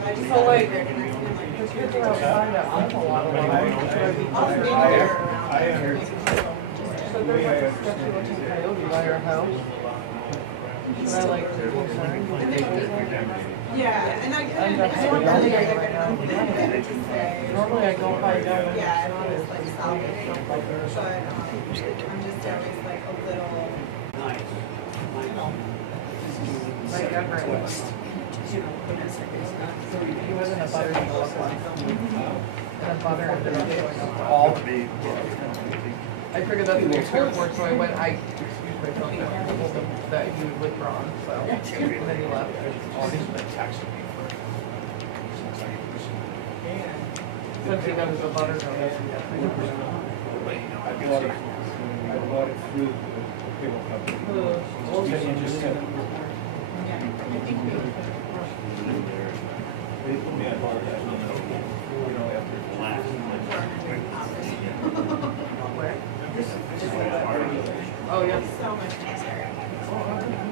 So like, because you're outside that I'm a lot of life, should I be concerned? So there's like a sketchy looking coyote by our house. Should I like be concerned? Yeah, and I'm definitely not right now. Normally I go hide down. Yeah, it was like solid, but I'm just always like a little. Like Everett. He wasn't a butter he looked like. And a butter ended up going up all. I figured that's what he was here for, so I went, I excused myself, and I told him that he would withdraw, so. And then he left. Since he knows the butter donation. I bought it through the cable company. They put me on hold, you know, after it last. Oh, yeah. So much easier.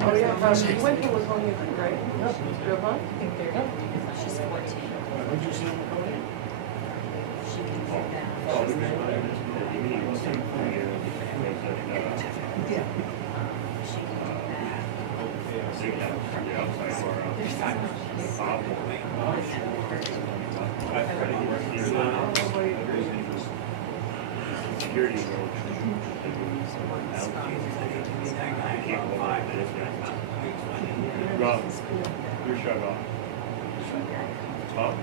Oh, yeah, you went to Laconia too, right? Yep. You have fun? She's 14. Would you see them coming in? She can sit down. Yeah. She can do that. Security Rob, you're shut off. Top?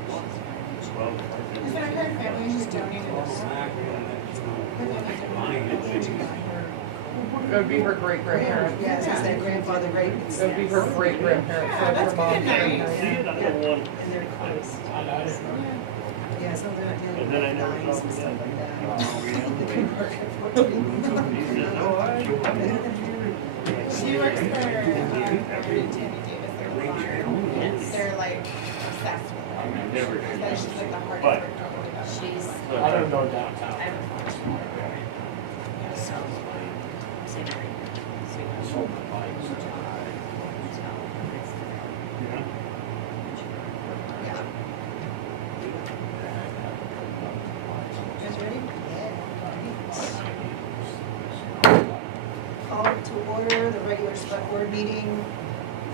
12. Is there a family who's donated It would be her great grandparents. Yes, is that grandfather great? It would be her great grandparents, so that's her mom's kinda nice. grandparents. I don't want. And they're close. Yeah, so they're not And then I doing never dimes saw and stuff them. like that. She works for Tammy Davis, their farm. They're like obsessed with her. Never. She's like the hardest But- worker. She's, I don't know downtown. I have a function. So, same thing. Yeah. You guys ready? Call to order the regular select board meeting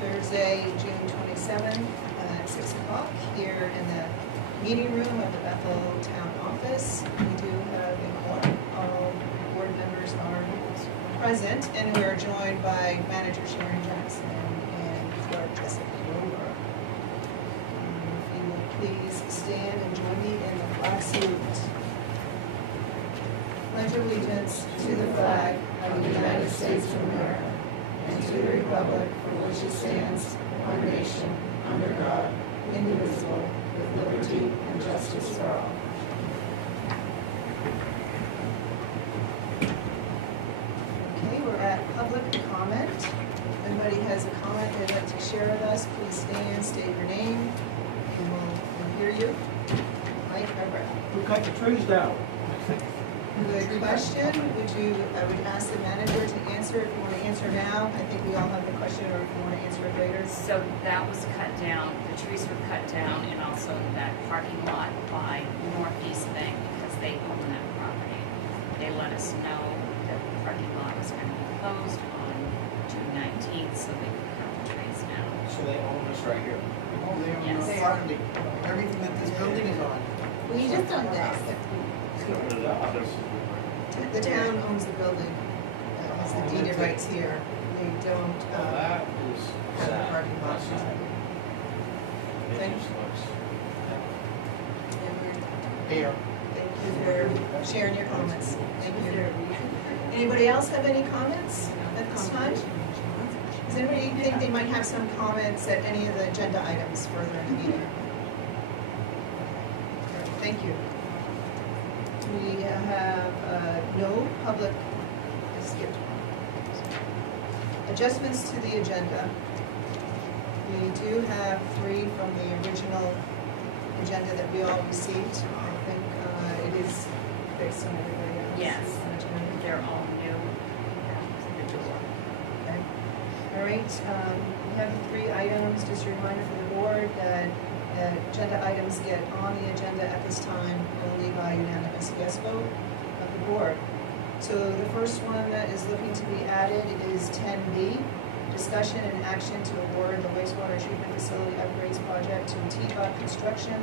Thursday, June 27th at 6 o'clock here in the meeting room of the Bethel Town Office. We do have a quorum. All board members are present, and we are joined by Manager Sharon Jackson and Clerk Jessica Grover. If you will please stand and join me in the flag salute. Pledge allegiance to the flag of the United States of America and to the republic for which it stands, one nation, under God, indivisible, with liberty and justice for all. Okay, we're at public comment. If anybody has a comment they'd like to share with us, please stand, state your name, and we'll hear you. Mike Everett. Who cut the trees down? Good question. I would ask the manager to answer if you want to answer now. I think we all have the question, or if you want to answer it later. So that was cut down, the trees were cut down, and also that parking lot by Northeast Bank, because they own that property. They let us know that the parking lot was going to be closed on June 19th, so they could cut the trees down. So they own this right here. Yes. They are. Everything that this building is on. We just done this. The town owns the building, has the deed of rights here. They don't That is have the sad. parking lot. That's sad. It Thank just looks. Thank you for sharing your comments. Thank you. Anybody else have any comments at this time? Does anybody think they might have some comments at any of the agenda items further in the meeting? Thank you. We have no public, I skipped one. Adjustments to the agenda. We do have 3 from the original agenda that we all received. I think it is based on everybody else. Yes, they're all new. The door. Okay. All right, we have the 3 items, just a reminder for the board that agenda items get on the agenda at this time only by unanimous yes vote of the board. So the first one that is looking to be added is 10B, discussion and action to award the wastewater treatment facility upgrades project to T.Bot Construction,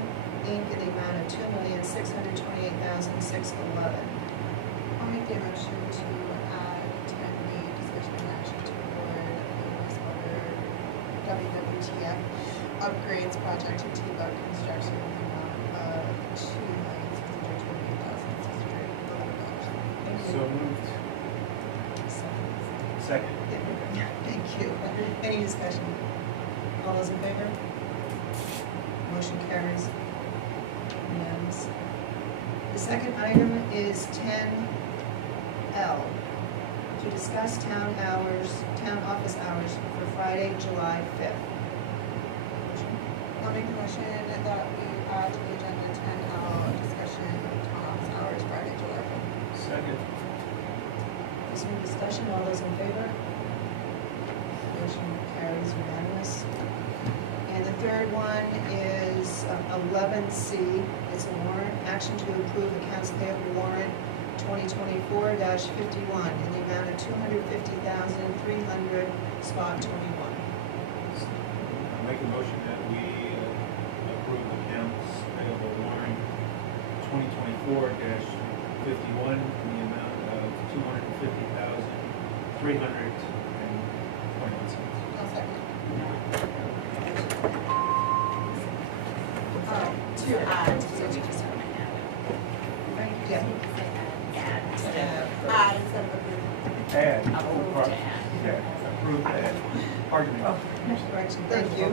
Inc. in the amount of $2,628,611. I'll make the motion to add 10B, discussion and action to award the wastewater W.H.A.T upgrades project to T.Bot Construction in the amount of $2,628,611. So moved. Second. Thank you. Any discussion? All those in favor? Motion carries. Unanimous. The second item is 10L, to discuss town office hours for Friday, July 5th. Motion? I'll make the motion that we add to the agenda 10L, discussion of town office hours Friday, July 5th. Second. Is there any discussion? All those in favor? Motion carries unanimous. And the third one is 11C. It's a warrant, action to approve accounts payable warrant 2024-51 in the amount of $250,300, spot 21. I make a motion that we approve accounts payable warrant 2024-51 in the amount of $250,300. I'll second. To add, so we just want to add it. Yeah. Add. Add instead of approve. Add. Approve to add. Yeah, approve add. Pardon me. Correction, thank you.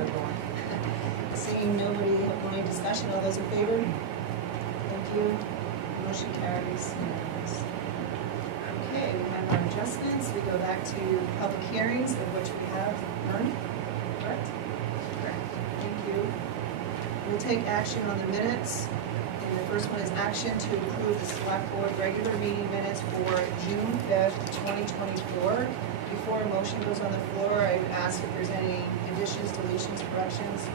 Seeing nobody have any discussion, all those in favor? Thank you. Motion carries unanimous. Okay, we have our adjustments. We go back to public hearings, of which we have none, correct? Correct. Thank you. We'll take action on the minutes. And the first one is action to approve the select board regular meeting minutes for June 5th, 2024. Before a motion goes on the floor, I would ask if there's any additions, deletions, corrections.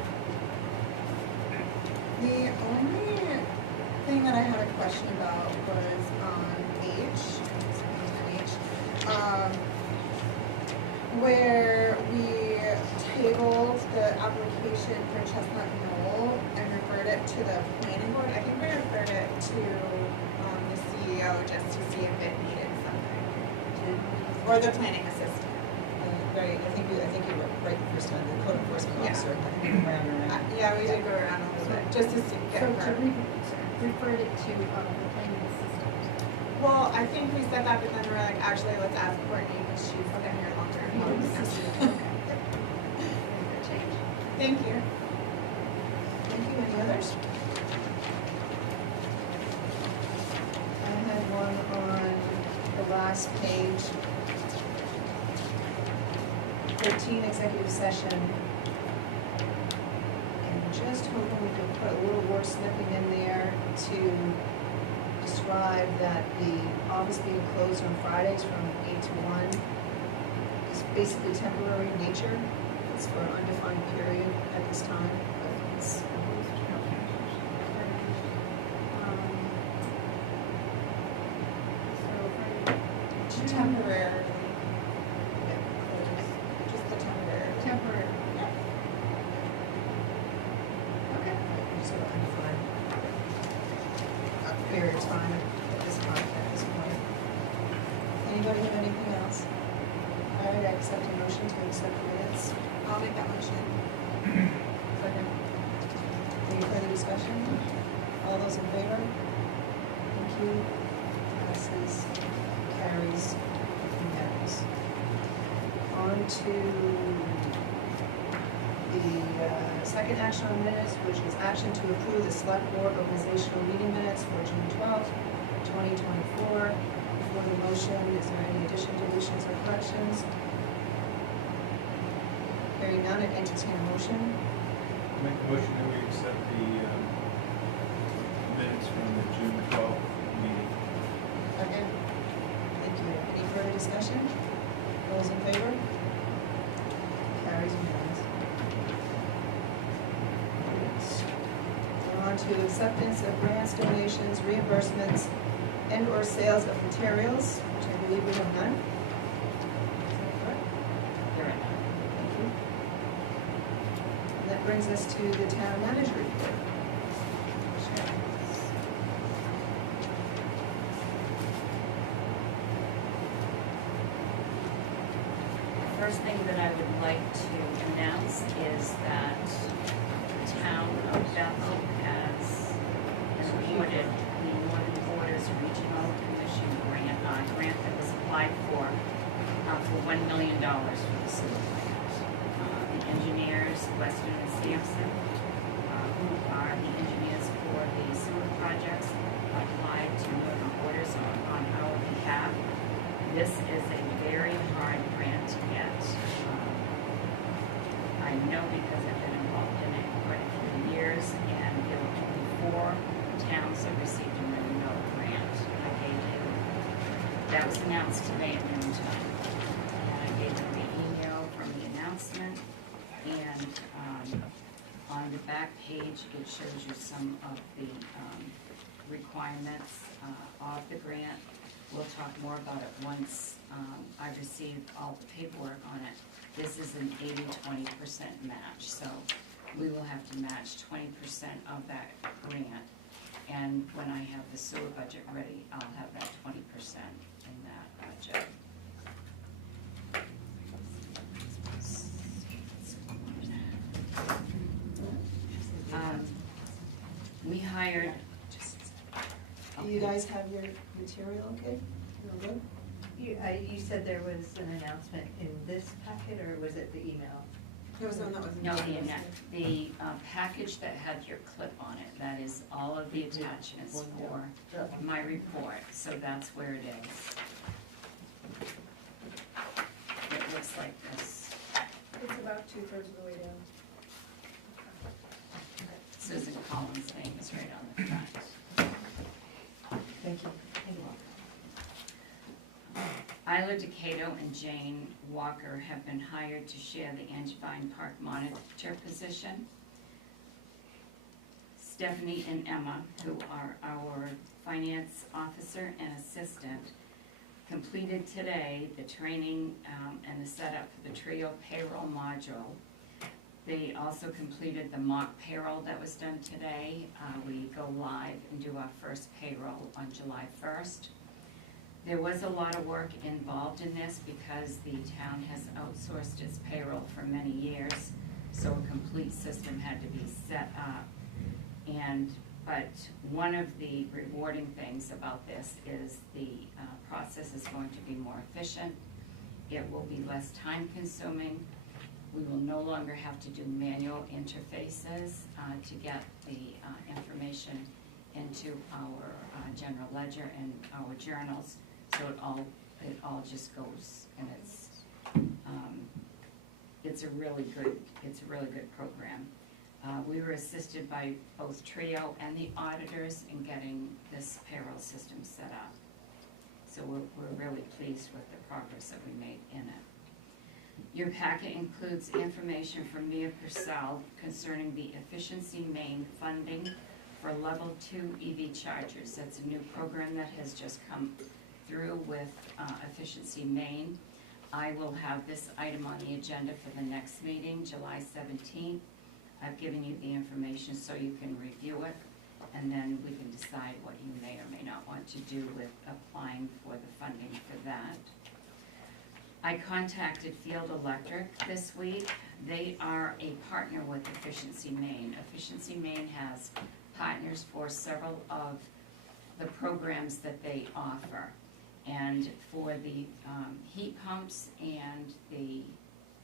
The only thing that I had a question about was on H, where we tabled the application for Chestnut Knoll and referred it to the planning board. I think we referred it to the CEO just to see if it needed something, or the planning assistant. Right, I think you were right the first time, the code enforcement Yeah. officer, I think we ran around. Yeah, we did go around a little bit, just to see, get So her. to refer it to the planning assistant. Well, I think we said that, but then we're like, actually, let's ask Courtney, because she's been here longer. Thank you. Thank you, any others? I had one on the last page. 13 executive session. And just hoping we could put a little wordsmithing in there to describe that the office being closed on Fridays from 8 to 1 is basically temporary in nature. It's for an undefined period at this time, but it's Temporary. Just the temporary. Temporary. okay. So undefined period of time at this point. Anybody have anything else? All right, I accept a motion to accept the minutes. I'll make that motion. Second. Any further discussion? All those in favor? Thank you. Passes, carries, unanimous. On to the second action on minutes, which is action to approve the select board organizational meeting minutes for June 12th, 2024. Before the motion, is there any addition, deletions, or corrections? Hearing none, I entertain a motion. Make a motion that we accept the minutes from the June 12th meeting. Okay. Thank you. Any further discussion? Those in favor? Carries unanimous. on to acceptance of grants, donations, reimbursements, and/or sales of materials, which I believe we have none. Is that correct? There are none. Thank you. And that brings us to the town manager report. First thing that I would like to announce is that the town of Bethel has been awarded the Northern Borders Regional Commission grant that was applied for $1 million for the sewer plant. The engineers, Weston and Sampson, who are the engineers for the sewer projects, applied to Northern Borders on our behalf. This is a very hard grant to get. I know because I've been involved in it quite a few years, and there were only 4 towns that received a $1 million grant. I gave you, that was announced today at noontime. And I gave you the email from the announcement, and on the back page, it shows you some of the requirements of the grant. We'll talk more about it once I receive all the paperwork on it. This is an 80-20% match, so we will have to match 20% of that grant. And when I have the sewer budget ready, I'll have that 20% in that budget. We hired. Do you guys have your material okay? Real good? You said there was an announcement in this packet, or was it the email? There was one that was. No, the package that had your clip on it, that is all of the attachments for my report, so that's where it is. It looks like this. It's about 2/3 of the way down. Susan Collins' name is right on the front. Thank you. Isla Decato and Jane Walker have been hired to share the Angevine Park monitor position. Stephanie and Emma, who are our finance officer and assistant, completed today the training and the setup for the TRIO payroll module. They also completed the mock payroll that was done today. We go live and do our first payroll on July 1st. There was a lot of work involved in this because the town has outsourced its payroll for many years, so a complete system had to be set up. But one of the rewarding things about this is the process is going to be more efficient. It will be less time consuming. We will no longer have to do manual interfaces to get the information into our general ledger and our journals. So it all just goes, and it's a really good program. We were assisted by both TRIO and the auditors in getting this payroll system set up. So we're really pleased with the progress that we made in it. Your packet includes information from Mia Purcell concerning the Efficiency Main funding for Level 2 EV chargers. That's a new program that has just come through with Efficiency Main. I will have this item on the agenda for the next meeting, July 17th. I've given you the information so you can review it, and then we can decide what you may or may not want to do with applying for the funding for that. I contacted Field Electric this week. They are a partner with Efficiency Main. Efficiency Main has partners for several of the programs that they offer. And for the heat pumps and the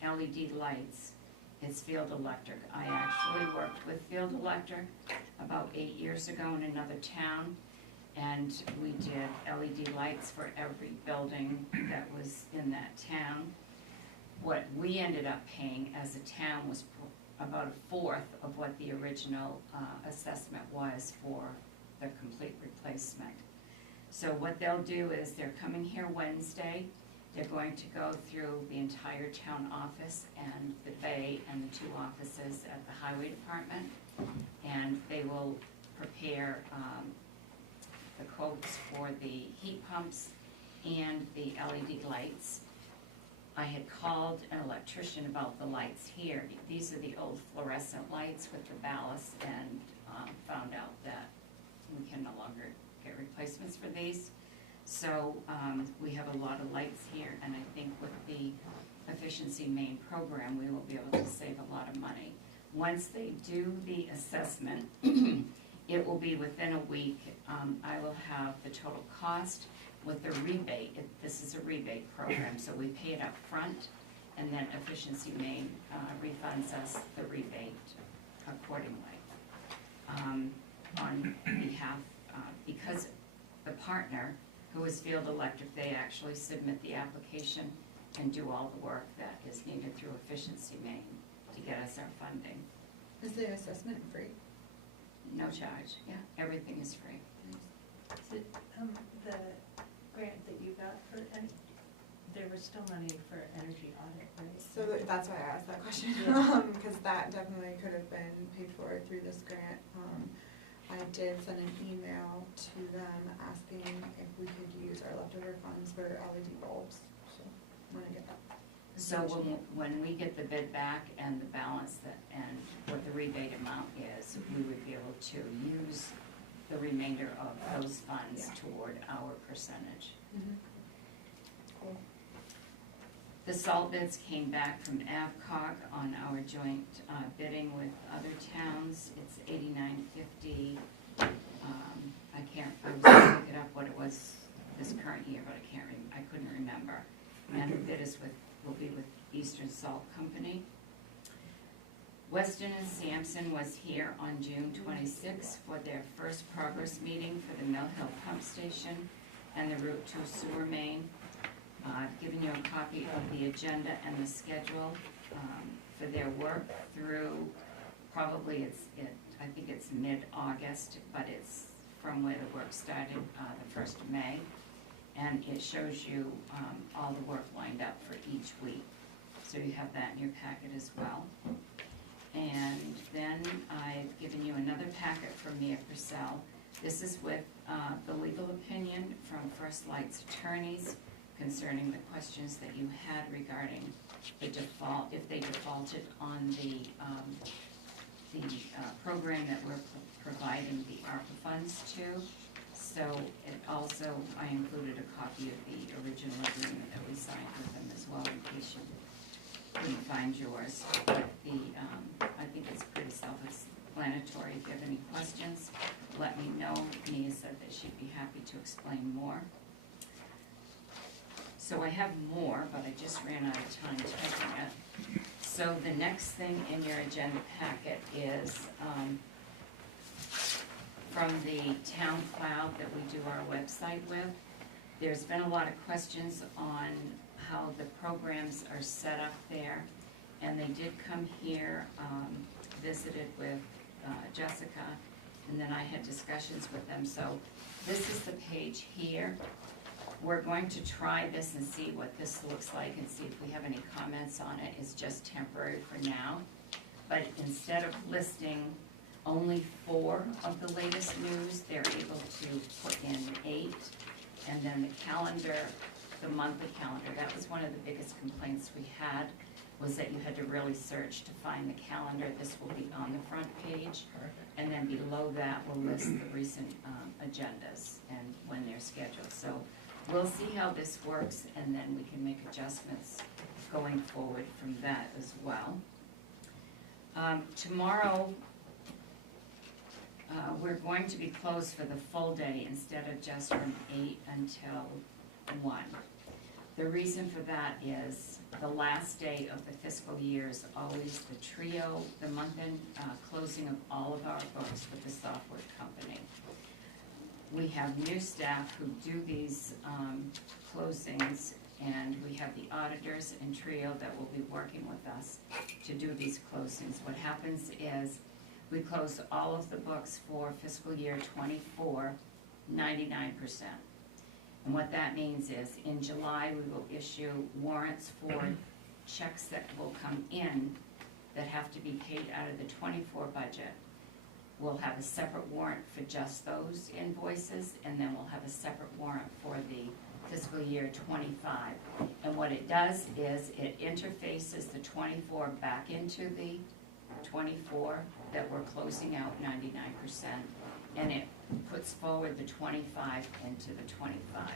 LED lights, it's Field Electric. I actually worked with Field Electric about 8 years ago in another town, and we did LED lights for every building that was in that town. What we ended up paying as a town was about 1/4 of what the original assessment was for the complete replacement. So what they'll do is they're coming here Wednesday. They're going to go through the entire town office and the bay and the 2 offices at the highway department. And they will prepare the quotes for the heat pumps and the LED lights. I had called an electrician about the lights here. These are the old fluorescent lights with the ballast, and found out that we can no longer get replacements for these. So we have a lot of lights here, and I think with the efficiency main program, we will be able to save a lot of money. Once they do the assessment, it will be within a week. I will have the total cost with the rebate. This is a rebate program, so we pay it up front, and then efficiency main refunds us the rebate accordingly. On behalf, because the partner, who is Field Electric, they actually submit the application and do all the work that is needed through efficiency main to get us our funding. Is the assessment free? No charge, yeah, everything is free. So, the grant that you got for, there was still money for energy audit, right? So that's why I asked that question, Yeah. because that definitely could have been paid for through this grant. I did send an email to them asking if we could use our leftover funds for LED bulbs, so I'm gonna get that. So when we get the bid back and the balance that, and what the rebate amount is, we would be able to use the remainder of those funds Yeah. toward our percentage. Cool. The salt bids came back from Avcog on our joint bidding with other towns. It's $89.50. I was gonna look it up what it was this current year, but I couldn't remember. And the bid will be with Eastern Salt Company. Weston and Sampson was here on June 26th for their first progress meeting for the Mill Hill Pump Station and the Route 2 sewer main. I've given you a copy of the agenda and the schedule for their work through, probably I think it's mid-August, but it's from where the work started, the 1st of May. And it shows you all the work lined up for each week. So you have that in your packet as well. And then I've given you another packet from Mia Purcell. This is with the legal opinion from First Light's attorneys concerning the questions that you had regarding the default, if they defaulted on the program that we're providing the ARPA funds to. So it also, I included a copy of the original agreement that we signed with them as well, in case you couldn't find yours. But I think it's pretty self-explanatory. If you have any questions, let me know. Mia said that she'd be happy to explain more. So I have more, but I just ran out of time typing it. So the next thing in your agenda packet is from the town cloud that we do our website with. There's been a lot of questions on how the programs are set up there, and they did come here, visited with Jessica, and then I had discussions with them. So this is the page here. We're going to try this and see what this looks like and see if we have any comments on it. It's just temporary for now. But instead of listing only 4 of the latest news, they're able to put in 8. And then the calendar, the monthly calendar, that was one of the biggest complaints we had, was that you had to really search to find the calendar. This will be on the front page. And then below that will list the recent agendas and when they're scheduled. So we'll see how this works, and then we can make adjustments going forward from that as well. Tomorrow, we're going to be closed for the full day instead of just from 8 until 1. The reason for that is the last day of the fiscal year is always the trio, the month-end closing of all of our books with the software company. We have new staff who do these closings, and we have the auditors and trio that will be working with us to do these closings. What happens is we close all of the books for fiscal year 24, 99%. And what that means is in July we will issue warrants for checks that will come in that have to be paid out of the 24 budget. we'll have a separate warrant for just those invoices, and then we'll have a separate warrant for the fiscal year '25. And what it does is it interfaces the '24 back into the '24 that we're closing out 99%, and it puts forward the '25 into the '25,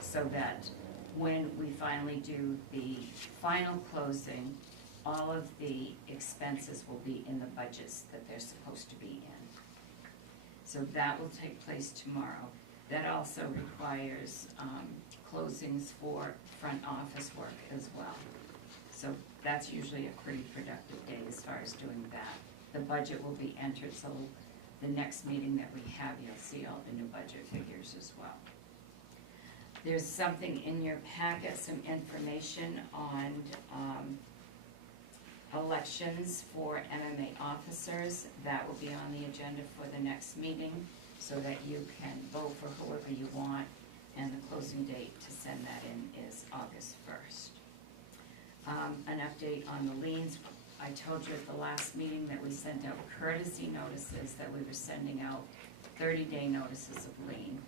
so that when we finally do the final closing, all of the expenses will be in the budgets that they're supposed to be in. So that will take place tomorrow. That also requires closings for front office work as well. So that's usually a pretty productive day as far as doing that. The budget will be entered, so the next meeting that we have, you'll see all the new budget figures as well. There's something in your packet, some information on elections for MMA officers. That will be on the agenda for the next meeting, so that you can vote for whoever you want, and the closing date to send that in is August 1st. An update on the liens. I told you at the last meeting that we sent out courtesy notices, that we were sending out 30-day notices of lien.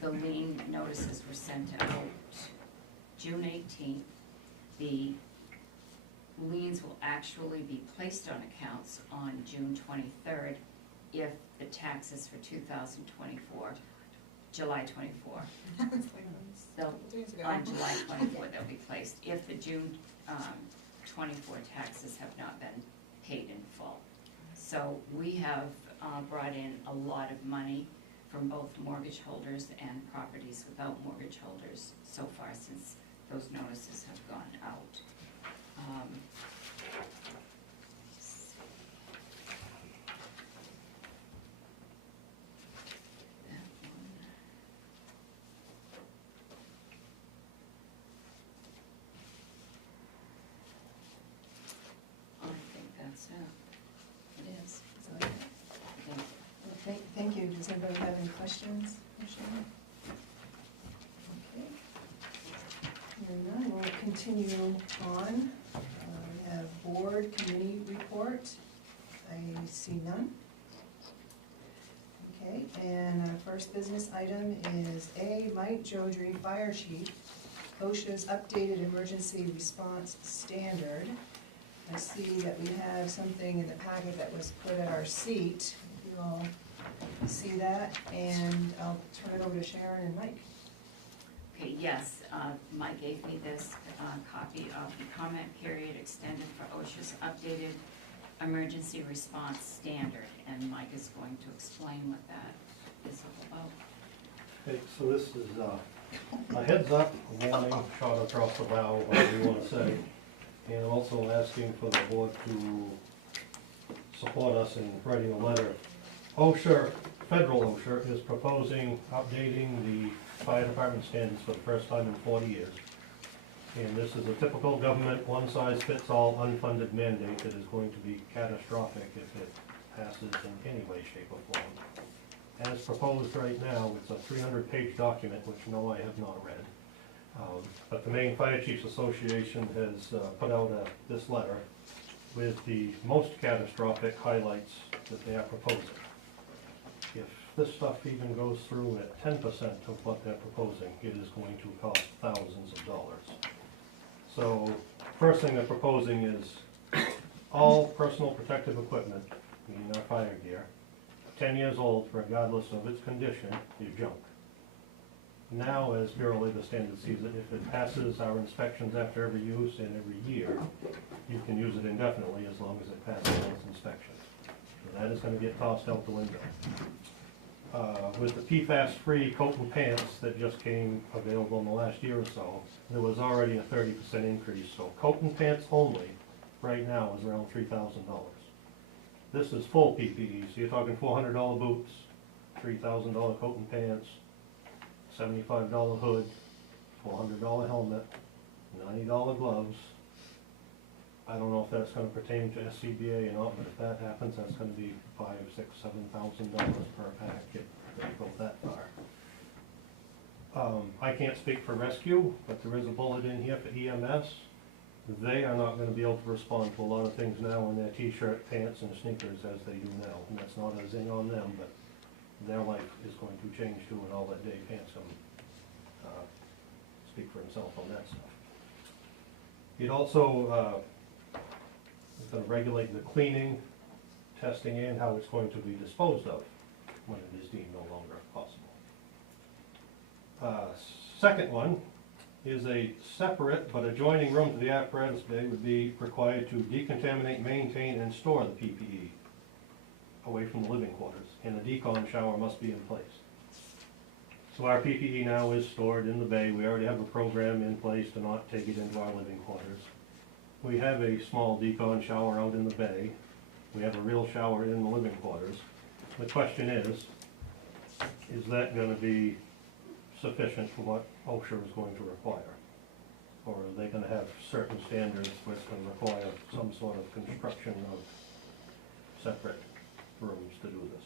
The lien notices were sent out June 18th. The liens will actually be placed on accounts on June 23rd if the taxes for 2024, July 24. On July 24, they'll be placed, if the June 24 taxes have not been paid in full. So we have brought in a lot of money from both mortgage holders and properties without mortgage holders so far since those notices have gone out. I think that's it. It is. So, thank you. Does anybody have any questions? Michelle? Okay. Hearing none, we'll continue on. We have board committee report. I see none. Okay, and our first business item is A, Mike Jodry, Fire Chief, OSHA's updated emergency response standard. I see that we have something in the packet that was put at our seat. If you all see that, and I'll turn it over to Sharon and Mike. Okay, yes, Mike gave me this copy of the comment period extended for OSHA's updated emergency response standard, and Mike is going to explain what that is all about. Okay, so this is a heads up, a warning, shot across the bow, whatever you want to say, and also asking for the board to support us in writing a letter. OSHA, federal OSHA, is proposing updating the fire department standards for the first time in 40 years. And this is a typical government one-size-fits-all unfunded mandate that is going to be catastrophic if it passes in any way, shape, or form. As proposed right now, it's a 300-page document, which no, I have not read. But the Maine Fire Chiefs Association has put out this letter with the most catastrophic highlights that they are proposing. If this stuff even goes through at 10% of what they're proposing, it is going to cost thousands of dollars. So, first thing they're proposing is all personal protective equipment, meaning our fire gear, 10 years old, regardless of its condition, is junk. Now, as Bureau of Labor Standards sees it, if it passes our inspections after every use and every year, you can use it indefinitely as long as it passes those inspections. So that is going to get tossed out the window. With the PFAS-free coat and pants that just came available in the last year or so, there was already a 30% increase. So coat and pants only, right now, is around $3,000. This is full PPE, so you're talking $400 boots, $3,000 coat and pants, $75 hood, $400 helmet, $90 gloves. I don't know if that's going to pertain to SCBA or not, but if that happens, that's going to be $5,000, $6,000, $7,000 per pack if they go that far. I can't speak for rescue, but there is a bullet in here for EMS. they are not gonna be able to respond to a lot of things now in their t-shirt, pants, and sneakers as they do now. And that's not a zing on them, but their life is going to change too, and all that Dave Hanson, speak for himself on that stuff. It also, is gonna regulate the cleaning, testing, and how it's going to be disposed of when it is deemed no longer possible. Second one is a separate but adjoining room to the apparatus bay would be required to decontaminate, maintain, and store the PPE away from the living quarters, and a decon shower must be in place. So our PPE now is stored in the bay. We already have a program in place to not take it into our living quarters. We have a small decon shower out in the bay. We have a real shower in the living quarters. The question is that gonna be sufficient for what OSHA is going to require? Or are they gonna have certain standards which can require some sort of construction of separate rooms to do this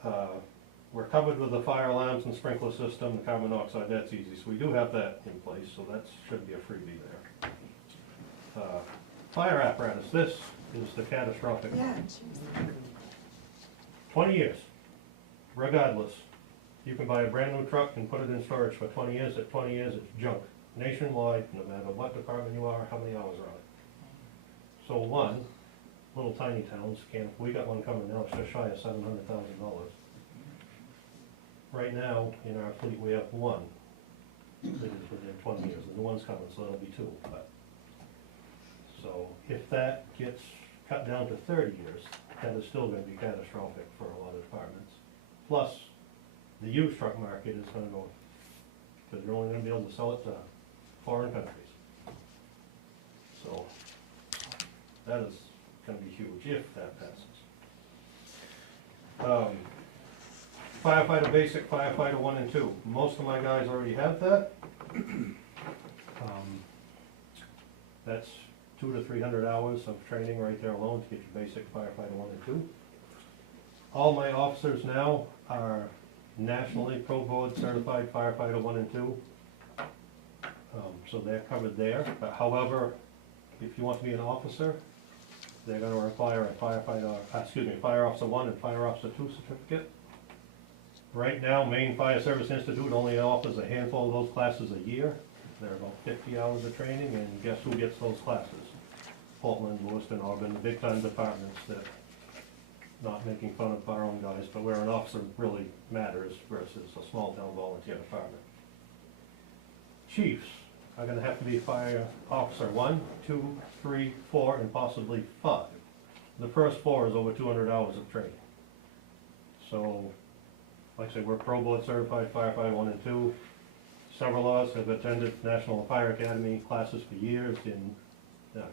stuff? We're covered with the fire alarms and sprinkler system, the carbon monoxide, that's easy. So we do have that in place, so that should be a freebie there. Fire apparatus, this is the catastrophic. Yeah, jeez. 20 years, regardless. You can buy a brand new truck and put it in storage for 20 years. At 20 years, it's junk. Nationwide, no matter what department you are, how many hours are on it. So one, little tiny towns can't, we got one coming now, it's just shy of $700,000. Right now, in our fleet, we have one that is within 20 years. The new one's coming, so there'll be two. But so if that gets cut down to 30 years, that is still gonna be catastrophic for a lot of departments. Plus, the used truck market is gonna go, because you're only gonna be able to sell it to foreign countries. So, that is gonna be huge if that passes. Firefighter basic, firefighter 1 and 2. Most of my guys already have that. That's 200 to 300 hours of training right there alone to get your basic firefighter 1 and 2. All my officers now are nationally pro board certified firefighter 1 and 2. So they're covered there. But however, if you want to be an officer, they're going to require a fire officer 1 and fire officer 2 certificate. Right now, Maine Fire Service Institute only offers a handful of those classes a year. They're about 50 hours of training, and guess who gets those classes? Portland, Lewiston, Auburn, the big time departments that, not making fun of our own guys, but where an officer really matters versus a small town volunteer department. Chiefs are gonna have to be fire officer 1, 2, 3, 4, and possibly 5. The first 4 is over 200 hours of training. So, like I said, we're pro board certified firefighter 1 and 2. Several of us have attended National Fire Academy classes for years in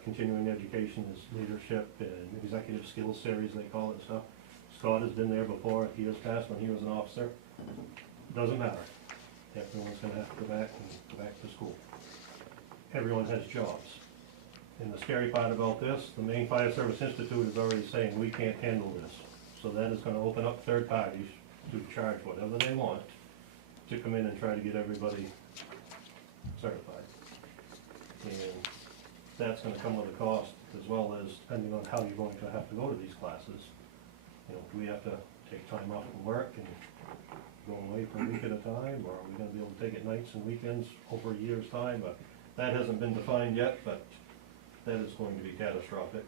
continuing education as leadership and executive skills series, they call it and stuff. Scott has been there before, he years past when he was an officer. Doesn't matter. Everyone's gonna have to go back to school. Everyone has jobs. And the scary part about this, the Maine Fire Service Institute is already saying we can't handle this. So that is gonna open up third parties to charge whatever they want to come in and try to get everybody certified. And that's gonna come with a cost, as well as depending on how you're going to have to go to these classes. You know, do we have to take time off from work and go away for a week at a time, or are we gonna be able to take it nights and weekends over a year's time? But that hasn't been defined yet, but that is going to be catastrophic.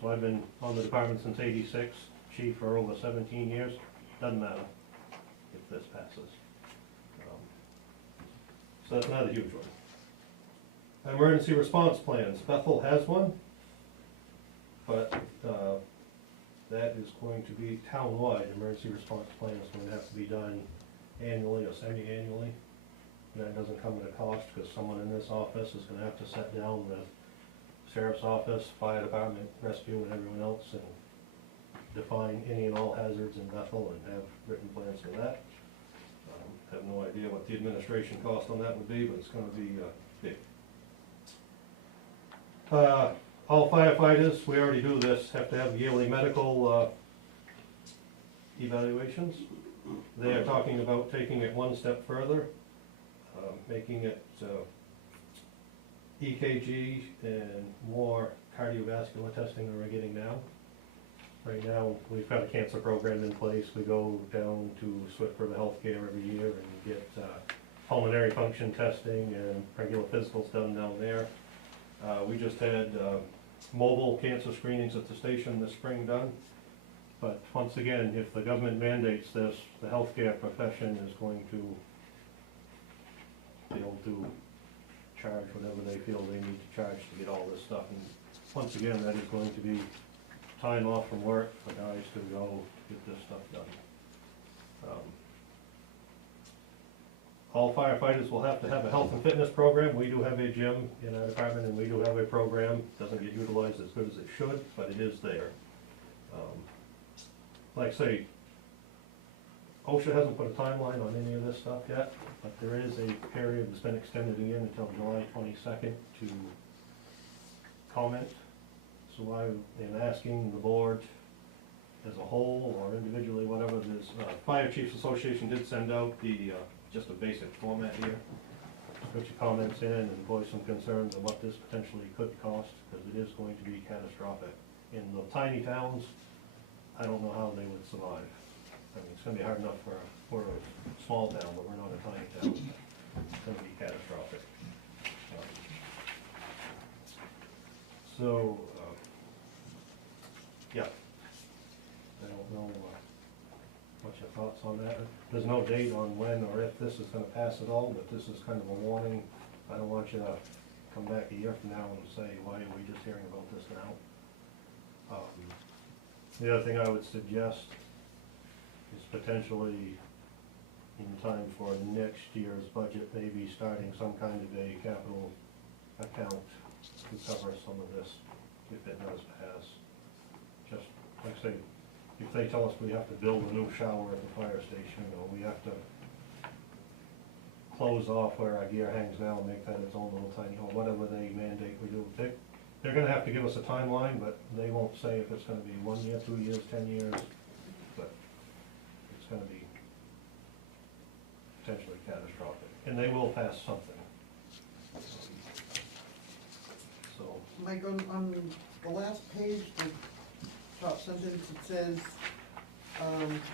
So I've been on the department since '86, chief for over 17 years, doesn't matter if this passes. So that's not a huge one. Emergency response plans, Bethel has one, but that is going to be town-wide. Emergency response plan is going to have to be done annually or semi-annually. That doesn't come at a cost, because someone in this office is going to have to sit down with sheriff's office, fire department, rescue, and everyone else, and define any and all hazards in Bethel and have written plans for that. Have no idea what the administration cost on that would be, but it's going to be big. All firefighters, we already do this, have to have yearly medical evaluations. They are talking about taking it one step further, making it EKG and more cardiovascular testing than we're getting now. Right now, we've got a cancer program in place. We go down to Swift for the healthcare every year and get pulmonary function testing and regular physicals done down there. We just had mobile cancer screenings at the station this spring done. But once again, if the government mandates this, the healthcare profession is going to be able to charge whatever they feel they need to charge to get all this stuff. And once again, that is going to be time off from work for guys to go get this stuff done. All firefighters will have to have a health and fitness program. We do have a gym in our department, and we do have a program. Doesn't get utilized as good as it should, but it is there. Like I say, OSHA hasn't put a timeline on any of this stuff yet, but there is a period that's been extended again until July 22nd to comment. So I am asking the board as a whole or individually, whatever this, Fire Chiefs Association did send out the, just a basic format here. Put your comments in and voice some concerns on what this potentially could cost, because it is going to be catastrophic. In the tiny towns, I don't know how they would survive. I mean, it's gonna be hard enough for, we're a small town, but we're not a tiny town. It's gonna be catastrophic. So, yeah. I don't know, what's your thoughts on that? There's no date on when or if this is gonna pass at all, but this is kind of a warning. I don't want you to come back a year from now and say, why are we just hearing about this now? The other thing I would suggest is potentially in time for next year's budget, maybe starting some kind of a capital account to cover some of this if it does pass. Just like I say, if they tell us we have to build a new shower at the fire station, or we have to close off where our gear hangs now and make that its own little tiny hole, whatever they mandate we do, they're gonna have to give us a timeline, but they won't say if it's gonna be 1 year, 2 years, 10 years, but it's gonna be potentially catastrophic, and they will pass something. So, Mike, on the last page, the top sentence, it says,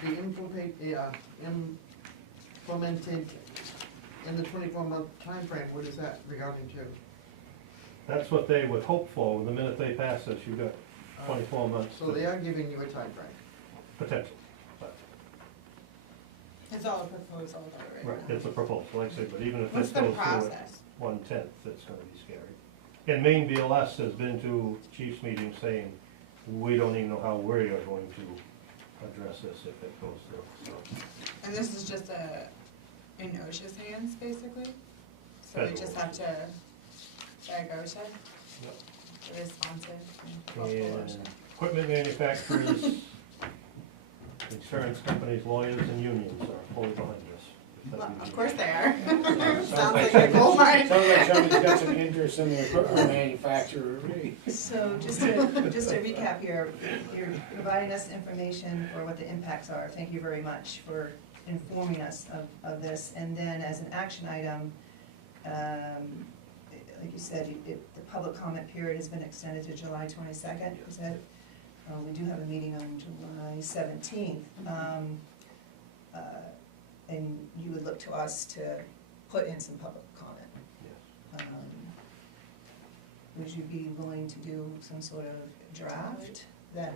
be implemented in the 24-month time frame. What is that regarding to? that's what they would hope for. The minute they pass this, you've got 24 months. So they are giving you a time frame. Potential, but, It's all a proposal though, right? right, it's a proposal, like I said, but even if What's this the goes through at process? 1/10, it's gonna be scary. And Maine BLS has been to chiefs meetings saying, we don't even know how we are going to address this if it goes through, so. And this is just in OSHA's hands, basically? So we Federal. just have to beg OSHA, Yep. the responsive and helpful And OSHA? equipment manufacturers, insurance companies, lawyers, and unions are fully behind this. If that Well, be- of course they are. Sounds Sounds like a gold mine. Sounds like somebody's got some interest in the equipment manufacturer. So just to recap here, you're providing us information for what the impacts are. Thank you very much for informing us of this. And then as an action item, like you said, the public comment period has been extended to July 22nd. You said, we do have a meeting on July 17th. And you would look to us to put in some public comment. Yes. Would you be willing to do some sort of draft that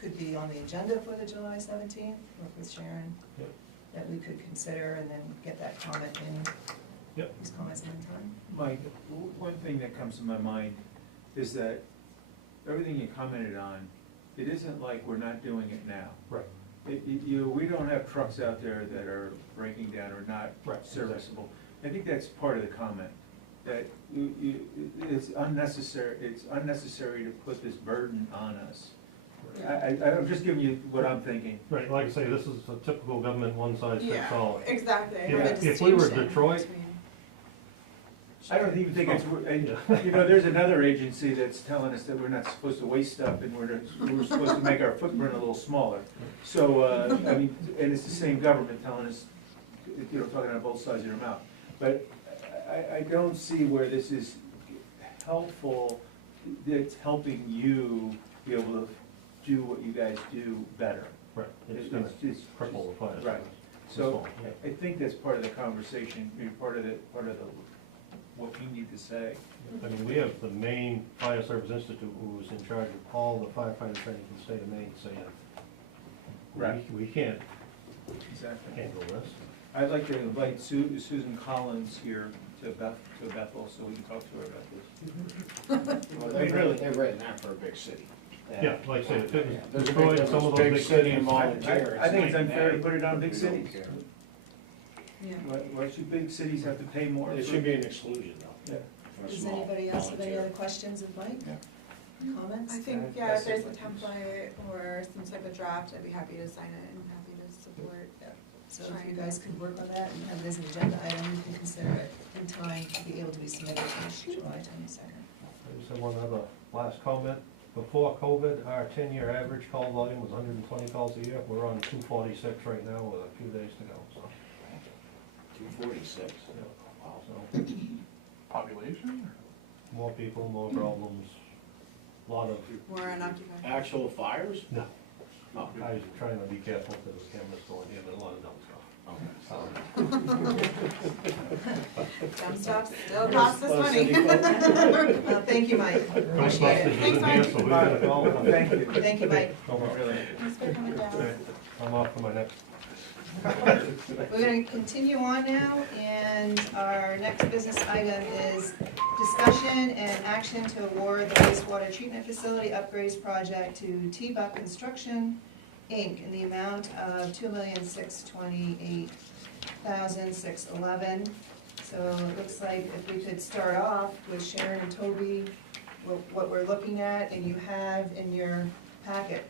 could be on the agenda for the July 17th, work with Sharon? Yep. That we could consider and then get that comment in, Yep. these comments in time? Mike, one thing that comes to my mind is that everything you commented on, it isn't like we're not doing it now. Right. We don't have trucks out there that are breaking down or not Right, serviceable. I think that's part of the comment, that it's unnecessary to put this burden on us. I'm just giving you what I'm thinking. Right, like I say, this is a typical government one-size-fits-all. Yeah, exactly. I If- know the if we were distinction Detroit- between- I don't even think it's, and, you know, there's another agency that's telling us that we're not supposed to waste stuff and we're supposed to make our footprint a little smaller. So, I mean, and it's the same government telling us, you know, talking out of both sides of their mouth. But I don't see where this is helpful, that's helping you be able to do what you guys do better. Right, it's gonna cripple the fire. Right, so I think that's part of the conversation, part of the, what you need to say. I mean, we have the Maine Fire Service Institute, who's in charge of all the firefighter training in the state of Maine, saying, Right. we can't Exactly. handle this. I'd like to invite Susan Collins here to Bethel, so we can talk to her about this. Well, I mean, really. they've written that for a big city. Yeah, like I said, if it was There's a destroyed big in some of those difference, big city cities. and volunteer. I think it's unfair to night put it on and big day. cities. We don't care. Yeah. Why should big cities have to pay more? It for- should be an exclusion though. Yeah. for a Does small anybody else have any volunteer. other questions of Mike? Comments? I think, Uh, yeah, if there's a that's- template or some type of draft, I'd be happy to sign it and happy to support. So if you guys could work on that and have it as an agenda item, you can consider it in time to be able to be submitted to July 22nd. I just have one other last comment. Before COVID, our 10-year average call volume was 120 calls a year. We're on 246 right now with a few days to go, so. 246. Yeah. Wow. So, Population? more people, more problems, a lot of, More unoccupied. Actual fires? no, Oh, I was trying to be careful because the camera's going here, but a lot of dumb stuff. Dumb stuff still costs us money. Well, thank you, Mike. Appreciate Ghostbusters it. is in here, so we gotta call it. Thank you. Thank you, Mike. No problem. Really. Thanks for coming down. I'm off for my next. We're gonna continue on now, and our next business item is discussion and action to award the wastewater treatment facility upgrades project to T-Buck Construction, Inc. in the amount of $2,628,611. So it looks like if we could start off with Sharon and Toby, what we're looking at, and you have in your packet,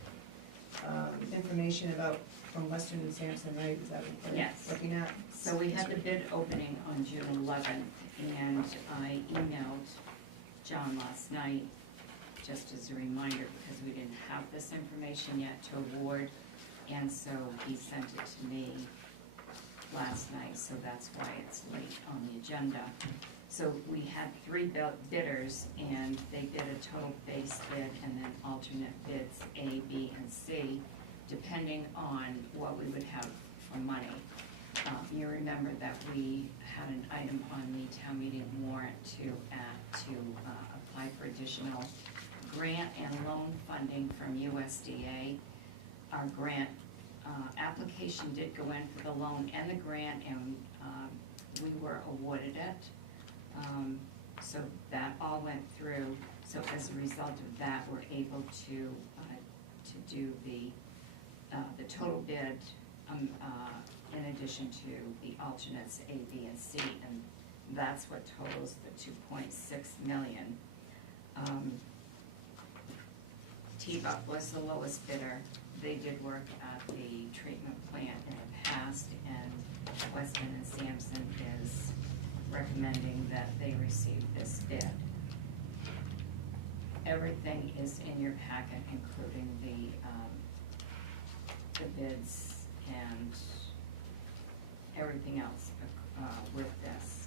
information about, from Western and Sampson, right? Is that what we're Yes. looking at? So we had the bid opening on June 11th, and I emailed John last night, just as a reminder, because we didn't have this information yet to award, and so he sent it to me last night, so that's why it's late on the agenda. So we had three bidders, and they did a total base bid and then alternate bids A, B, and C, depending on what we would have for money. You remember that we had an item on the town meeting warrant to apply for additional grant and loan funding from USDA. Our grant application did go in for the loan and the grant, and we were awarded it. So that all went through. So as a result of that, we're able to do the total bid in addition to the alternates A, B, and C, and that's what totals the 2.6 million. T-Buck was the lowest bidder. They did work at the treatment plant in the past, and Weston and Sampson is recommending that they receive this bid. Everything is in your packet, including the bids and everything else with this.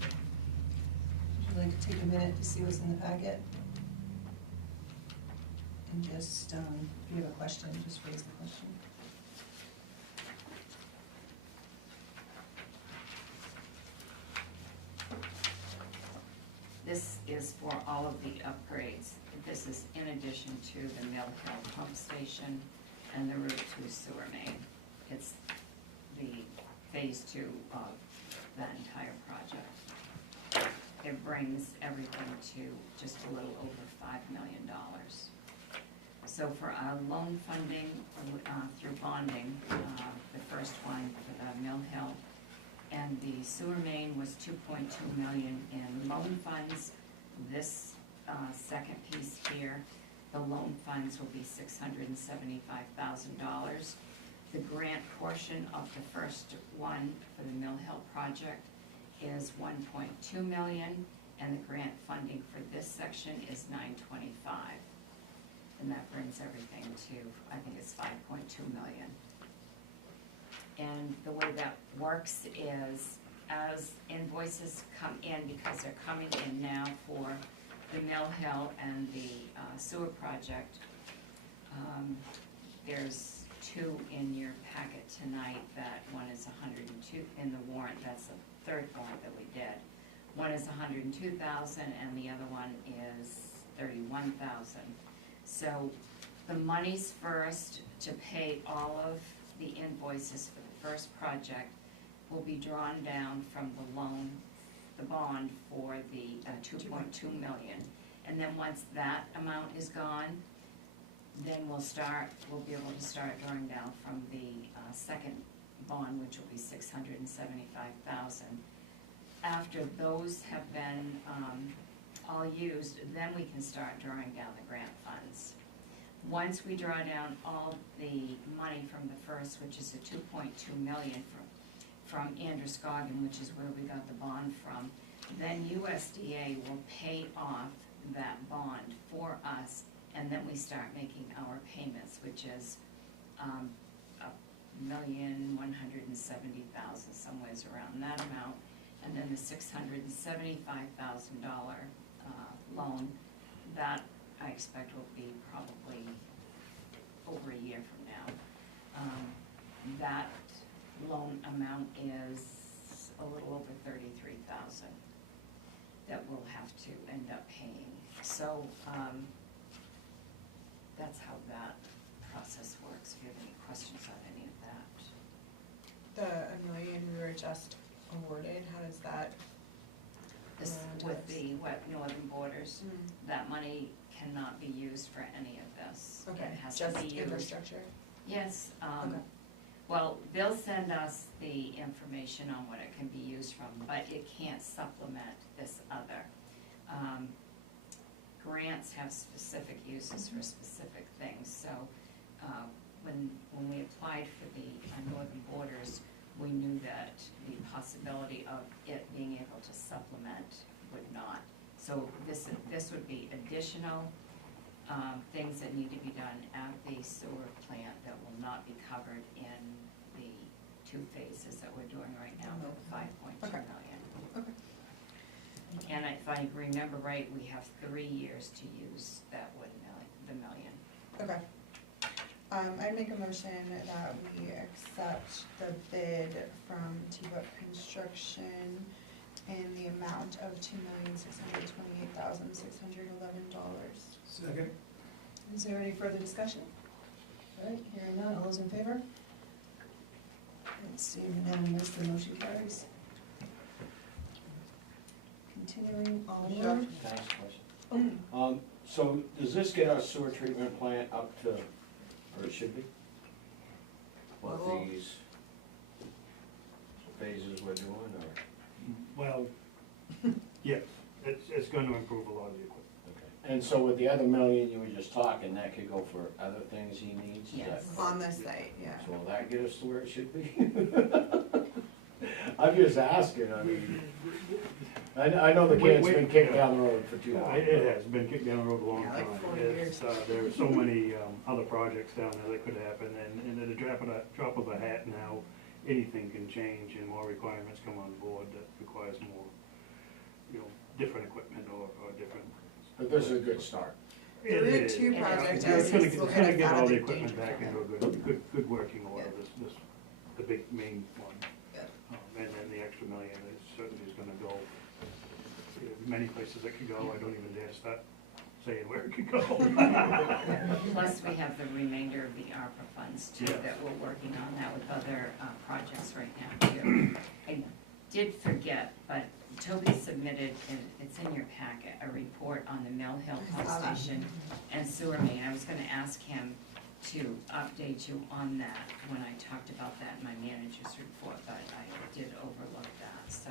Would you like to take a minute to see what's in the packet? And just, if you have a question, just raise the question. This is for all of the upgrades. This is in addition to the Mill Hill pump station and the Route 2 sewer main. It's the phase 2 of that entire project. It brings everything to just a little over $5 million. So for our loan funding through bonding, the first one for the Mill Hill and the sewer main was 2.2 million in loan funds. This second piece here, the loan funds will be $675,000. The grant portion of the first one for the Mill Hill project is 1.2 million, and the grant funding for this section is 925. And that brings everything to, I think it's 5.2 million. And the way that works is, as invoices come in, because they're coming in now for the Mill Hill and the sewer project, there's two in your packet tonight. That one is 102 in the warrant, that's the third warrant that we did. One is 102,000 and the other one is 31,000. So the monies first to pay all of the invoices for the first project will be drawn down from the loan, the bond for the 2.2 million. And then once that amount is gone, then we'll be able to start drawing down from the second bond, which will be 675,000. After those have been all used, then we can start drawing down the grant funds. Once we draw down all the money from the first, which is the 2.2 million from Androscoggin, which is where we got the bond from, then USDA will pay off that bond for us, and then we start making our payments, which is $1,170,000, somewhere around that amount, and then the $675,000 loan, that I expect will be probably over a year from now. That loan amount is a little over 33,000 that we'll have to end up paying. So that's how that process works. If you have any questions on any of that. The $1 million we were just awarded, how does that? This, with the Northern Borders, Mm. that money cannot be used for any of this. Okay, It has just to be used. infrastructure? Yes, Okay. well, they'll send us the information on what it can be used from, but it can't supplement this other. Grants have specific uses for specific things, so when we applied for the Northern Borders, we knew that the possibility of it being able to supplement would not. So this would be additional things that need to be done at the sewer plant that will not be covered in the two phases that we're doing right now, the 5.2 Okay. million. Okay. And if I remember right, we have 3 years to use that the million. Okay. I'd make a motion that we accept the bid from T-Book Construction in the amount of $2,628,611. Second. Is there any further discussion? All right, hearing none, all those in favor? Seeing unanimous, the motion carries. Continuing onward. Can I ask a question? So does this get our sewer treatment plant up to, or it should be? What Well- these phases we're doing, or? Well, yes, it's going to improve a lot of the equipment. Okay. And so with the other million you were just talking, that could go for other things he needs? Is that Yes. correct? On the site, yeah. So will that get us to where it should be? I'm just asking, I mean, I know the can's been kicked down the road for too long. It has been kicked down the road a long Yeah, time. like 40 It's, there are so many other projects down there that could happen, and at a drop of a hat now, anything can change and more requirements come on board that requires more, different equipment or different. But this is a good start. The Route 2 Yeah. project It's does, gonna will it's get gonna us get out all of the the equipment danger back into zone. a good working order, Yeah. the big main one. Yeah. And then the extra million is certainly is gonna go, many places it could go, I don't even dare start saying where it could go. Plus, we have the remainder of the ARPA funds too, Yeah. that we're working on that with other projects right now too. I did forget, but Toby submitted, and it's in your packet, a report on the Mill Hill I Pump saw that. Station and sewer main. I was gonna ask him to update you on that when I talked about that in my manager's report, but I did overlook that. So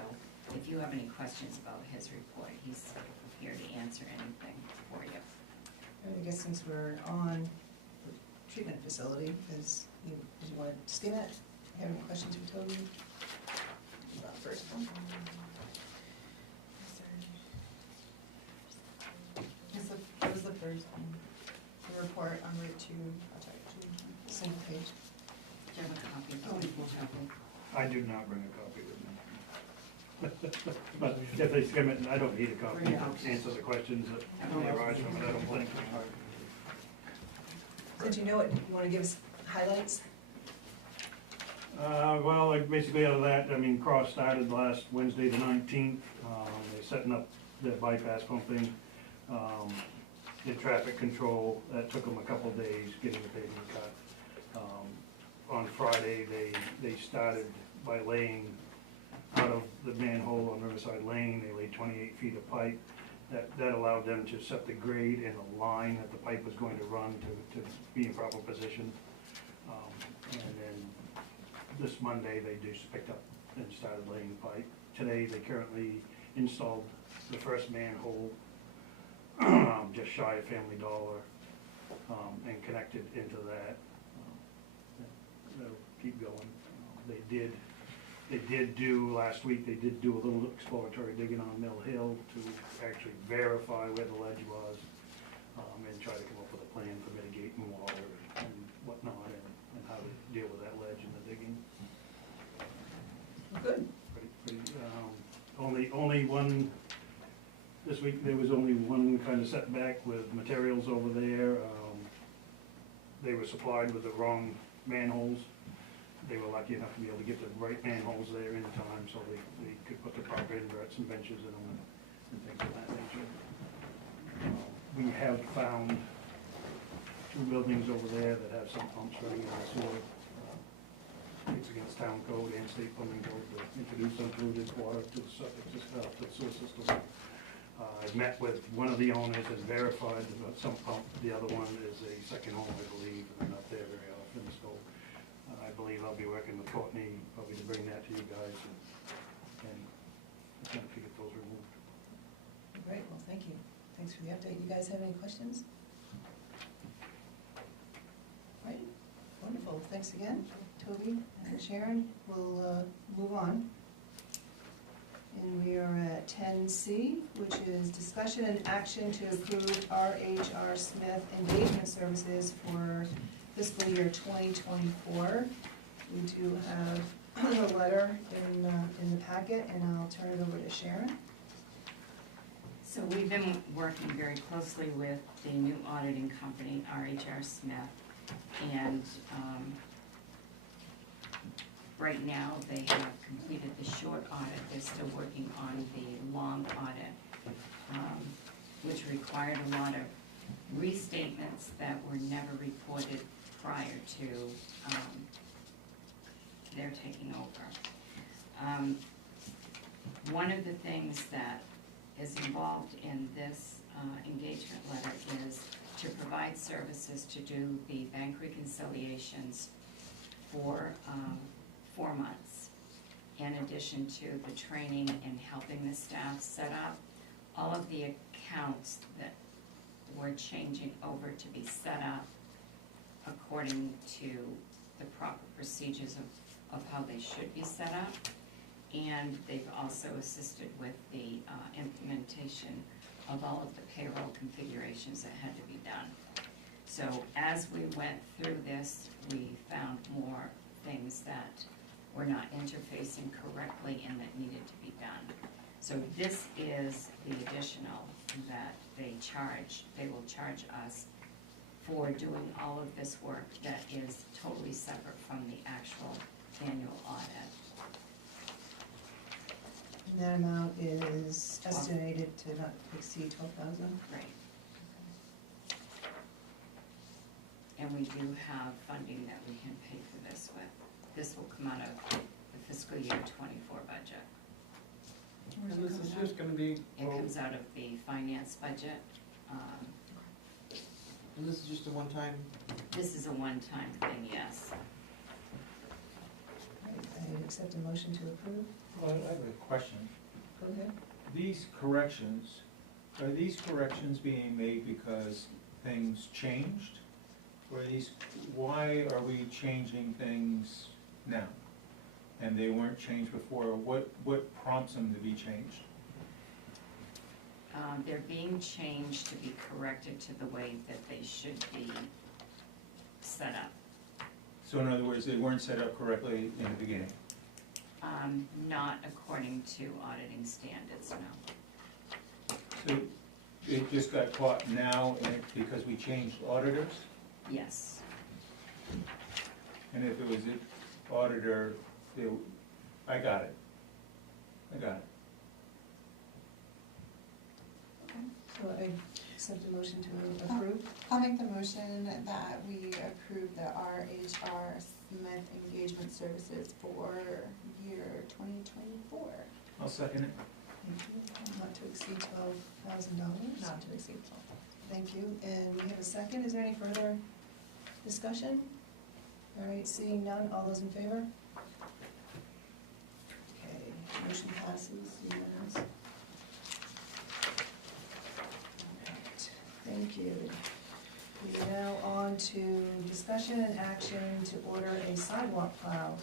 if you have any questions about his report, he's here to answer anything for you. I guess since we're on the treatment facility, did you want to skim it? Have any questions for Toby? About first one? What was the first one? The report on Route 2 project, single page. Do you have a copy? Oh. Toby? I do not bring a copy with me. But if they skim it, I don't need a copy to answer the questions that may arise from it, I don't think. Did you know it, you wanna give us highlights? Well, like basically out of that, I mean, Cross started last Wednesday the 19th. They're setting up their bypass pumping, their traffic control. That took them a couple of days getting the pavement cut. On Friday, they started by laying out of the manhole on Riverside Lane. They laid 28 feet of pipe. That allowed them to set the grade and the line that the pipe was going to run to be in proper position. And then this Monday, they just picked up and started laying pipe. Today, they currently installed the first manhole, just shy of Family Dollar, and connected into that. They'll keep going. They did do, last week, they did do a little exploratory digging on Mill Hill to actually verify where the ledge was, and try to come up with a plan for mitigating water and whatnot, and how to deal with that ledge in the digging. Good. Only one, this week, there was only one kind of setback with materials over there. They were supplied with the wrong manholes. They were lucky enough to be able to get the right manholes there in time, so they could put the proper inverts and benches in them and things of that nature. We have found 2 buildings over there that have some pumps running in the sewer. It's against town code and state plumbing code to introduce unpolluted water to the septic system, to the sewer system. I've met with one of the owners and verified that some pump, the other one is a second home, I believe, and they're not there very often, so I believe I'll be working with Courtney, probably to bring that to you guys and attempt to get those removed. Great, well, thank you. Thanks for the update. You guys have any questions? Right, wonderful. Thanks again, Toby and Sharon. We'll move on. And we are at 10C, which is discussion and action to approve R.H.R. Smith engagement services for fiscal year 2024. We do have a letter in the packet, and I'll turn it over to Sharon. So we've been working very closely with the new auditing company, R.H.R. Smith, and right now they have completed the short audit. They're still working on the long audit, which required a lot of restatements that were never reported prior to their taking over. One of the things that is involved in this engagement letter is to provide services to do the bank reconciliations for 4 months, in addition to the training and helping the staff set up all of the accounts that we're changing over to be set up according to the proper procedures of how they should be set up. And they've also assisted with the implementation of all of the payroll configurations that had to be done. So as we went through this, we found more things that were not interfacing correctly and that needed to be done. So this is the additional that they will charge us for doing all of this work that is totally separate from the actual annual audit. And that amount is estimated to not exceed 12,000? Right. And we do have funding that we can pay for this with. This will come out of the fiscal year 24 budget. And this is just gonna be, It comes out of the finance budget. and this is just a one-time, This is a one-time thing, yes. Right, I would accept a motion to approve. Well, I have a question. Go ahead. These corrections, are these corrections being made because things changed? Or why are we changing things now? And they weren't changed before. What prompts them to be changed? They're being changed to be corrected to the way that they should be set up. So in other words, they weren't set up correctly in the beginning? Not according to auditing standards, no. So it just got caught now because we changed auditors? Yes. And if it was an auditor, I got it. So I accept a motion to approve. I'll make the motion that we approve the R.H.R. Smith Engagement Services for year 2024. I'll second it. Thank you. Not to exceed $12,000. Not to exceed 12. Thank you, and we have a second. Is there any further discussion? All right, seeing none, all those in favor? Okay, motion passes unanimous. All right, thank you. We are now on to discussion and action to order a sidewalk plow.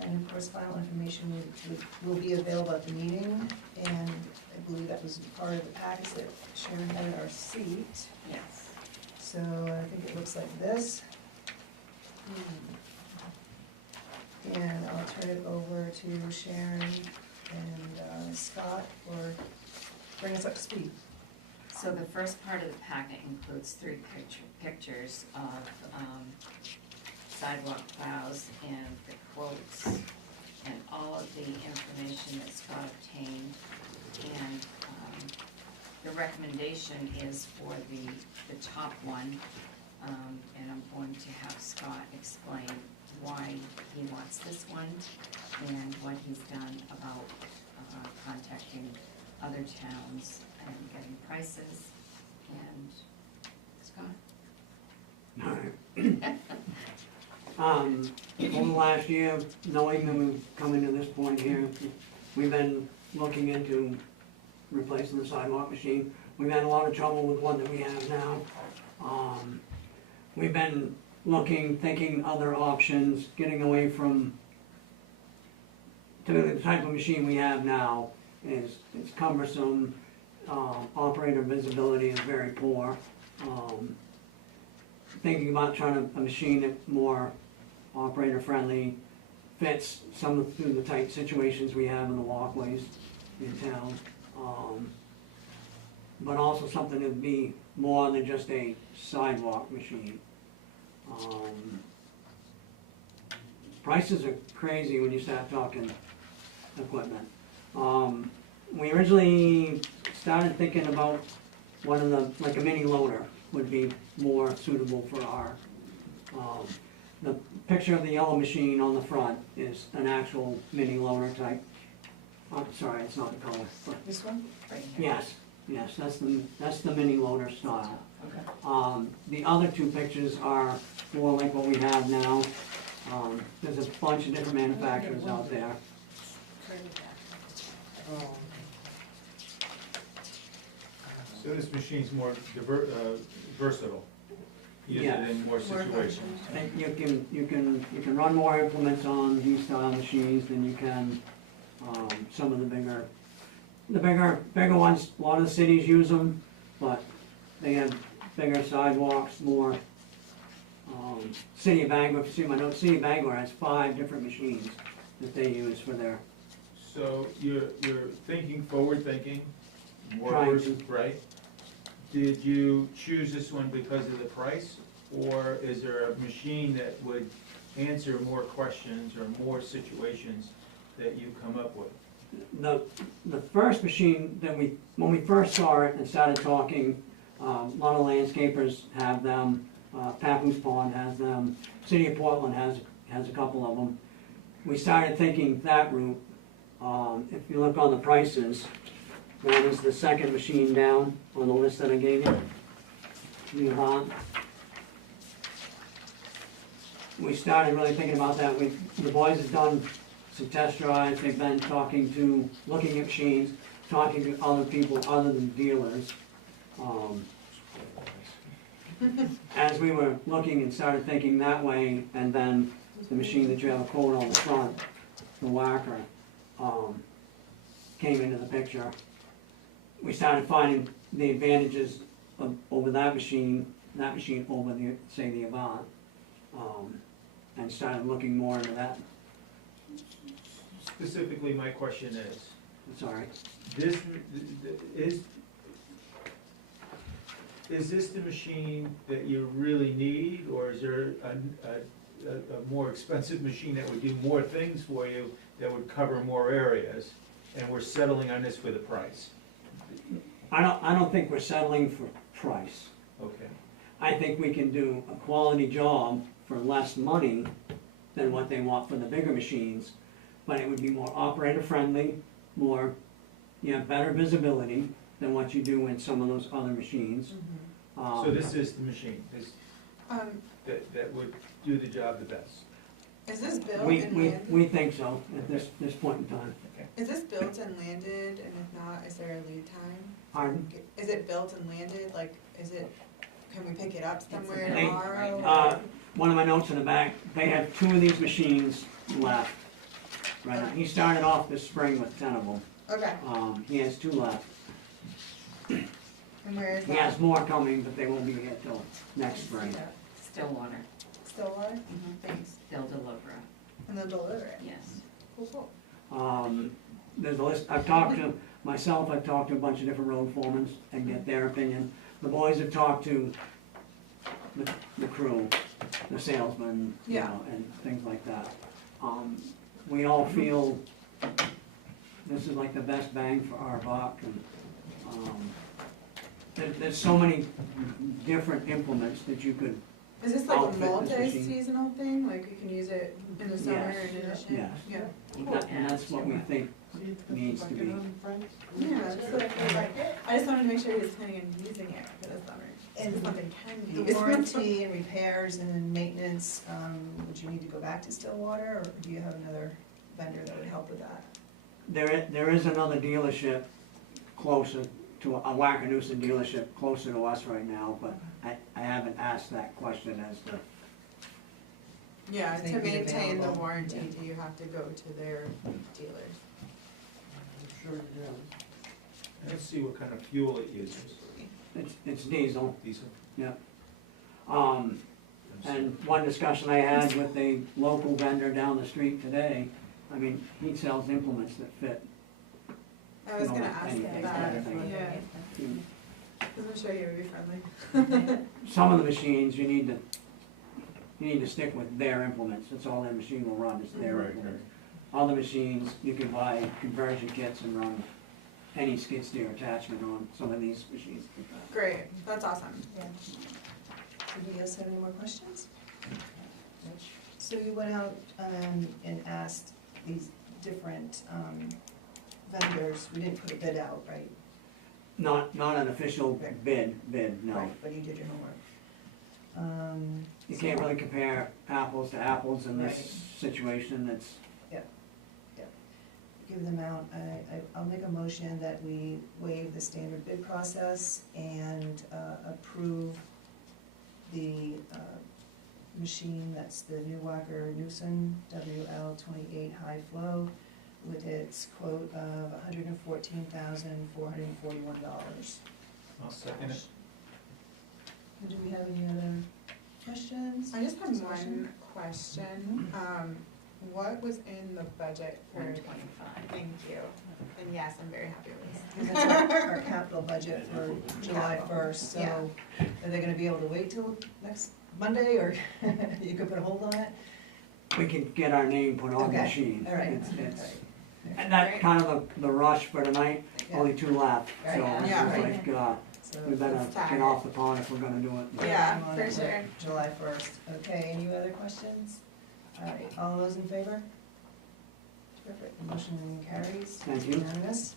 And of course, final information will be available at the meeting, and I believe that was part of the package that Sharon had in our seat. Yes. So I think it looks like this. And I'll turn it over to Sharon and Scott for bring us up to speed. So the first part of the packet includes three pictures of sidewalk plows and the quotes and all of the information that Scott obtained. And the recommendation is for the top one, and I'm going to have Scott explain why he wants this one and what he's done about contacting other towns and getting prices. And Scott? Over the last year, knowing that we've come into this point here, we've been looking into replacing the sidewalk machine. We've had a lot of trouble with one that we have now. We've been looking, thinking other options, getting away from, typically the type of machine we have now is cumbersome, operator visibility is very poor. Thinking about trying a machine that's more operator friendly, fits some of the tight situations we have in the walkways in town. But also something that'd be more than just a sidewalk machine. Prices are crazy when you start talking equipment. We originally started thinking about one of the, like a mini loader would be more suitable for our, the picture of the yellow machine on the front is an actual mini loader type. I'm sorry, it's not in color, but This one? Right here. yes, that's the mini loader style. Okay. The other two pictures are more like what we have now. There's a bunch of different manufacturers out there. So this machine's more versatile, use it Yes. in more situations. And you can run more implements on these style machines than you can, some of the bigger ones. A lot of the cities use them, but they have bigger sidewalks, more, City of Bangor, see my notes, City of Bangor has 5 different machines that they use for their, So you're thinking, forward thinking, more Trying versus, right? Did you choose this one because of the price, or is there a machine that would answer more questions or more situations that you come up with? the first machine that when we first saw it and started talking, a lot of landscapers have them, Papoose Pond has them, City of Portland has a couple of them. We started thinking that route. If you look on the prices, that is the second machine down on the list that I gave you. W.H.A.T. We started really thinking about that. The boys have done some test drives, they've been looking at machines, talking to other people other than dealers. As we were looking and started thinking that way, and then the machine that you have a quote on the front, the whacker, came into the picture. We started finding the advantages over that machine over the Avant, and started looking more into that. specifically, my question is, Sorry. this, is this the machine that you really need, or is there a more expensive machine that would do more things for you, that would cover more areas, and we're settling on this for the price? I don't think we're settling for price. Okay. I think we can do a quality job for less money than what they want for the bigger machines, but it would be more operator friendly, more, you have better visibility than what you do in some of those other machines. So this is the machine, that would do the job the best? Is this built We, and we, landed? we think so at this point in time. Is this built and landed, and if not, is there a lead time? Pardon? Is it built and landed, like, can we pick it up somewhere They- tomorrow? One of my notes in the back, they have 2 of these machines left. Right now, he started off this spring with 10 of them. Okay, He has 2 left. and where is He has that? more coming, but they won't be here till next spring. Stillwater, Stillwater? thanks, they'll deliver it, And they'll deliver it? yes. Cool, cool. There's a list, I've talked to a bunch of different road foremen and get their opinion. The boys have talked to the crew, the salesmen, you Yeah. know, and things like that. We all feel this is like the best bang for our buck, and there's so many different implements that you could, Is this like a Outfit this machine. multi-seasonal thing, like you can use it in the summer Yes. and in the? Yes. Yeah. You Cool. got and that's what we think needs to be. Yeah, that's what I feel like. I just wanted to make sure he was planning on using it for the summer. And Something can be The used. warranty and repairs and maintenance, would you need to go back to Stillwater, or do you have another vendor that would help with that? There is another dealership closer to, a Wackeneusen dealership closer to us right now, but I haven't asked that question as to, Yeah, They to be maintain the available. warranty, do you have to go to their dealers? Sure, yeah. Let's see what kind of fuel it uses. it's diesel. Diesel? And one discussion I had with a local vendor down the street today, I mean, he sells implements that fit. I was No, gonna ask anything, him that, anything. yeah, because I'm sure he would be friendly. Some of the machines, you need to stick with their implements, that's all that machine will run, is their Right, implements. Other machines, you can buy conversion kits and run any skid steer attachment on some of these machines. Great, that's awesome. Yeah. Anybody else have any more questions? So you went out and asked these different vendors, we didn't put a bid out, right? Not an official bid, no. Right, but you did your homework. You can't really compare apples to apples in this Right. situation, it's, Give them out, I'll make a motion that we waive the standard bid process and approve the machine, that's the new Wackeneusen WL-28 high flow with its quote of $114,441. I'll second it. Do we have any other questions? I just have Discussion? one question. What was in the budget for? 125. Thank you. And yes, I'm very happy with Because that's our capital budget for July Capital. 1st, Yeah. so are they gonna be able to wait till next Monday, or you could put a hold on it? we can get our name put on the Okay, machine. all right. It's- All And that's kind of the rush for tonight, Yeah. only 2 left, so Right. it's Yeah. like, So we better It's tired. get off the pond if we're gonna do it. Yeah, on for it sure. July 1st. Okay, any other questions? All right, all those in favor? Perfect, motion carries. Thank you. Unanimous.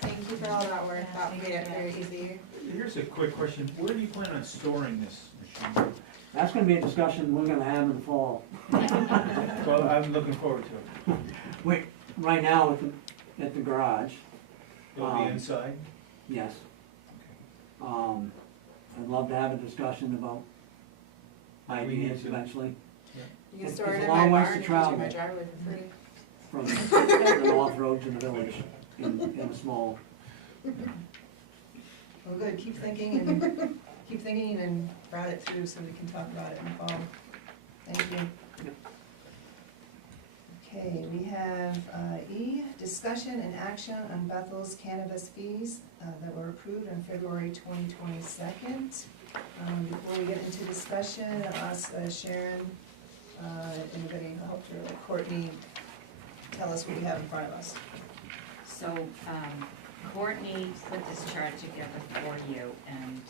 Thank you for all that work. That made it very easy. Here's a quick question, where do you plan on storing this machine? That's gonna be a discussion we're gonna have in the fall. Well, I'm looking forward to it. Right now, at the garage, It'll be inside? yes. I'd love to have a discussion about We need ideas to. eventually, You can It's store a it in long my ways barn to and use it in travel. my driveway for free. from the north road to the village in a small. Well, good, keep thinking and route it through so we can talk about it in the fall. Thank you. Okay, we have E, discussion and action on Bethel's cannabis fees that were approved on February 2022. Before we get into discussion, I'll ask Sharon, anybody help her, like Courtney, tell us what we have in front of us. So, Courtney put this chart together for you, and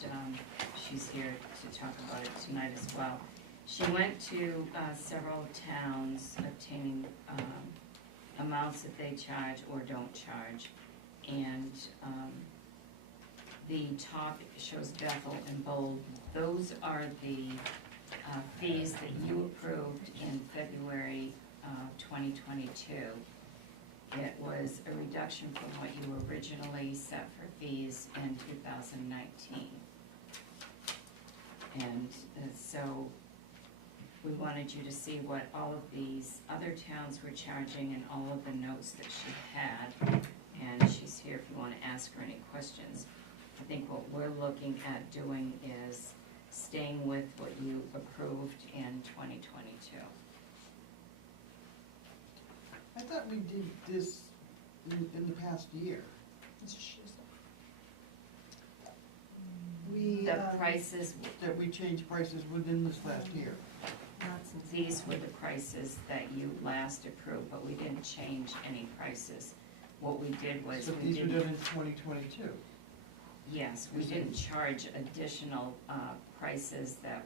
she's here to talk about it tonight as well. She went to several towns obtaining amounts that they charge or don't charge. And the top shows Bethel in bold. Those are the fees that you approved in February 2022. It was a reduction from what you originally set for fees in 2019. And so we wanted you to see what all of these other towns were charging and all of the notes that she had. And she's here if you want to ask her any questions. I think what we're looking at doing is staying with what you approved in 2022. I thought we did this in the past year. We, The prices, That we changed prices within this last year. these were the prices that you last approved, but we didn't change any prices. What we did was So we these were didn't. done in 2022. Yes, we didn't charge additional prices that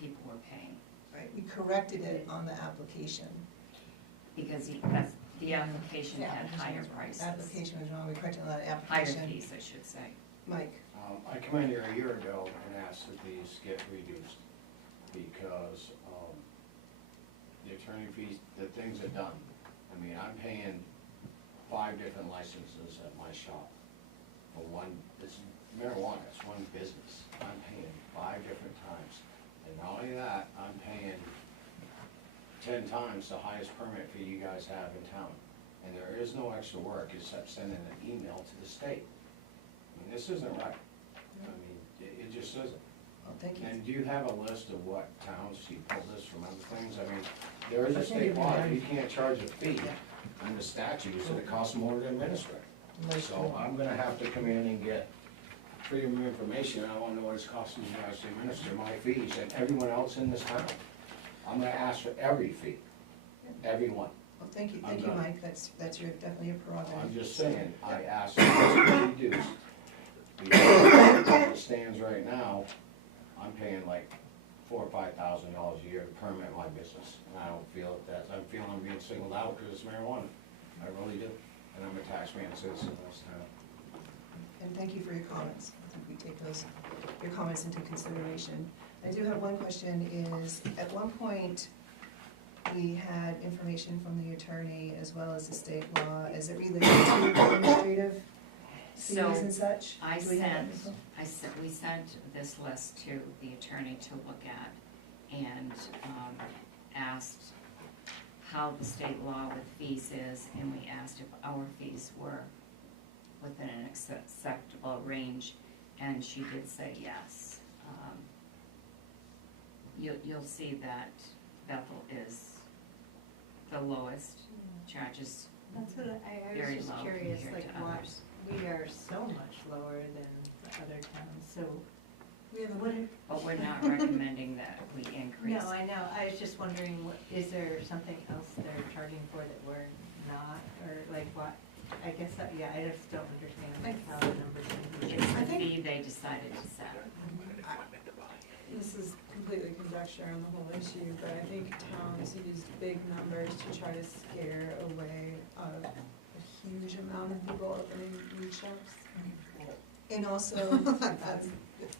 people were paying, right, we corrected it on the application. because the application had higher prices. Application was wrong, we corrected on the Higher application. fees, I should say. Mike, I came in here a year ago and asked that these get reduced because the attorney fees, the things are done. I mean, I'm paying 5 different licenses at my shop for one, it's marijuana, it's one business. I'm paying 5 different times. And not only that, I'm paying 10 times the highest permit fee you guys have in town. And there is no extra work except sending an email to the state. I mean, this isn't right. I mean, it just isn't. well, thank you. And do you have a list of what towns she pulled this from other things? I mean, there is a state law, you can't charge a fee. And the statute said it costs more to administer. So I'm gonna have to come in and get freedom of information. I wanna know what it's costing you guys to administer my fees and everyone else in this town. I'm gonna ask for every fee, every one. Well, thank you, I'm done. Mike, that's definitely a prerogative. I'm just saying, I asked for this to be reduced. Because as it stands right now, I'm paying like $4,000 or $5,000 a year to permit my business. And I don't feel that, I'm feeling I'm being singled out because it's marijuana. I really do. And I'm a taxpaying citizen in this town. And thank you for your comments. I think we take your comments into consideration. I do have one question is, at one point, we had information from the attorney as well as the state law as it related to administrative fees So and such. Do we have that info? we sent this list to the attorney to look at and asked how the state law with fees is, and we asked if our fees were within an acceptable range, and she did say yes. You'll see that Bethel is the lowest, charges That's what I very was low just curious, compared like to what, others. we are so much lower than the other towns, so. We have a What, But we're not recommending that we increase. no, I know, I was just wondering, is there something else they're charging for that we're not, or like what? I guess, yeah, I just don't understand like how the numbers can be. It's I the think- fee they decided to set. This is completely conjecture on the whole issue, but I think towns use big numbers to try to scare away a huge amount of people opening weed shops. And also,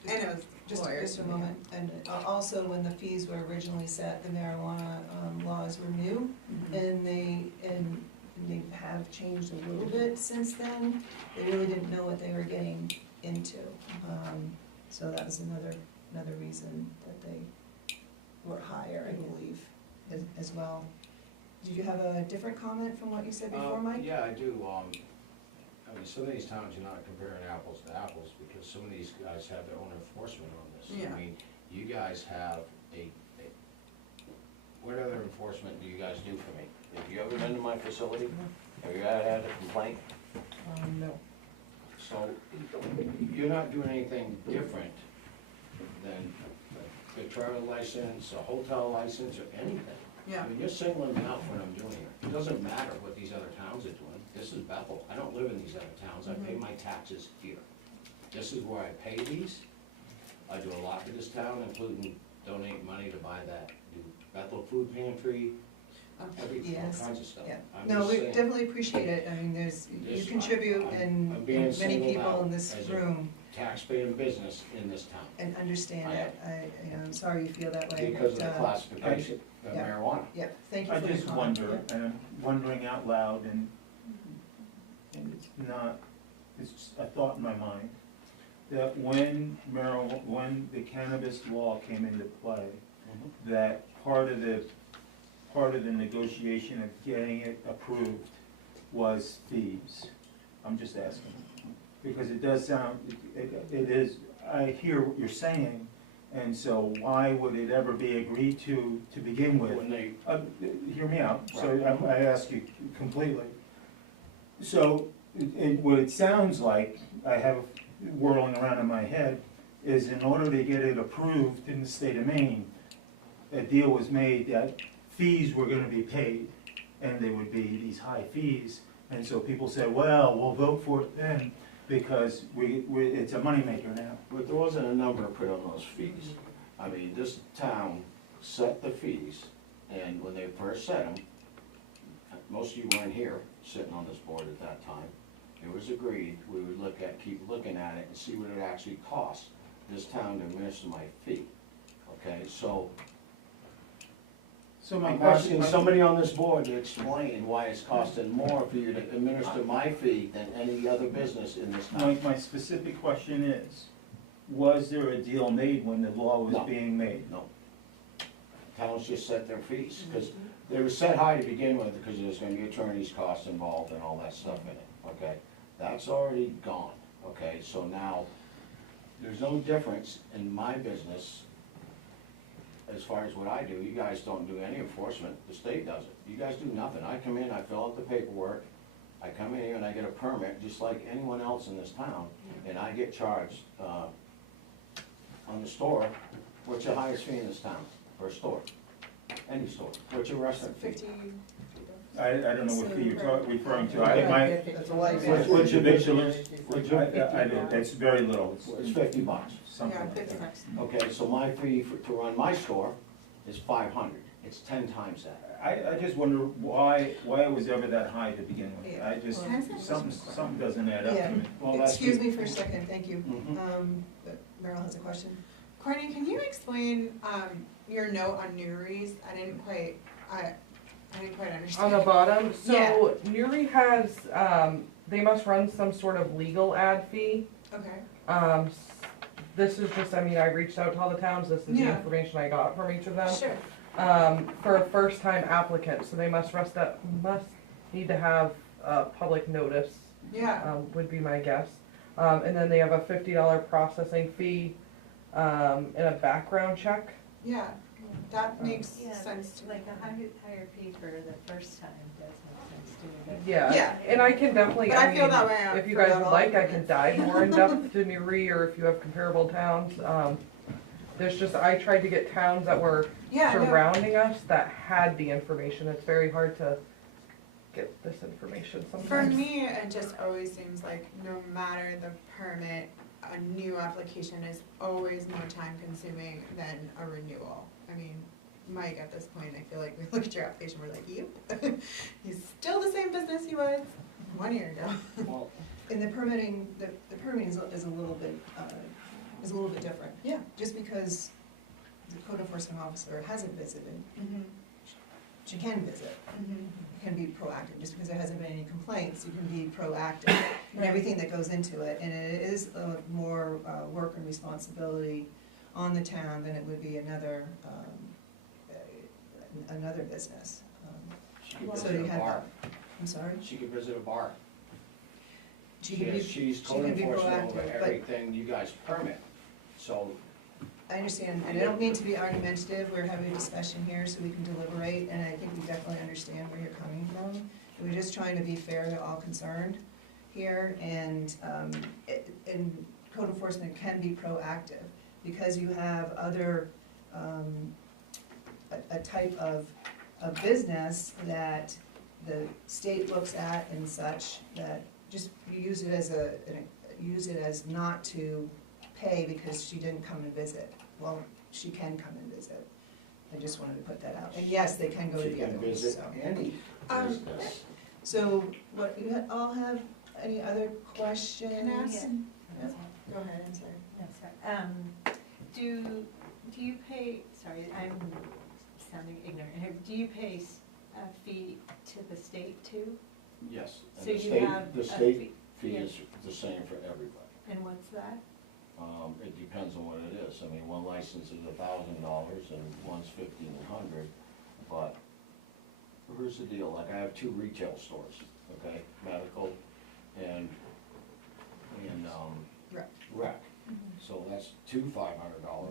I know, just a moment, and also when the fees were originally set, the marijuana laws were new, and they have changed a little bit since then. They really didn't know what they were getting into, so that was another reason that they were higher, I believe, as well. Did you have a different comment from what you said before, Mike? Yeah, I do. I mean, some of these towns, you're not comparing apples to apples because some of these guys have their own enforcement on this. Yeah. I mean, you guys have what other enforcement do you guys do for me? Have you ever been to my facility? Have you ever had a complaint? No. So, you're not doing anything different than a travel license, a hotel license, or anything. Yeah. I mean, you're singling me out for what I'm doing here. It doesn't matter what these other towns are doing. This is Bethel. I don't live in these other towns. I pay my taxes here. This is where I pay these. I do a lot for this town, including donate money to buy that new Bethel food pantry, everything, all Yes, kinds of stuff. yeah. I'm No, just we saying, definitely appreciate it. I mean, you This- contribute I'm and being many singled people out in this as a room taxpaying business in this town and understand I am. it. I'm sorry you feel that way. because of but, the classification of yeah. marijuana. Yeah, thank you I for your just comment. wonder, and I'm wondering out loud, and it's not, it's just a thought in my mind, that when the cannabis law came into play, that part of the negotiation of getting it approved was fees. I'm just asking, because it does sound, it is, I hear what you're saying, and so why would it ever be agreed to begin with? When they, Hear me out, so I ask you completely. So, what it sounds like, I have whirling around in my head, is in order to get it approved in the state of Maine, a deal was made that fees were gonna be paid, and they would be these high fees, and so people said, well, we'll vote for it then, because it's a moneymaker now. but there wasn't a number put on those fees. I mean, this town set the fees, and when they first set them, most of you weren't here, sitting on this board at that time. It was agreed, we would keep looking at it and see what it actually costs this town to administer my fee. Okay, so So my I'm question, asking somebody on this board to explain why it's costing more for you to administer my fee than any other business in this town. my specific question is, was there a deal made when the law was No. being made? No. Towns just set their fees, because they were set high to begin with, because there's gonna be attorney's costs involved and all that stuff in it, okay? That's already gone, okay? So now, there's no difference in my business as far as what I do. You guys don't do any enforcement, the state does it. You guys do nothing. I come in, I fill out the paperwork, I come in here and I get a permit, just like anyone else in this town, and I get charged, on the store. What's your highest fee in this town for a store? Any store? What's your restaurant fee? 50. I don't know what fee you're referring to. That's a light. What's your vigilance? It's very little. It's $50. Something Yeah, like 50 that. bucks. Okay, so my fee to run my store is $500. It's 10 times that. I just wonder why it was ever that high to begin with. Yeah. I just, Can I say something doesn't add up Yeah. to me. Well, that's Excuse me for a second, thank you. Mhm. Meryl has a question. Courtney, can you explain, your note on Newry's? I didn't quite understand. On the bottom, Yeah. so Newry has, they must run some sort of legal ad fee. Okay, This is just, I mean, I reached out to all the towns, this is the Yeah. information I got from each of them. sure. For a first-time applicant, so they must need to have public notice, Yeah, would be my guess. And then they have a $50 processing fee, and a background check. yeah, that makes Yeah, sense to me. like a higher fee for the first time does make sense to me. but- Yeah, Yeah. and I can definitely, But I feel that way if you for guys all would like, I of can it. dive more in depth to Newry, or if you have comparable towns. There's just, I tried to get towns that were Yeah, no, surrounding us that had the information. It's very hard to get this information for sometimes. me, it just always seems like no matter the permit, a new application is always more time consuming than a renewal. I mean, Mike, at this point, I feel like we look at your application, we're like, yep, he's still the same business he was 1 year ago. Well, In the permitting, the permitting is a little bit different. Yeah. Just because the code enforcement officer hasn't visited, Mhm, she can visit, mhm. can be proactive. Just because there hasn't been any complaints, you can be proactive in everything that goes into it. And it is more work and responsibility on the town than it would be another business. she could So visit you a have bar. I'm sorry? She could visit a bar. She can be, She's she code can be enforcement over proactive, but everything you guys permit. So I understand, and I don't mean to be argumentative, we're having a discussion here so we can deliberate, and I think we definitely understand where you're coming from. We're just trying to be fair to all concerned here, and code enforcement can be proactive, because you have other, a type of business that the state looks at and such, that just you use it as not to pay because she didn't come and visit. Well, she can come and visit. I just wanted to put that out. And yes, they can go to the other ones, Visit so. any business. So, what, you all have any other questions? Can I ask? Yeah. Go ahead, I'm sorry. No, sorry. Do you pay, sorry, I'm sounding ignorant here, do you pay a fee to the state too? Yes, So and you have the a state fee yeah. is the same for everybody. And what's that? It depends on what it is. I mean, one license is $1,000 and one's $1,500, but here's the deal, like I have 2 retail stores, okay, medical and rec. So that's 2 $500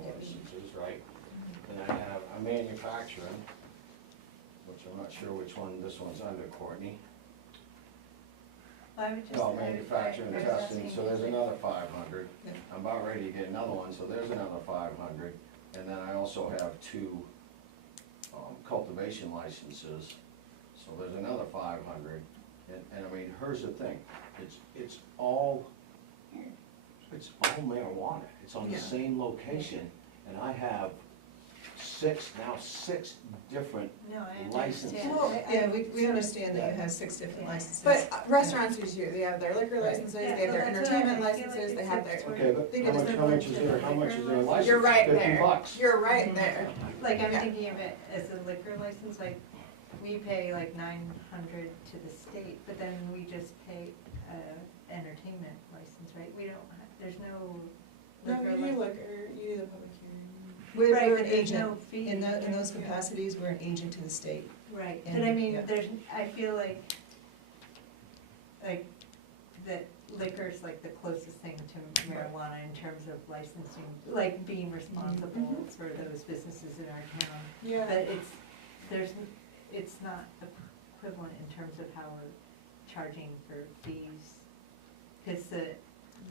licenses, right? And I have a manufacturing, which I'm not sure which one this one's under, Courtney. I would just. Well, manufacturing and I was testing, asking so there's you- another 500. Yeah. I'm about ready to get another one, so there's another 500. And then I also have 2 cultivation licenses, so there's another 500. And I mean, here's the thing, it's all marijuana. It's on the Yeah. same location, and I have 6 different No, I licenses. understand. Well, Yeah, we understand that you have 6 different licenses. But restaurants usually, they have their liquor licenses, they Yeah, have their well, that's entertainment what I feel like licenses, they it's have like their. Okay, but Think how of much, this how much as is a there, how much is there a license? You're right there. $50. You're right there. Like, I'm Yeah. thinking of it as a liquor license, like, we pay like 900 to the state, but then we just pay entertainment license, right? We don't, there's no No, liquor you do license. liquor, you do the public hearing. We're Right, an but there's no agent. fee. In those capacities, we're an agent to the state. Right, And- but I mean, yeah. there's, I feel like that liquor's like the closest thing to marijuana in terms of licensing, like being responsible for those businesses in our town. Yeah. But it's not equivalent in terms of how we're charging for fees. Cause The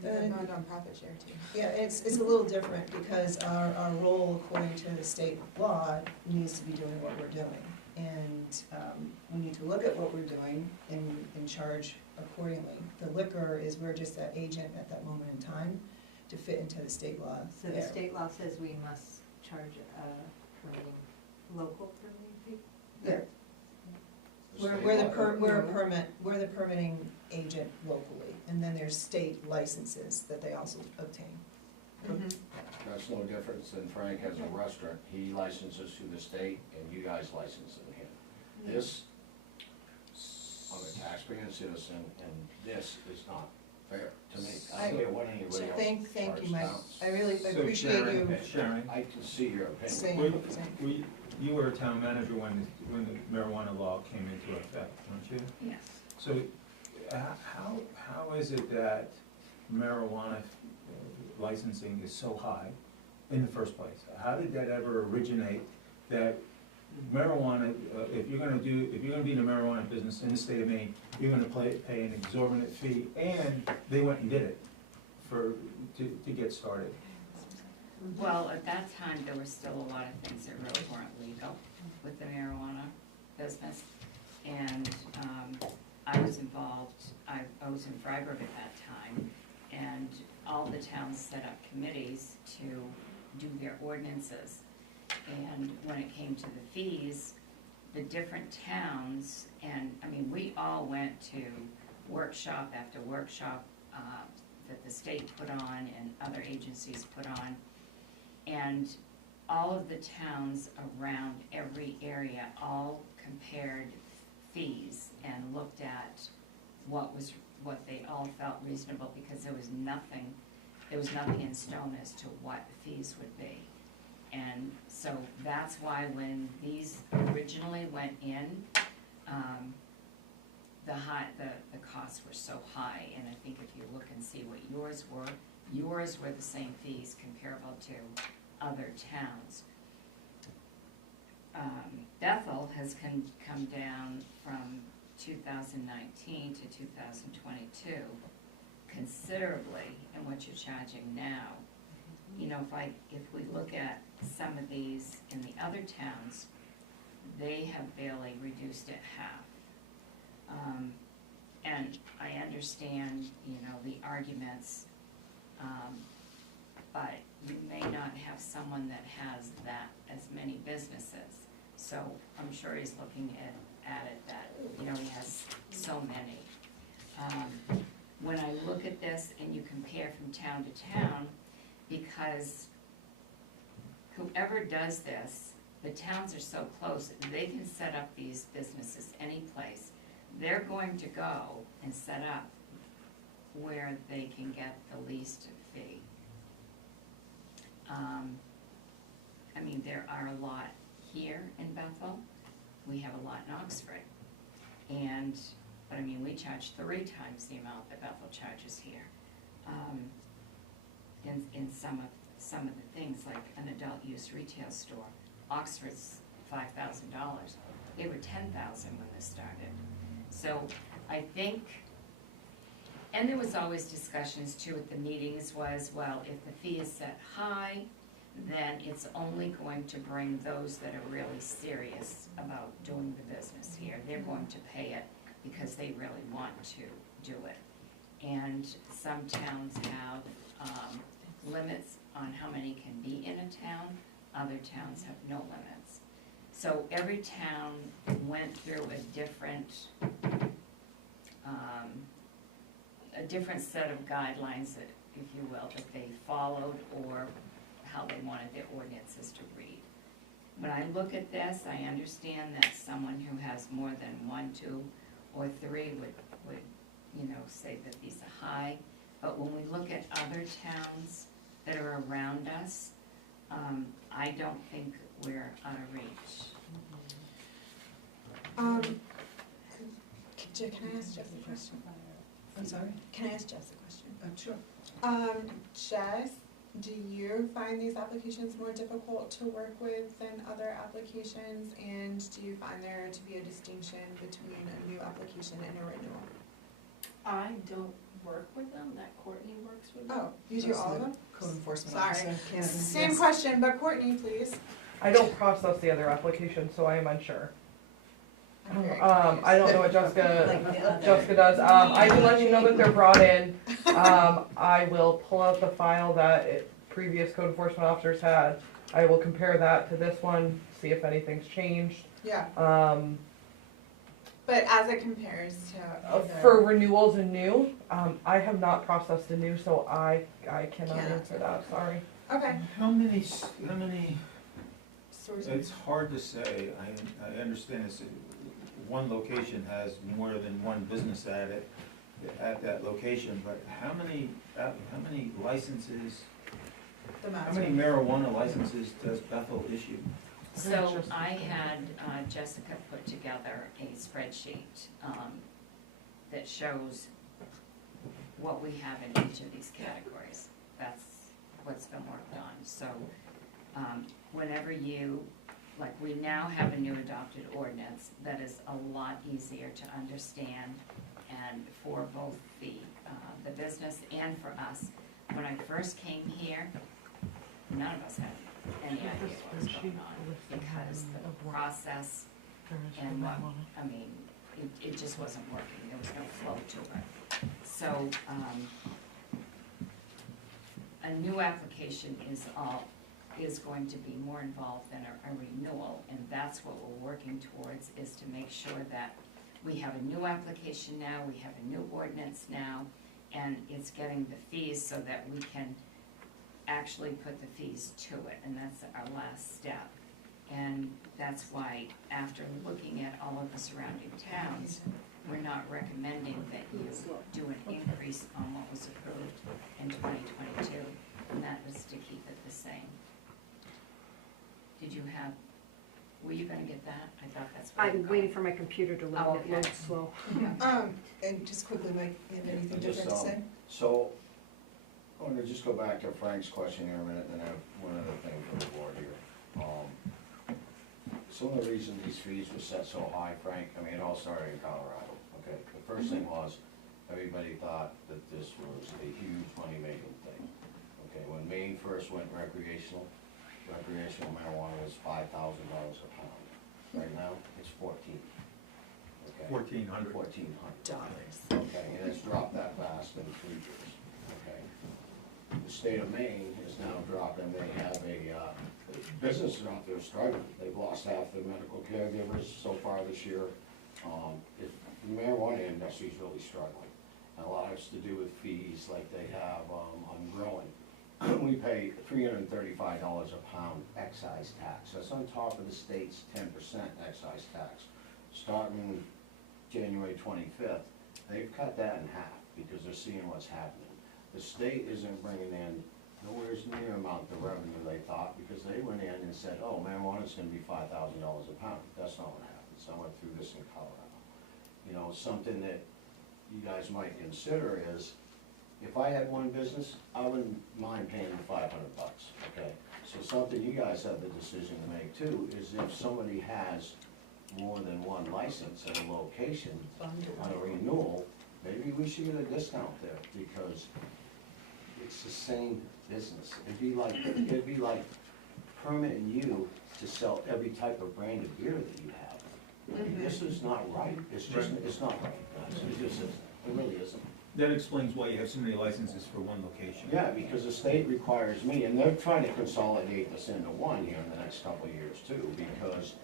nonprofit share too. Yeah, it's a little different because our role according to the state law needs to be doing what we're doing. And we need to look at what we're doing and charge accordingly. The liquor is, we're just that agent at that moment in time to fit into the state law. so the there. state law says we must charge a permitting, local permitting fee? Yeah. We're the permitting agent locally, and then there's state licenses that they also obtain. That's no difference than Frank has a restaurant, he licenses through the state and you guys license in him. This, I'm a taxpaying citizen and this is not fair to me. I don't care what anybody else Thank you, charges Mike. towns. I really So appreciate you Sharon, I can see your opinion. saying. you were a town manager when the marijuana law came into effect, weren't you? Yes. So how is it that marijuana licensing is so high in the first place? How did that ever originate, that marijuana, if you're gonna be in the marijuana business in the state of Maine, you're gonna pay an exorbitant fee, and they went and did it to get started? Well, at that time, there were still a lot of things that really weren't legal with the marijuana business. And I was involved, I was in Freiburg at that time, and all the towns set up committees to do their ordinances. And when it came to the fees, the different towns, and I mean, we all went to workshop after workshop that the state put on and other agencies put on. And all of the towns around every area all compared fees and looked at what they all felt reasonable, because there was nothing in stone as to what the fees would be. And so that's why when these originally went in, the costs were so high. And I think if you look and see what yours were the same fees comparable to other towns. Bethel has come down from 2019 to 2022 considerably in what you're charging now. You know, if we look at some of these in the other towns, they have barely reduced it half. And I understand, you know, the arguments, but you may not have someone that has that as many businesses. So I'm sure he's looking at it that, you know, he has so many. When I look at this and you compare from town to town, because whoever does this, the towns are so close, they can set up these businesses any place. They're going to go and set up where they can get the least fee. I mean, there are a lot here in Bethel. We have a lot in Oxford. But I mean, we charge 3 times the amount that Bethel charges here. In some of the things, like an adult use retail store, Oxford's $5,000. They were $10,000 when this started. So I think, and there was always discussions too at the meetings was, well, if the fee is set high, then it's only going to bring those that are really serious about doing the business here. They're going to pay it because they really want to do it. And some towns have limits on how many can be in a town. Other towns have no limits. So every town went through a different set of guidelines, that, if you will, that they followed, or how they wanted their ordinances to read. When I look at this, I understand that someone who has more than 1, 2, or 3 would you know, say that these are high. But when we look at other towns that are around us, I don't think we're out of reach. Can I ask Jess a question? I'm sorry? Can I ask Jess a question? Sure. Jess, do you find these applications more difficult to work with than other applications? And do you find there to be a distinction between a new application and a renewal? I don't work with them, that Courtney works with them. Oh, you do all of them? Code enforcement Sorry. officer. Yes. Same question, but Courtney, please. I don't process the other applications, so I am unsure. I'm very I don't know what Like the other. Jessica does. I can let you know that they're brought in. I will pull out the file that previous code enforcement officers had. I will compare that to this one, see if anything's changed. Yeah. But as it compares to other- For renewals and new, I have not processed a new, so I cannot Can't answer that, sorry. Okay. How many, Sources. it's hard to say, I understand this, one location has more than one business at that location, but how many licenses, The how master. many marijuana licenses does Bethel issue? So I had Jessica put together a spreadsheet that shows what we have in each of these categories. That's what's been worked on. So whenever you, like, we now have a new adopted ordinance that is a lot easier to understand, and for both the business and for us. When I first came here, none of us had any idea what was going on, because the process and what, I mean, it just wasn't working, there was no flow to it. So, a new application is going to be more involved than a renewal, and that's what we're working towards, is to make sure that we have a new application now, we have a new ordinance now, and it's getting the fees so that we can actually put the fees to it, and that's our last step. And that's why, after looking at all of the surrounding towns, we're not recommending that you do an increase on what was approved in 2022, and that was to keep it the same. Did you have, were you gonna get that? I thought that's what you I'm were waiting going. for my computer to load, Oh, it okay. loads slow. And just quickly, Mike, you have anything Just, different to say? So, I want to just go back to Frank's question here a minute, and I have one other thing for the board here. Some of the reasons these fees were set so high, Frank, I mean, it all started in Colorado, okay? The first thing was, everybody thought that this was a huge money-making thing. Okay, when Maine first went recreational marijuana was $5,000 a pound. Right now, it's 14. Okay? $1,400. $1,400. Okay, and it's dropped that fast in 3 years, okay? The state of Maine is now dropping, they have a, businesses out there struggling. They've lost half their medical caregivers so far this year. The marijuana industry is really struggling. And a lot of it's to do with fees like they have on growing. We pay $335 a pound excise tax. That's on top of the state's 10% excise tax. Starting January 25th, they've cut that in half because they're seeing what's happening. The state isn't bringing in nowhere near amount the revenue they thought, because they went in and said, oh, marijuana's gonna be $5,000 a pound. That's not what happened. So I went through this in Colorado. You know, something that you guys might consider is, if I had one business, I wouldn't mind paying the $500, okay? So something you guys have the decision to make too, is if somebody has more than one license at a location on a renewal, maybe we should get a discount there, because it's the same business. It'd be like permitting you to sell every type of brand of beer that you have. This is not right. It's just, it's not right, guys. It just isn't. It really isn't. That explains why you have so many licenses for one location. Yeah, because the state requires me, and they're trying to consolidate this into one here in the next couple of years too, because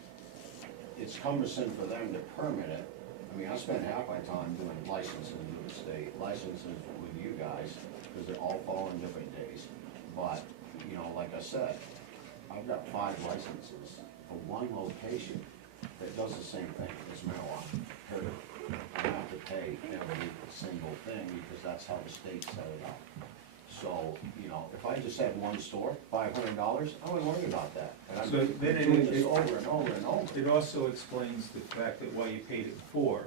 it's cumbersome for them to permit it. I mean, I spend half my time doing licensing with the state, licensing with you guys, because they all fall on different days. But, you know, like I said, I've got 5 licenses for one location that does the same thing as marijuana. Period. I have to pay every single thing because that's how the state set it up. So, you know, if I just had one store, $500, I wouldn't worry about that. And I'm So then doing this over and over and over. It also explains the fact that why you paid it before,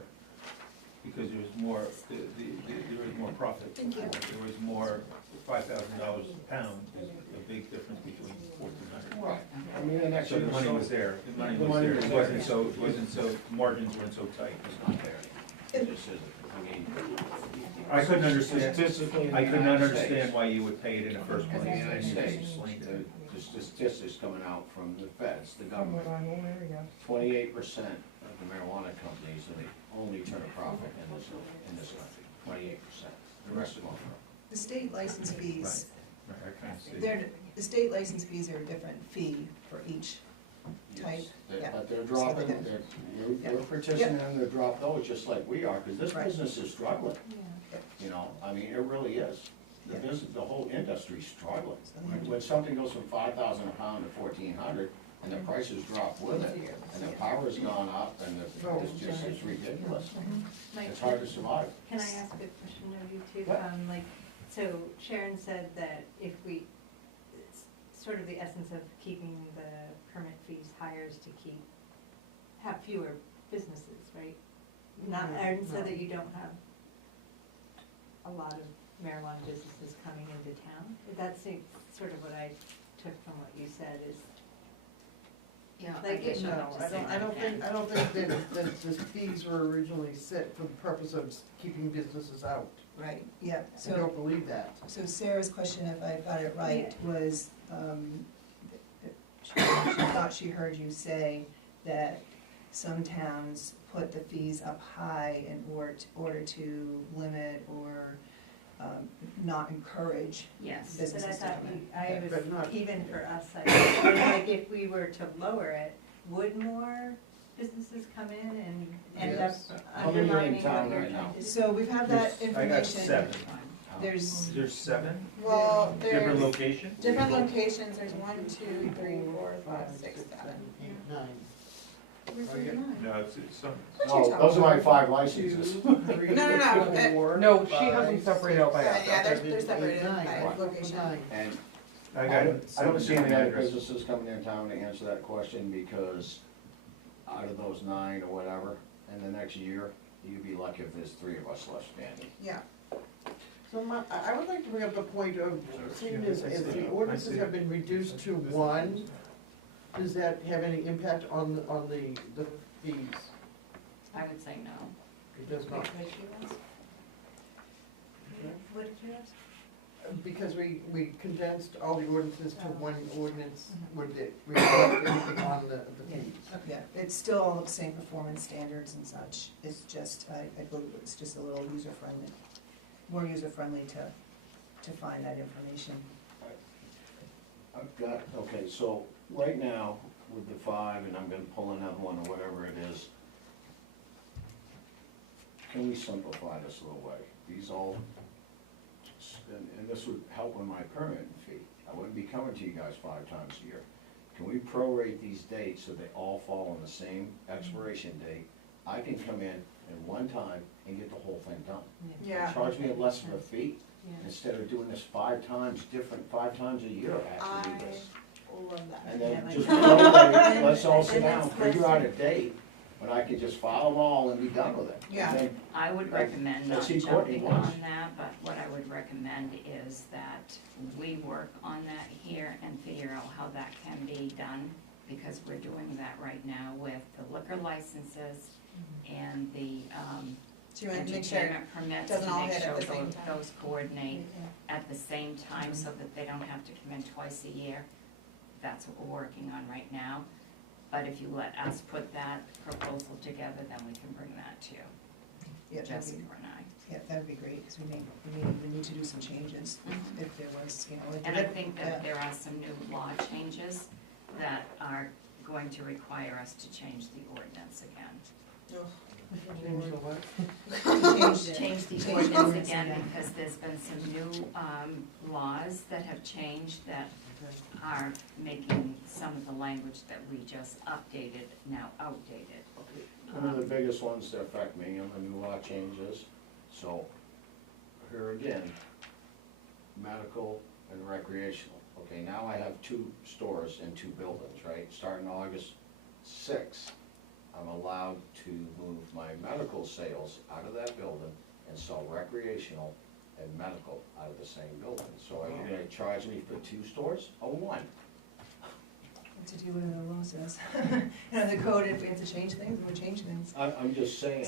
because there was more, there was more profit. Thank you. There was more, $5,000 a pound is a big difference between 1,400. Right. I mean, and So the money was there, the money was there, it wasn't so, margins weren't so tight. It's not there. It just isn't. I mean, I couldn't understand, statistically in the I could not United understand States, why you would pay it in the first in place. the United and you just States, explained it. the statistics coming out from the feds, the government, Our whole area. 28% of the marijuana companies are the only turn a profit in this country, 28%. The rest of them are. The state license fees, Right, I kinda see. the state license fees are a different fee for each type. Yeah. But they're dropping, Yeah. they're petitioning them to drop those just like we are, because this Right. business is struggling. Yeah. You know, I mean, it really is. The Yeah. business, the whole industry's struggling. When something goes from 5,000 a pound to 1,400, and the prices drop with it, and the power's gone up, and it's just, it's ridiculous. Mike, It's hard to survive. Can I ask a question of you too? Yeah. So Sharon said that if we, it's sort of the essence of keeping the permit fees higher is to have fewer businesses, right? Not, and so that you don't have a lot of marijuana businesses coming into town. That's sort of what I took from what you said is, Yeah, I Like, guess you'll No, have to I say don't, I don't think that the fees were originally set for the purpose of keeping businesses out. Right, yeah, I so, don't believe that. so Sarah's question, if I got it right, was, she thought she heard you say that some towns put the fees up high in order to limit or, not encourage Yes. but I businesses to thought, come in. I But was, not- even for us, like if we were to lower it, would more businesses come in and end up Yes. How many are in undermining what town you're right now? trying to do? So we have that I got information. 7. There's, There's 7 well, different there's locations? different locations, there's 1, 2, 3, 4, 5, 6, 7. 8, 9. No, it's some. No, those are my 5 licenses. No, no, Four, No, she has them five, separated out by Yeah, address. yeah, they're separated Eight, nine. by location. 9. And I I got don't see any different other addresses. businesses coming in town to answer that question, because out of those 9 or whatever, in the next year, you'd be lucky if there's 3 of us left standing. Yeah, So I would like to bring up the point of, seeing as the ordinances have been reduced to one, does that have any impact on the fees? I would say no. It does not. What did you ask? Because we condensed all the ordinances to one ordinance, would it reflect anything on the fees? Yeah, it's still all the same performance standards and such. It's just, I believe it's just a little user-friendly, more user-friendly to find that information. I've got, okay, so right now with the 5, and I'm gonna pull another one or whatever it is, can we simplify this a little way? These all, and this would help with my permit fee. I wouldn't be coming to you guys 5 times a year. Can we prorate these dates so they all fall on the same expiration date? I can come in one time and get the whole thing done. Yeah. Charge me less of a fee, Yeah. instead of doing this 5 times different, 5 times a year I have to do this. Love that. And Yeah, then like just that. prorate, let's all sit And down, it's figure less- out a date, when I can just file them all and be done with it. Yeah. And then I would Like, recommend let's not see Courtney jumping once. on that, but what I would recommend is that we work on that here and figure out how that can be done, because we're doing that right now with the liquor licenses and the So you want to make sure entertainment permits, doesn't to all make hit at sure the same time. those coordinate at the same time, so that they don't have to come in twice a year. That's what we're working on right now. But if you let us put that proposal together, then we can bring that to you, Yeah, Jessica and I. Yeah, that'd be great, because we need to do some changes, if there was, you know. if And I there- think yeah. that there are some new law changes that are going to require us to change the ordinance again. Change the what? Change the Change ordinance ordinance again, again. because there's been some new laws that have changed that are making some of the language that we just updated now outdated. one of the biggest ones that affect me on the new law changes, so here again, medical and recreational. Okay, now I have 2 stores in 2 buildings, right? Starting August 6th, I'm allowed to move my medical sales out of that building and sell recreational and medical out of the same building. So are you gonna charge me for 2 stores or 1? To do what the law says. You know, the code, if we have to change things, we'll change things. I'm just saying.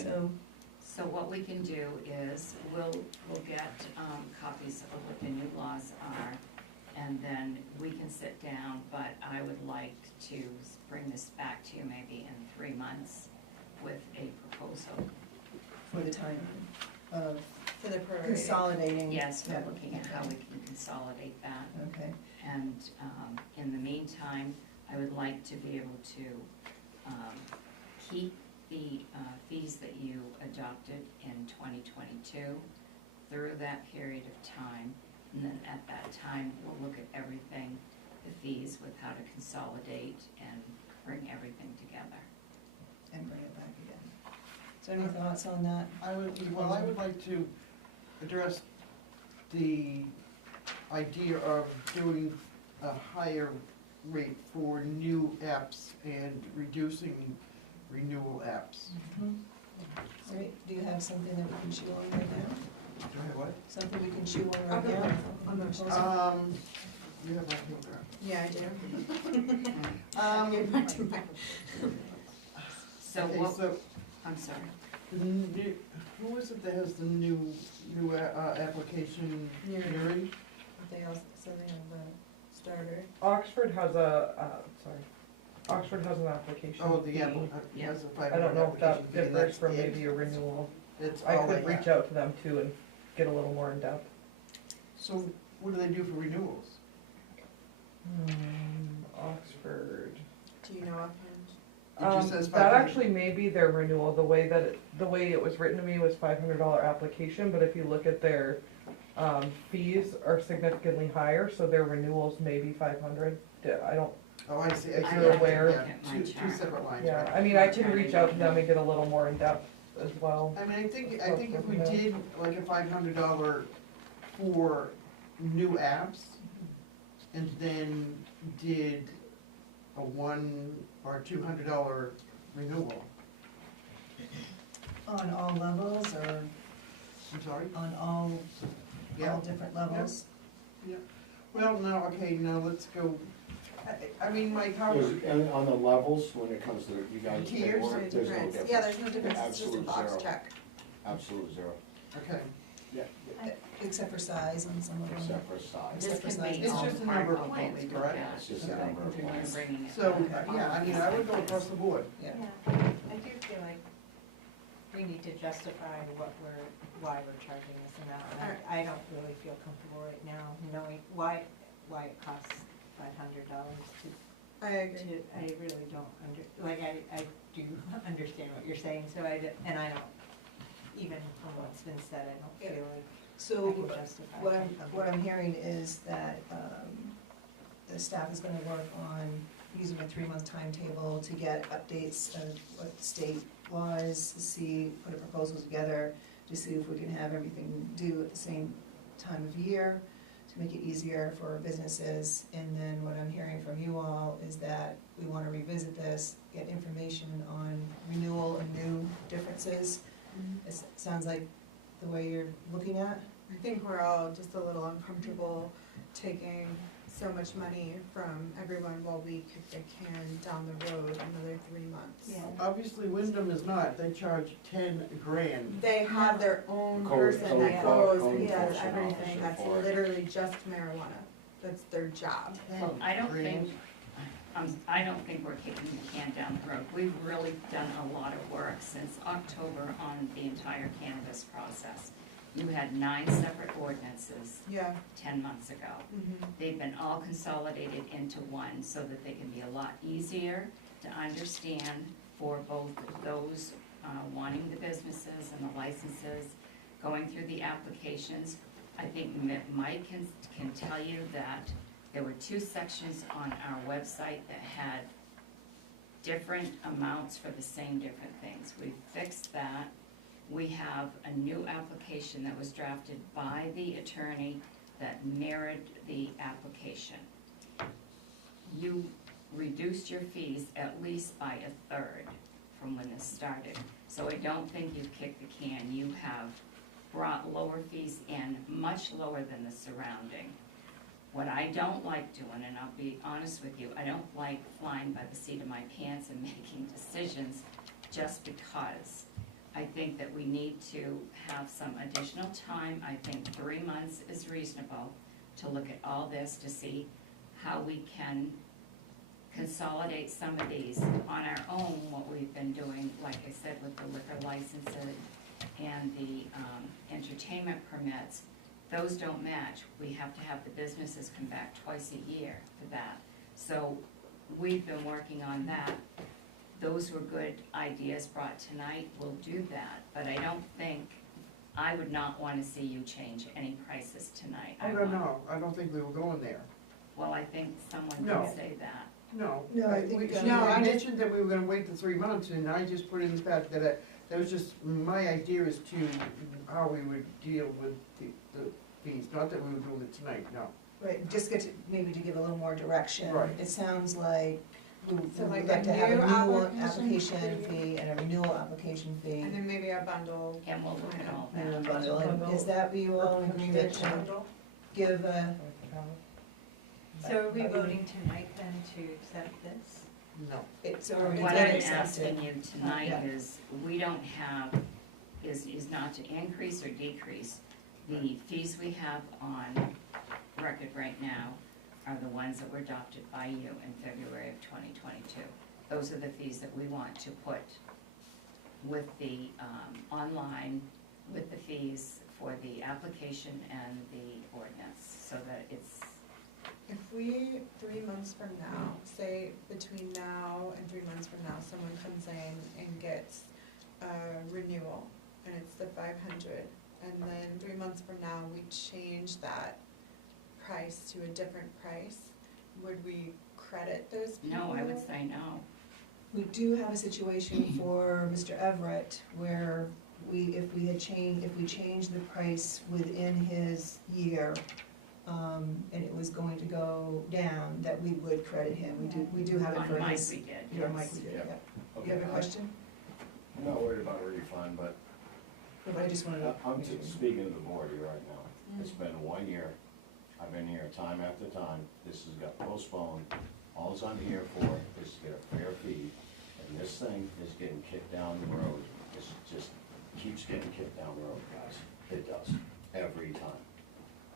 So what we can do is, we'll get copies of what the new laws are, and then we can sit down, but I would like to bring this back to you maybe in 3 months with a proposal. For the time of For the prorating. consolidating. Yes, we're Yeah, looking at how okay. we can consolidate that. Okay, And in the meantime, I would like to be able to keep the fees that you adopted in 2022 through that period of time. And then at that time, we'll look at everything, the fees with how to consolidate and bring everything together. and bring it back again. So any thoughts on that? I would like to address the idea of doing a higher rate for new apps and reducing renewal apps. Great, do you have something that we can chew on right now? Do I have what? Something we can chew on right now? I'm not sure. You have my paper. Yeah, I do. Um, Get back to my- So okay, what, so, I'm sorry. the new, who is it that has the new application? Neary. Neary? They also, so they have the starter. Oxford has Oxford has an application Oh, the fee. apple, Yeah. has a I 500 don't know if that application fee, and differs that's from it. maybe a renewal. That's I all could they reach have. out to them too and get a little more in depth. So what do they do for renewals? Oxford. Do you know offhand? It just says That 500. actually may be their renewal, the way it was written to me was $500 application, but if you look at their, fees are significantly higher, so their renewals may be 500. I don't, Oh, I see, If I see. you're aware. Yeah, two separate lines, yeah, right? I mean, I can reach out to them and get a little more in depth as well. I mean, I think if we did like a $500 for new apps, and then did a $100 or $200 renewal. On all levels, or I'm sorry? on all, Yeah. all different levels. Well, no, okay, now let's go, I mean, Mike, how, And on the levels, when it comes to you guys' Tiers, paperwork, there's no difference. Yeah, there's no difference, it's just a Absolute box zero. check. Absolute zero, okay, Except for size on some of them. except for size. This Except for can be size. It's all just a part number of of the way we components, look correct? at It's it. just a Okay. number of If you're points. bringing it so, back. yeah, I mean, I would go across the board. Yeah. I do feel like we need to justify why we're charging this amount. And I don't really feel comfortable right now knowing why it costs $500 I agree. I really don't I do understand what you're saying, so I don't, even from what's been said, I don't feel like So I can justify. what I'm hearing is that the staff is gonna work on using a 3-month timetable to get updates of what the state laws, put a proposal together to see if we can have everything due at the same time of year, to make it easier for businesses. And then what I'm hearing from you all is that we wanna revisit this, get information on renewal and new differences. It sounds like the way you're looking at. I think we're all just a little uncomfortable taking so much money from everyone while we kick the can down the road another 3 months. Yeah. Obviously Wyndham is not, they charge 10 grand. They have their own Code- person that code- goes code and does enforcement everything, officer that's for it. literally just marijuana. That's their job. Well, I don't think we're kicking the can down the road. We've really done a lot of work since October on the entire cannabis process. You had 9 separate ordinances Yeah. 10 months ago. Mhm. They've been all consolidated into one so that they can be a lot easier to understand for both those wanting the businesses and the licenses, going through the applications. I think Mike can tell you that there were 2 sections on our website that had different amounts for the same different things. We fixed that. We have a new application that was drafted by the attorney that mirrored the application. You reduced your fees at least by 1/3 from when this started. So I don't think you've kicked the can. You have brought lower fees in, much lower than the surrounding. What I don't like doing, and I'll be honest with you, I don't like flying by the seat of my pants and making decisions just because. I think that we need to have some additional time. I think 3 months is reasonable to look at all this to see how we can consolidate some of these on our own, what we've been doing, like I said, with the liquor licenses and the entertainment permits. Those don't match. We have to have the businesses come back twice a year for that. So we've been working on that. Those were good ideas brought tonight. We'll do that, but I don't think, I would not want to see you change any prices tonight. Oh, no, I don't think we were going there. Well, I think someone No. did say that. No. No, I think We- that- No, I mentioned that we were gonna wait the 3 months, and I just put in the fact that that was just, my idea as to how we would deal with the fees, not that we were doing it tonight, no. Right, just get to, maybe to give a little more direction. Right. It sounds like we So would like like a to have a new renewal application application fee. fee and a renewal application fee. And then maybe a bundle. And we'll look at all And a that. bundle. And is that what you all in agreement to Bundle. give a? So are we voting tonight then to accept this? No. So What it's I'm accepted. asking you tonight Yeah. is, we don't have, is not to increase or decrease. The fees we have on record right now are the ones that were adopted by you in February of 2022. Those are the fees that we want to put with the online, with the fees for the application and the ordinance, so that it's, If we, 3 months from now, say between now and 3 months from now, someone comes in and gets a renewal and it's the 500, and then 3 months from now, we change that price to a different price, would we credit those people? no, I would say no. We do have a situation for Mr. Everett where if we changed the price within his year, and it was going to go down, that we would credit him. We do have it for On Mike, his. we did, Yeah, Mike, yes. we did, Yep. yeah. Okay, You have a question? I'm not worried about a refund, but No, but I just wanted to. I'm make sure. speaking to the board here right now. It's been 1 year. I've been here time after time. This has got postponed. All I'm here for is to get a fair fee, and this thing is getting kicked down the road. It just keeps getting kicked down the road, guys. It does, every time.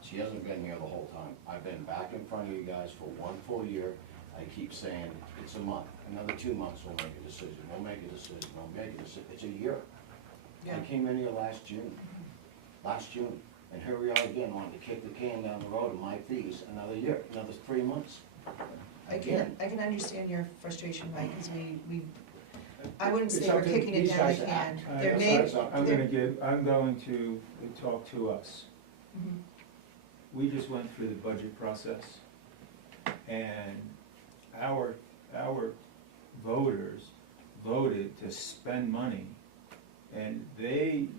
She hasn't been here the whole time. I've been back in front of you guys for 1 full year. I keep saying, it's a month, another 2 months, we'll make a decision, we'll make a decision, we'll make a decision. It's a year. I came in here last June, and here we are again, wanting to kick the can down the road of my fees another year, another 3 months. I can understand your frustration, Mike, because I wouldn't say we're kicking it down the can. I'm going to talk to us. Mhm. We just went through the budget process, and our voters voted to spend money, and they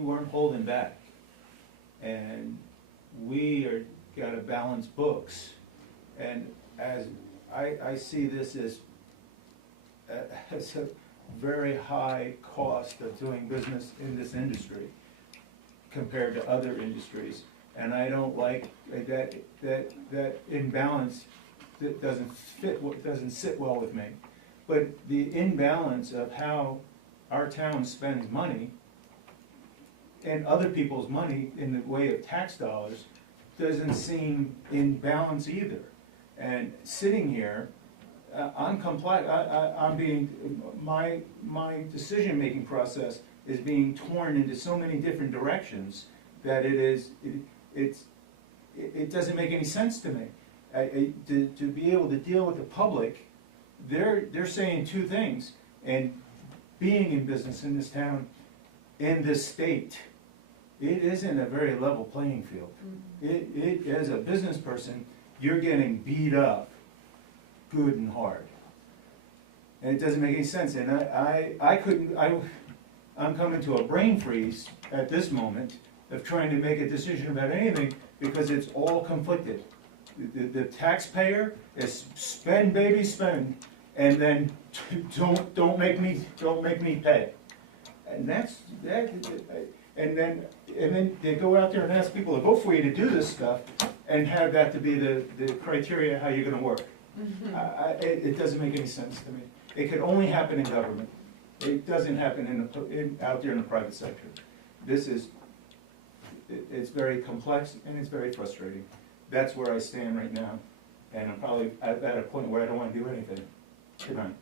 weren't holding back. And we gotta balance books, and as I see this as a very high cost of doing business in this industry compared to other industries. And I don't like that imbalance that doesn't sit well with me. But the imbalance of how our town spends money and other people's money in the way of tax dollars doesn't seem in balance either. And sitting here, my decision-making process is being torn into so many different directions that it doesn't make any sense to me. To be able to deal with the public, they're saying two things, and being in business in this town, in this state, it isn't a very level playing field. As a business person, you're getting beat up good and hard. And it doesn't make any sense, and I'm coming to a brain freeze at this moment of trying to make a decision about anything because it's all conflicted. The taxpayer is spend, baby, spend, and then don't make me pay. And that's that. And then they go out there and ask people to vote for you to do this stuff, and have that to be the criteria how you're going to work. It doesn't make any sense to me. It could only happen in government. It doesn't happen out there in the private sector. It's very complex and it's very frustrating. That's where I stand right now, and I'm probably at a point where I don't want to do anything tonight.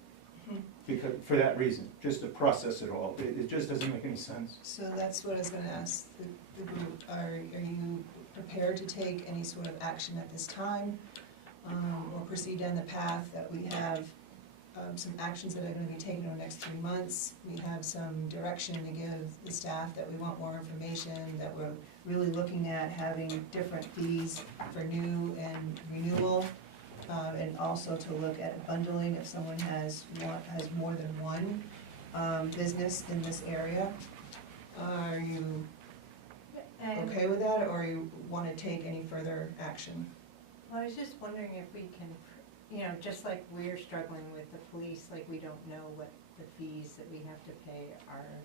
Because, for that reason, just to process it all. It just doesn't make any sense. So that's what I was gonna ask the group. Are you prepared to take any sort of action at this time? Or proceed down the path that we have some actions that are gonna be taken over the next 3 months. We have some direction to give the staff that we want more information, that we're really looking at having different fees for new and renewal. And also to look at bundling if someone has more than one business in this area. Are you okay with that, or you wanna take any further action? Well, I was just wondering if we can, just like we're struggling with the police, like we don't know what the fees that we have to pay are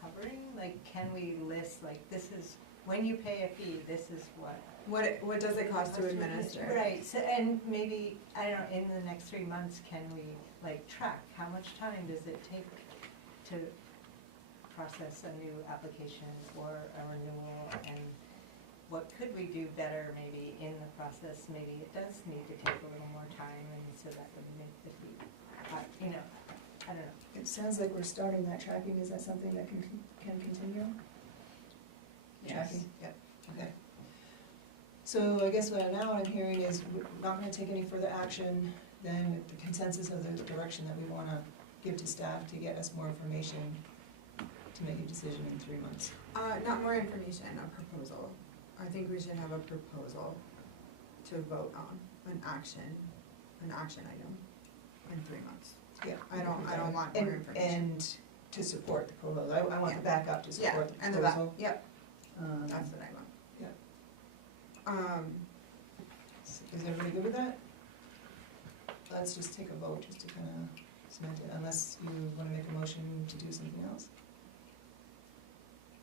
covering, like can we list, like this is, when you pay a fee, this is what. What does it cost to administer? Right, so, and maybe, I don't know, in the next 3 months, can we like track, how much time does it take to process a new application or a renewal, and what could we do better maybe in the process? Maybe it does need to take a little more time, and so that would make the fee, I don't know. It sounds like we're starting that tracking. Is that something that can continue? Yes. Tracking, yep, okay. So I guess what I'm hearing is we're not gonna take any further action than the consensus of the direction that we wanna give to staff to get us more information to make a decision in 3 months. Not more information, a proposal. I think we should have a proposal to vote on, an action item in 3 months. Yeah. I don't want more information. And to support the proposal. I want the backup to support the And proposal. yep, that's what I want. Is everybody good with that? Let's just take a vote, just to kind of cement it, unless you want to make a motion to do something else.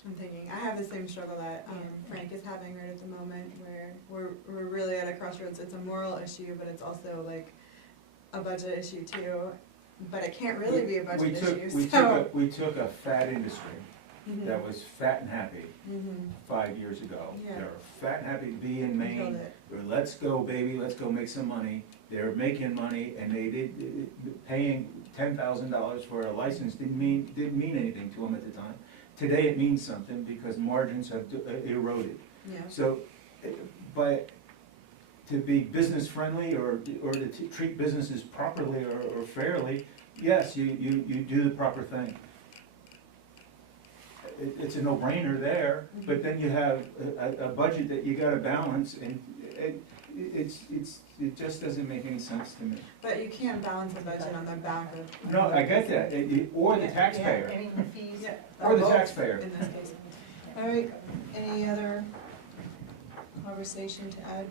I'm thinking, I have the same struggle that Frank is having right at the moment, where we're really at a crossroads. It's a moral issue, but it's also like a budget issue too. But it can't really be a budget issue, so. We took a fat industry that was fat and happy Mhm. 5 years ago. Yeah. They were fat and happy to be in Killed Maine. it. They were, let's go, baby, let's go make some money. They're making money, and they paying $10,000 for a license didn't mean anything to them at the time. Today it means something because margins have eroded. Yeah. So, but to be business friendly or to treat businesses properly or fairly, yes, you do the proper thing. It's a no-brainer there, but then you have a budget that you gotta balance, and it just doesn't make any sense to me. But you can't balance a budget on the back of. No, I get that, or the taxpayer, I mean, the fees. Yeah. or the Both, taxpayer. in this case. All right, any other conversation to add?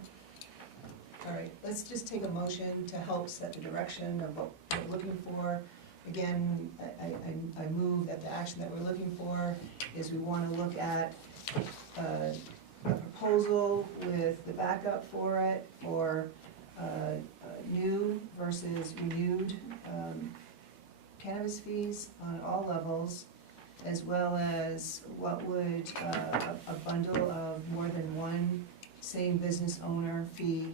All right, let's just take a motion to help set the direction of what we're looking for. Again, I move that the action that we're looking for is we want to look at a proposal with the backup for it, for new versus renewed cannabis fees on all levels, as well as what would a bundle of more than one same business owner fee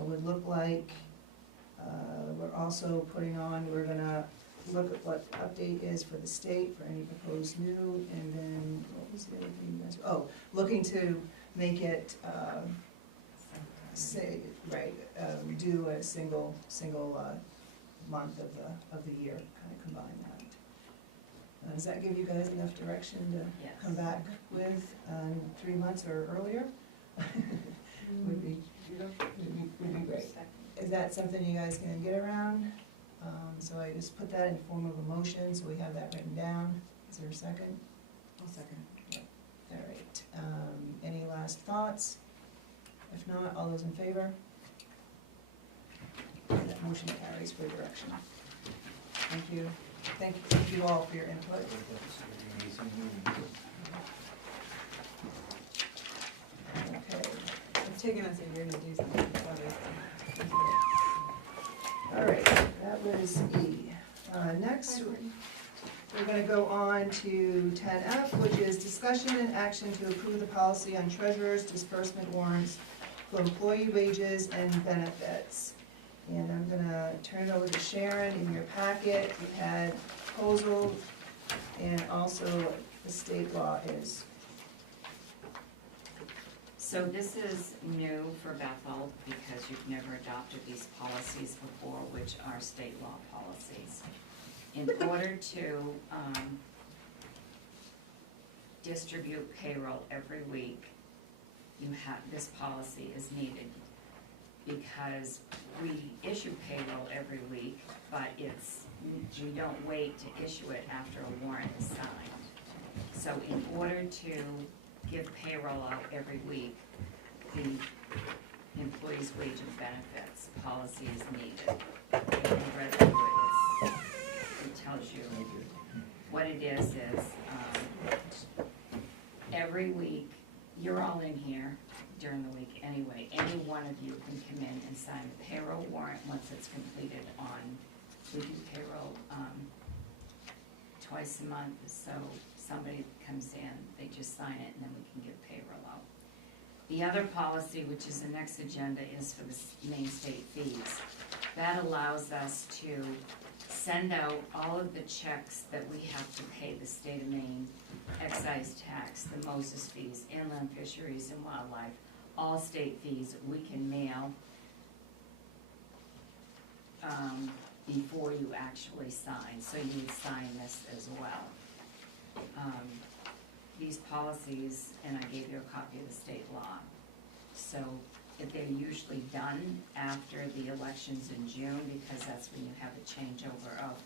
would look like. We're also we're gonna look at what the update is for the state for any proposed new, and then, what was the other thing you guys, looking to make it, do a single month of the year, kind of combine that. Does that give you guys enough direction to Yes. come back with, 3 months or earlier? Would be great. Is that something you guys can get around? So I just put that in form of a motion, so we have that written down. Is there a second? I'll second. All right, any last thoughts? If not, all those in favor? That motion carries for direction. Thank you. Thank you all for your input. Okay. It's taken us a year to do something about it. All right, that was E. Next, we're gonna go on to 10F, which is discussion and action to approve the policy on treasurer's disbursement warrants for employee wages and benefits. And I'm gonna turn it over to Sharon. In your packet, you had proposal and also what the state law is. So this is new for Bethel because you've never adopted these policies before, which are state law policies. In order to distribute payroll every week, this policy is needed because we issue payroll every week, but you don't wait to issue it after a warrant is signed. So in order to give payroll out every week, the employees' wage and benefits policy is needed. If you read through it, it tells you what it is every week, you're all in here during the week anyway, any one of you can come in and sign the payroll warrant once it's completed we do payroll twice a month, so somebody comes in, they just sign it, and then we can give payroll out. The other policy, which is the next agenda, is for the Maine state fees. That allows us to send out all of the checks that we have to pay the state of Maine, excise tax, the Moses fees, inland fisheries and wildlife, all state fees we can mail before you actually sign, so you would sign this as well. These policies, and I gave you a copy of the state law, so if they're usually done after the elections in June, because that's when you have a changeover of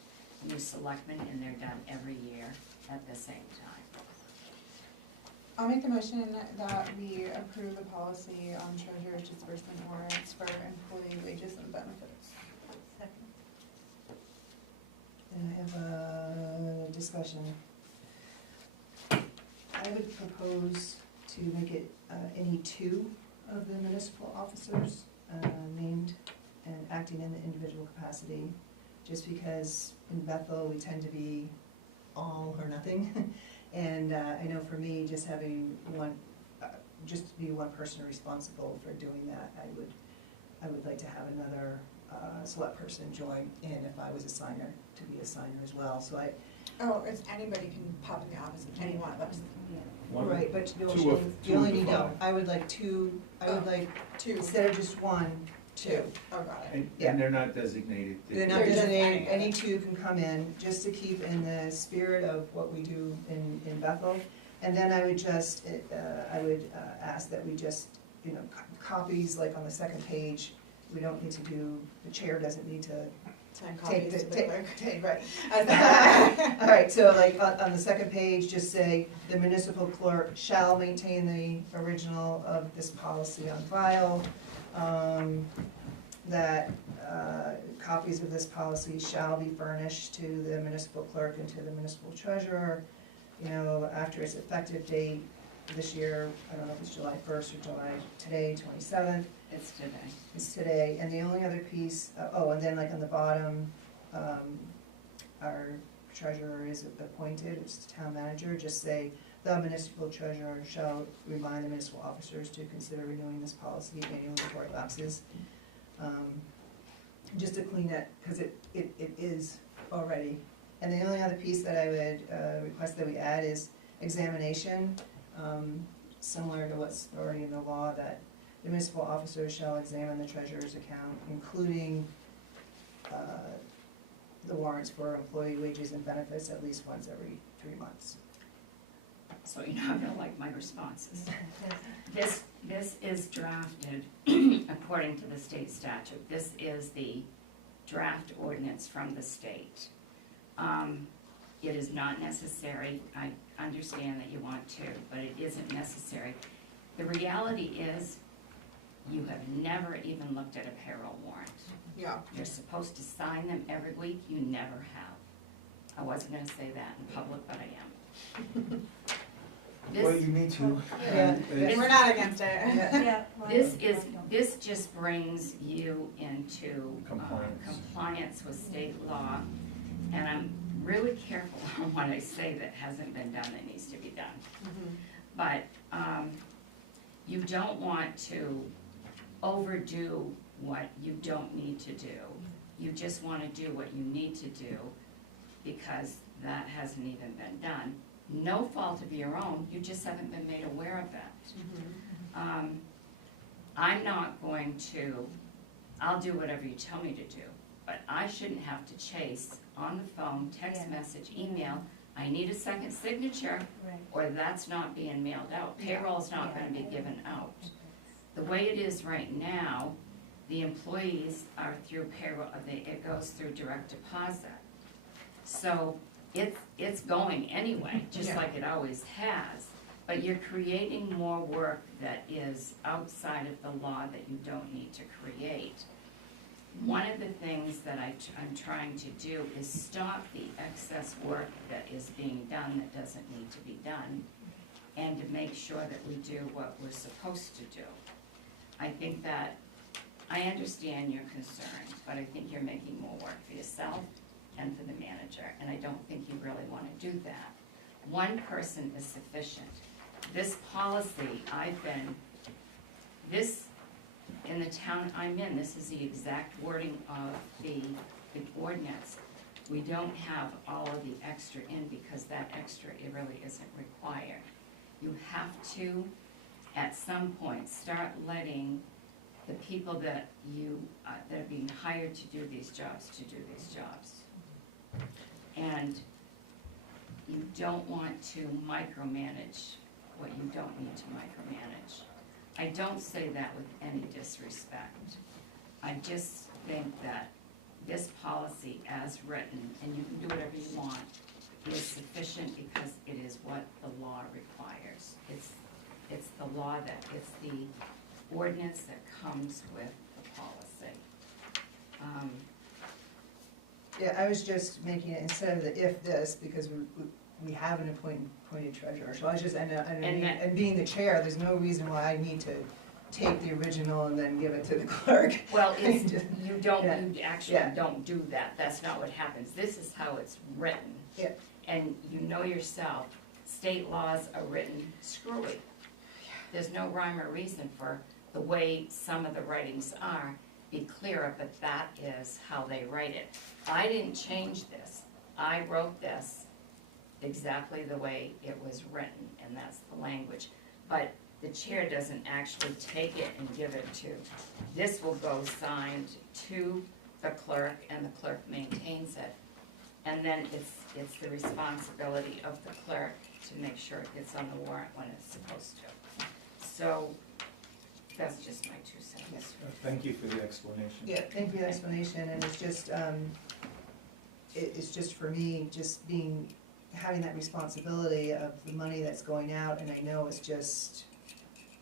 new selectmen, and they're done every year at the same time. I'll make the motion that we approve the policy on treasurer's disbursement warrants for employee wages and benefits. Second. And I have a discussion. I would propose to make it any two of the municipal officers named and acting in the individual capacity, just because in Bethel, we tend to be all or nothing. And I know for me, just having one, just to be one person responsible for doing that, I would like to have another select person join in if I was a signer, to be a signer as well, so I. Oh, it's anybody can pop in the office of any one of us. Right, but you two of only the need, five. I would like two, I would like, Two. instead of just one, two. Oh, got it. And, Yeah. and they're not designated. They're not They're just designated, any- any two can come in, just to keep in the spirit of what we do in Bethel. And then I would just, ask that we just, copies like on the second page, we don't need to do, the chair doesn't need to Sign take copies the, to the clerk. right. All right, so like on the second page, just say, the municipal clerk shall maintain the original of this policy on file. That copies of this policy shall be furnished to the municipal clerk and to the municipal treasurer, after its effective date this year. I don't know if it's July 1st or today, 27th. It's today. It's today, and the only other piece, and then like on the bottom, our treasurer is appointed, it's the town manager, just say, the municipal treasurer shall remind the municipal officers to consider renewing this policy annually before it lapses. Just to clean it, because it is already. And the only other piece that I would request that we add is examination, similar to what's already in the law, that the municipal officers shall examine the treasurer's account, including the warrants for employee wages and benefits at least once every 3 months. So you're not gonna like my responses. This is drafted according to the state statute. This is the draft ordinance from the state. It is not necessary. I understand that you want to, but it isn't necessary. The reality is, you have never even looked at a payroll warrant. Yeah. You're supposed to sign them every week, you never have. I wasn't gonna say that in public, but I am. Well, you need to. Yeah. We're not against it. Yeah. This just brings you into compliance with state law, and I'm really careful on what I say that hasn't been done that needs to be done. But you don't want to overdo what you don't need to do. You just want to do what you need to do, because that hasn't even been done. No fault of your own, you just haven't been made aware of that. I'm not going to, I'll do whatever you tell me to do, but I shouldn't have to chase on the phone, text message, email, I need a second signature, or that's not being mailed out. Payroll's not gonna be given out. The way it is right now, the employees are through payroll, it goes through direct deposit. So it's going anyway, just like it always has, but you're creating more work that is outside of the law that you don't need to create. One of the things that I'm trying to do is stop the excess work that is being done that doesn't need to be done, and to make sure that we do what we're supposed to do. I think that, I understand your concerns, but I think you're making more work for yourself and for the manager, and I don't think you really want to do that. One person is sufficient. This policy, in the town I'm in, this is the exact wording of the ordinance. We don't have all of the extra in because that extra, it really isn't required. You have to, at some point, start letting the people that that are being hired to do these jobs, And you don't want to micromanage what you don't need to micromanage. I don't say that with any disrespect. I just think that this policy as written, and you can do whatever you want, is sufficient because it is what the law requires. It's the law it's the ordinance that comes with the policy. Yeah, I was just making it, instead of the if this, because we have an appointed treasurer, so I was just, And that- and being the chair, there's no reason why I need to take the original and then give it to the clerk. Well, it's, Just- you don't, Yeah. you actually Yeah. don't do that, that's not what happens, this is how it's written. Yeah. And you know yourself, state laws are written screwy. There's no rhyme or reason for the way some of the writings are, be clearer, but that is how they write it. I didn't change this, I wrote this exactly the way it was written, and that's the language. But the chair doesn't actually take it and give it to, this will go signed to the clerk, and the clerk maintains it. And then it's the responsibility of the clerk to make sure it gets on the warrant when it's supposed to. So, that's just my 2 cents. Thank you for the explanation. Yeah, thank you for the explanation, and it's just, it's just for me, just having that responsibility of the money that's going out, and I know it's just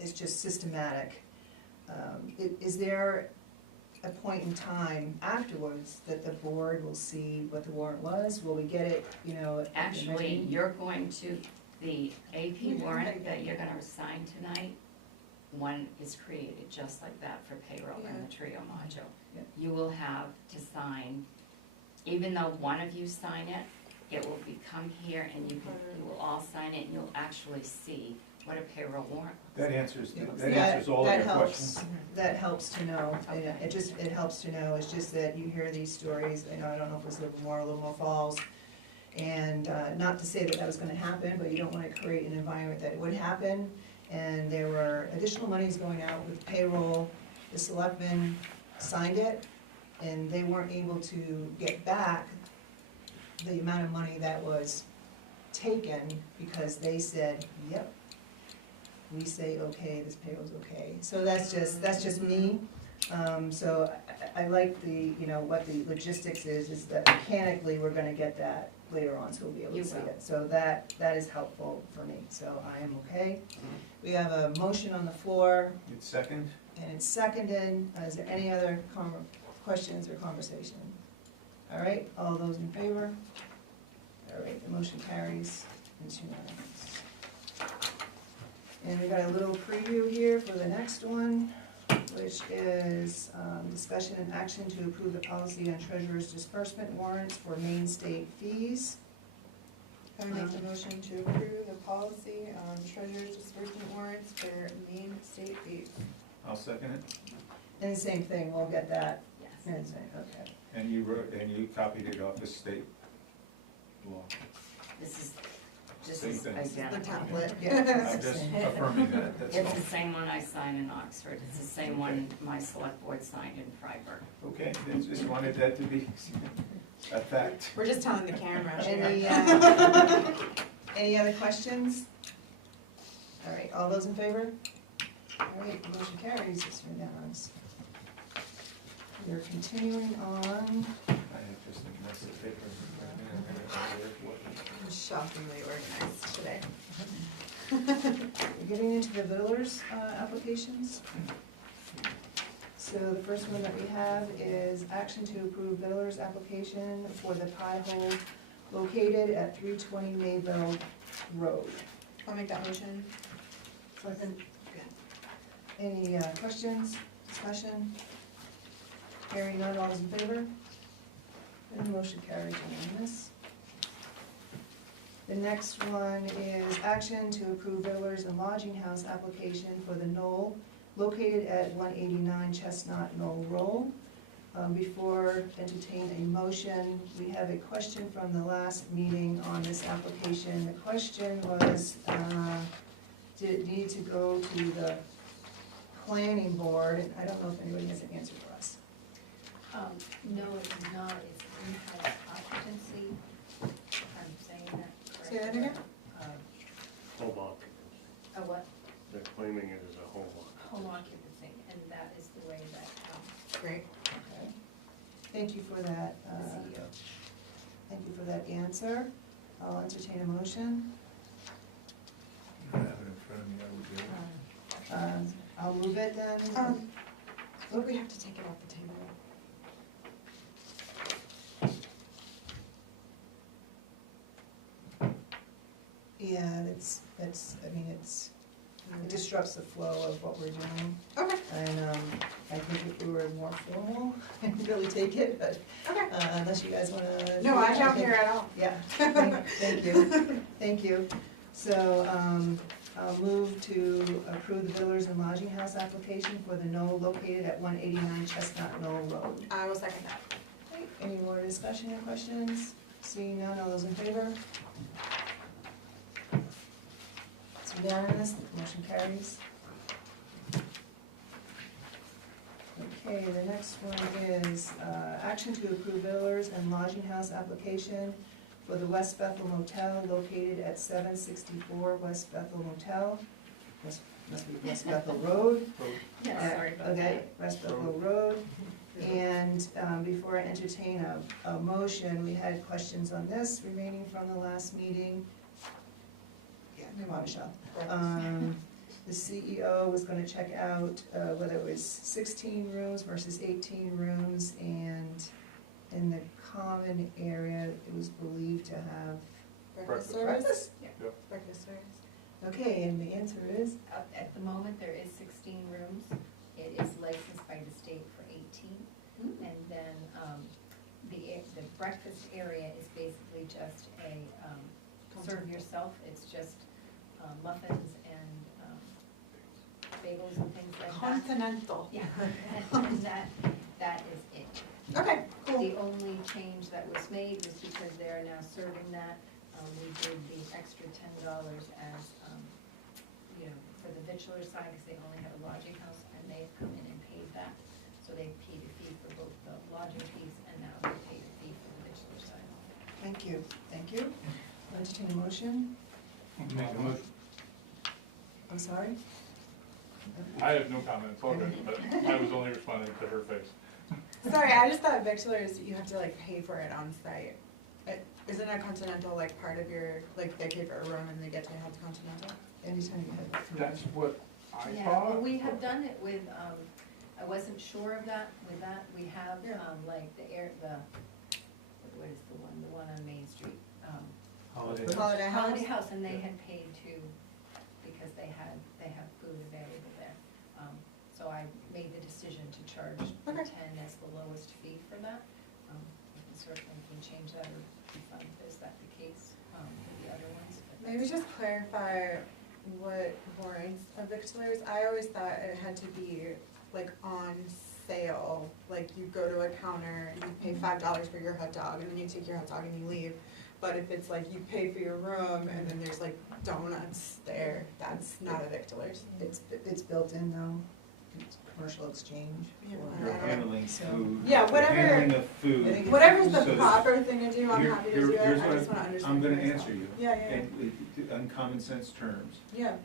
systematic. Is there a point in time afterwards that the board will see what the warrant was? Will we get it, you know? at the next Actually, meeting? you're going to, the AP warrant that you're gonna sign tonight, one is created just like that for payroll and the Trio module. Yeah. You will have to sign, even though one of you sign it, it will come here and you will all sign it, and you'll actually see what a payroll warrant looks That like. answers all of That your helps. questions. That helps to know, Okay. it helps to know, it's just that you hear these stories, you know, I don't know if it's Livermore Falls, and not to say that that was gonna happen, but you don't wanna create an environment that it would happen, and there were additional monies going out with payroll, the selectmen signed it, and they weren't able to get back the amount of money that was taken, because they said, yep, we say, okay, this payroll's okay. So that's just me. So I like the, you know, what the logistics is that mechanically, we're gonna get that later on, so we'll be able to see it. So that is helpful for me, so I am okay. We have a motion on the floor, It's second? and it's seconded. Is there any other questions or conversation? All right, all those in favor? All right, the motion carries. It's unanimous. And we got a little preview here for the next one, which is discussion and action to approve the policy on treasurer's disbursement warrants for Maine state fees. I make the motion to approve the policy on treasurer's disbursement warrants for Maine state fees. I'll second it. And the same thing, we'll get that. Yes. And say, okay. And you copied it off the state law. This is just Same as thing. identical. The template. Yeah. I'm just affirming that, that's It's all. the same one I signed in Oxford, it's the same one my select board signed in Freiburg. Okay, I just wanted that to be a fact. We're just telling the camera. Any other questions? All right, all those in favor? All right, the motion carries, it's unanimous. We're continuing on, I have just a mess of paper. I'm shockingly organized today. we're getting into the villers applications. So the first one that we have is action to approve villers application for the pie hole located at 320 Mayville Road. I'll make that motion. Second. Any questions, discussion? Hearing none, all those in favor? And the motion carries unanimous. The next one is action to approve Villas and Lodging House application for the Knoll located at 189 Chestnut Knoll Road. Before entertain a motion, we have a question from the last meeting on this application. The question was, did it need to go to the planning board? And I don't know if anybody has an answer for us. No, it's not, it's in-house occupancy, if I'm saying that correctly. Say that again? Home occupancy. A what? They're claiming it as a home occupancy. Home occupancy, and that is the way that, Great. Okay. Thank you for that. the CEO. Thank you for that answer. I'll entertain a motion. I have it in front of me, I would do it. I'll move it then. Look, we have to take it off the table. Yeah, I mean, it disrupts the flow of what we're doing. Okay, And I think if we were more formal, I'd really take it, but okay. unless you guys wanna. No, I don't care at all. Yeah, thank you, thank you. So, I'll move to approve the Villas and Lodging House application for the knoll located at 189 Chestnut Knoll Road. I will second that. Okay, any more discussion or questions? Seeing none, all those in favor? It's unanimous, the motion carries. Okay, the next one is action to approve Villas and Lodging House application for the West Bethel Motel located at 764 West Bethel Motel. Must be West Bethel Road. Yeah, sorry about Okay, that. West Bethel Road. And before I entertain a motion, we had questions on this remaining from the last meeting. Yeah, come on, Michelle. The CEO was gonna check out whether it was 16 rooms versus 18 rooms, and in the common area, it was believed to have Breakfast service? breakfast. Yep. Breakfast service. Okay, and the answer is? At the moment, there is 16 rooms. It is licensed by the state for 18. And then the breakfast area is basically just a serve yourself. It's just muffins and bagels and things like that. Continental. Yeah, and that is it. Okay, cool. The only change that was made was because they are now serving that. We did the extra $10 as, you know, for the victular side, because they only had a lodging house, and they've come in and paid that. So they paid a fee for both the lodging piece, and now they pay a fee for the victular side. Thank you, thank you. Entertain a motion? Make a motion. I'm sorry? I have no comment, it's all good, but I was only responding to her face. Sorry, I just thought victualers, you have to like pay for it on site. Isn't a continental like part of your, like they pay for a room and they get to have the continental? Anytime you have food. That's what I Yeah, well, thought. we have done it with, I wasn't sure of that, with that, we have, Yeah. like what is the one on Main Street? Holiday. Holiday House? Holiday House, and they had paid too, because they have food available there. So I made the decision to charge the Okay. 10 as the lowest fee for that. We can certainly change that or refund, is that the case, for the other ones? But Maybe just clarify what warrants a victualers. I always thought it had to be like on sale, like you go to a counter, you pay $5 for your hot dog, and then you take your hot dog and you leave. But if it's like you pay for your room and then there's like donuts there, that's not a victualers. It's built in though, it's commercial exchange. Yeah, for- You're handling So- food. Yeah, the whatever- Handling of I food. think it's- Whatever's the So proper thing to do, I'm Here- happy to here- do it. here's I what just wanna understand. I'm for gonna myself. answer you. Yeah, yeah, And on common sense terms. yeah.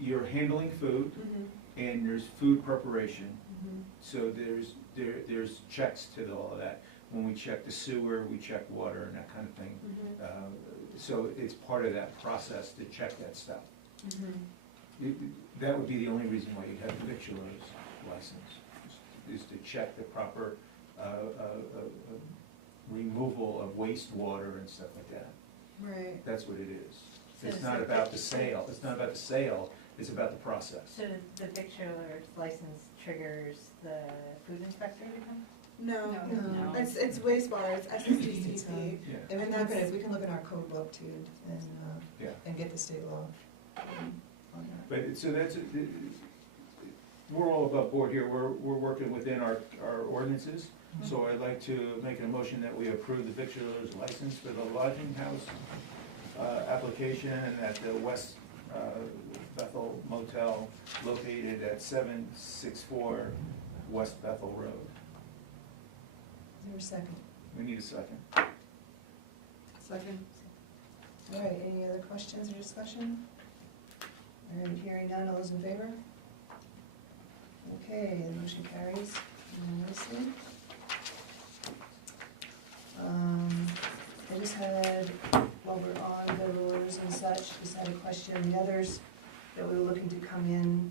You're handling food, Mhm, and there's food preparation, mhm. so there's checks to all of that. When we check the sewer, we check water and that kind of thing. Mhm. So it's part of that process to check that stuff. Mhm. That would be the only reason why you'd have a victualer's license, is to check the proper removal of wastewater and stuff like that. Right. That's what it is. So It's is not it- about the sale, it's not about the sale, it's about the process. So the victualer's license triggers the food inspector to come? No, No. it's wastewater, it's SSDCP. Yeah, And we can look at it, we can look in our code book too, and, yeah. and get the state law on that. But, so that's, we're all above board here, we're working within our ordinances. So I'd like to make a motion that we approve the victualer's license for the lodging house application at the West Bethel Motel located at 764 West Bethel Road. Is there a second? We need a second. Second. All right, any other questions or discussion? All right, hearing none, all those in favor? Okay, the motion carries unanimously. I just had, while we're on the rulers and such, just had a question, the others that we were looking to come in,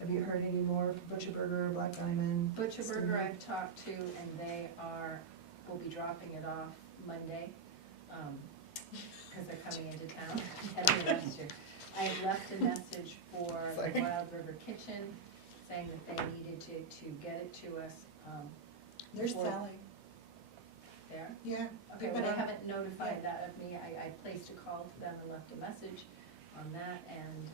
have you heard any more, Butcher Burger, Black Diamond? Butcher Burger Steam? I've talked to, and they will be dropping it off Monday. because they're coming into town. I had left a message for the Wild River Kitchen, saying that they needed to get it to us. There's before- Sally. There? Yeah. Okay, they've well, been they on- haven't notified that of me. I placed a call to them and left a message on that, and,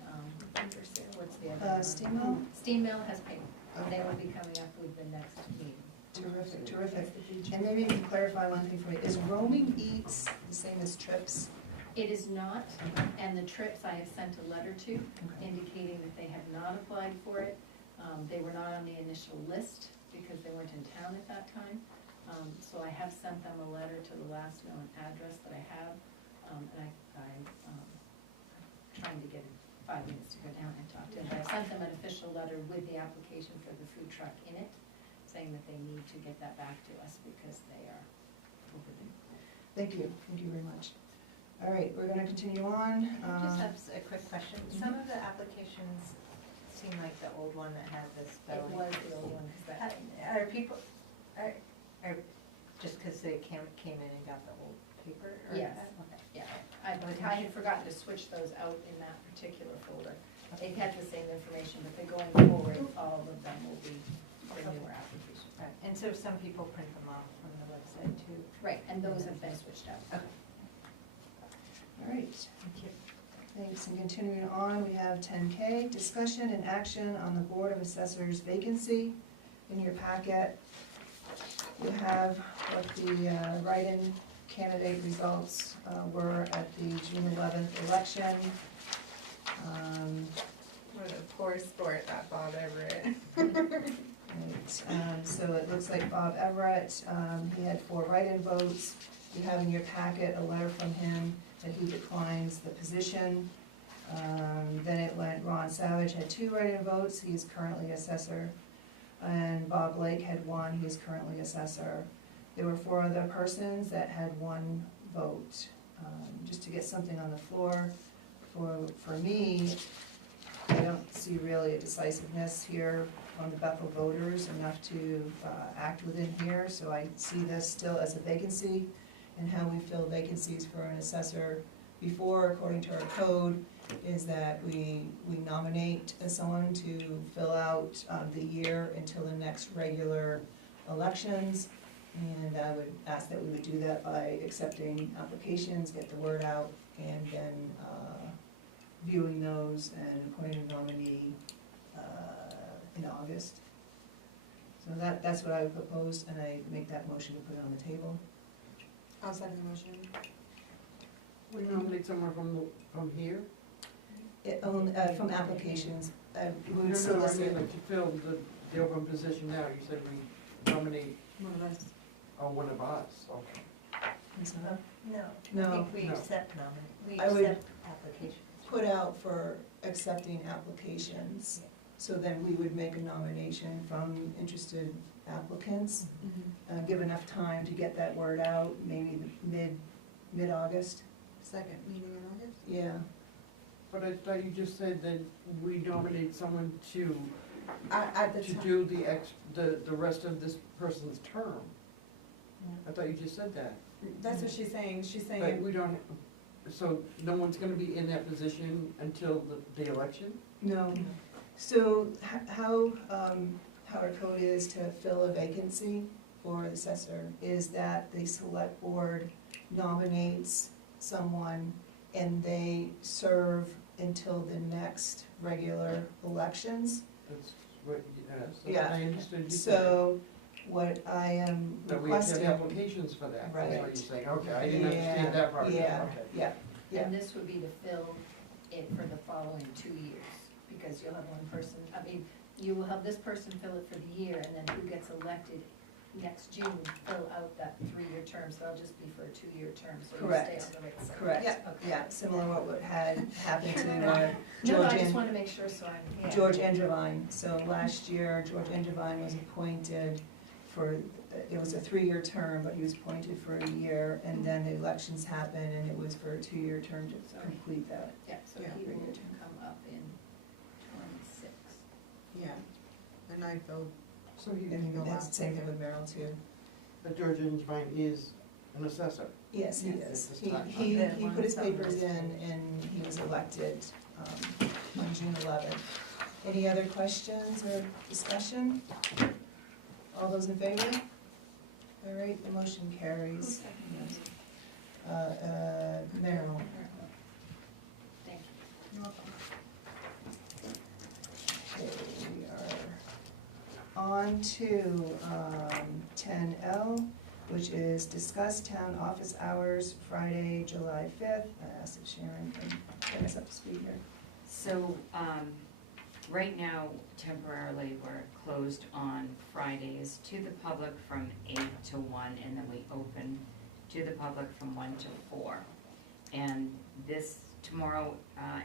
what's the other one? Steam Mill? Steam Mill has paid. They Okay. will be coming up with the next meeting. Terrific, terrific. And maybe you can clarify one thing for me. Is roaming eats the same as trips? It is not, and the trips I have sent a letter to indicating that they have not applied for it. They were not on the initial list because they weren't in town at that time. So I have sent them a letter to the last known address that I have, and I'm trying to get 5 minutes to go down and talk to them. But I sent them an official letter with the application for the food truck in it, saying that they need to get that back to us because they are overdue. Thank you very much. All right, we're gonna continue on. I just have a quick question. Some of the applications seem like the old one that had this It spelling. was the old one, because that. Are people, are, just because they came in and got the old paper? Or- Yes. Okay. Yeah, I had forgotten to switch those out in that particular folder. They had the same information, but they're going forward, all of them will be for newer applications. Right. And so some people print them off from the website too. Right, and those have been switched out. Okay. All right, Thank you. thanks. And continuing on, we have 10K, discussion and action on the Board of Assessors vacancy. In your packet, you have what the write-in candidate results were at the June 11th election. What a poor sport, that Bob Everett. Right, so it looks like Bob Everett, he had 4 write-in votes. You have in your packet a letter from him that he declines the position. Then it went, Ron Savage had 2 write-in votes, he is currently assessor. And Bob Blake had 1, he is currently assessor. There were 4 other persons that had 1 vote. Just to get something on the floor, for me, I don't see really a decisiveness here on the Bethel voters enough to act within here, so I see this still as a vacancy, and how we fill vacancies for an assessor before, according to our code, is that we nominate someone to fill out the year until the next regular elections, and I would ask that we would do that by accepting applications, get the word out, and then viewing those and appointing a nominee in August. So that's what I would propose, and I make that motion to put it on the table. I'll second the motion. We nominate someone from here? From applications, we No, would no, I solicit. mean, like to fill the open position now, you said we nominate One of us. one of us, okay. No, No. I think we No. accept we I would- accept applications. Put out for accepting applications, so then we would make a nomination from interested applicants. Give enough time to get that word out, maybe mid-August. Second meeting in August? Yeah, But I thought you just said that we nominate someone to At the time. do the rest of this person's term. I thought you just said that. That's what she's saying. She's But saying, we don't, so no one's gonna be in that position until the election? no. So how our code is to fill a vacancy for the assessor is that the select board nominates someone and they serve until the next regular elections. That's what, yes, Yeah. I understood you said. So what I am That we have to requesting. have applications for that, that's what Right. you're saying, okay, I didn't understand that part of it, Yeah, okay. yeah, And this would be to fill it for the following 2 years, because you'll have one person, you will have this person fill it for the year, and then who gets elected next June, fill out that 3-year term, so it'll just be for a 2-year term, so you Correct. stay on the right side. correct, Okay. yeah, similar what had happened to No, I George just and, wanna make sure, so I'm. George Angevine. So last year, George Angevine was appointed for, it was a 3-year term, but he was appointed for a year, and then the elections happened, and it was for a 2-year term to complete that. Yeah, so Yeah. he will come up in 26. yeah, and I filled, So you, and you go And that's last. the same thing with Merrill too. but George Angevine is an assessor. Yes, he Yes. is. It's He, time. he put his papers in and he was elected on June 11th. Any other questions or discussion? All those in favor? All right, the motion carries. Meryl. Thank you. You're welcome. Okay, we are on to 10L, which is discuss town office hours, Friday, July 5th. I asked if Sharon can get us up to speed here. So, right now, temporarily, we're closed on Fridays to the public from 8 to 1, and then we open to the public from 1 to 4. And this, tomorrow,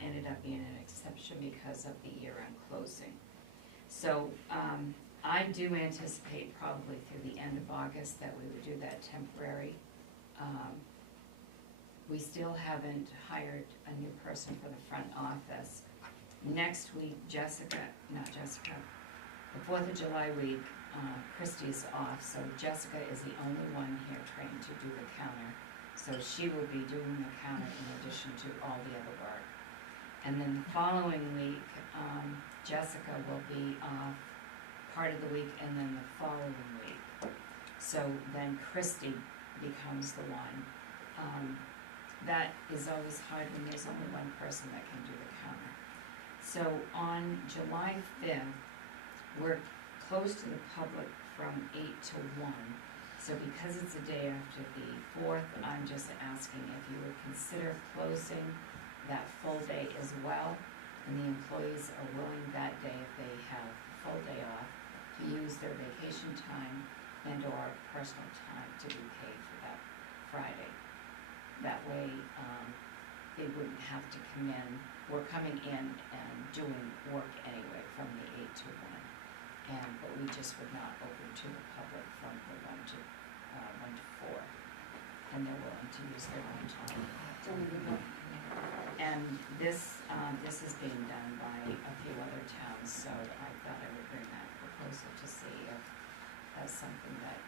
ended up being an exception because of the year-end closing. So, I do anticipate probably through the end of August that we would do that temporary. We still haven't hired a new person for the front office. Next week, the 4th of July week, Christie's off, so Jessica is the only one here trained to do the counter. So she will be doing the counter in addition to all the other work. And then the following week, Jessica will be off part of the week and then the following week. So then Christie becomes the one. That is always hard when there's only one person that can do the counter. So on July 5th, we're closed to the public from 8 to 1. So because it's a day after the 4th, I'm just asking if you would consider closing that full day as well. And the employees are willing that day, if they have a full day off, to use their vacation time and or personal time to be paid for that Friday. That way, they wouldn't have to come in. We're coming in and doing work anyway from the 8 to 1. But we just would not open to the public from the 1 to 4. And they're willing to use their own time. And this is being done by a few other towns, so I thought I would bring that proposal to see if that's something that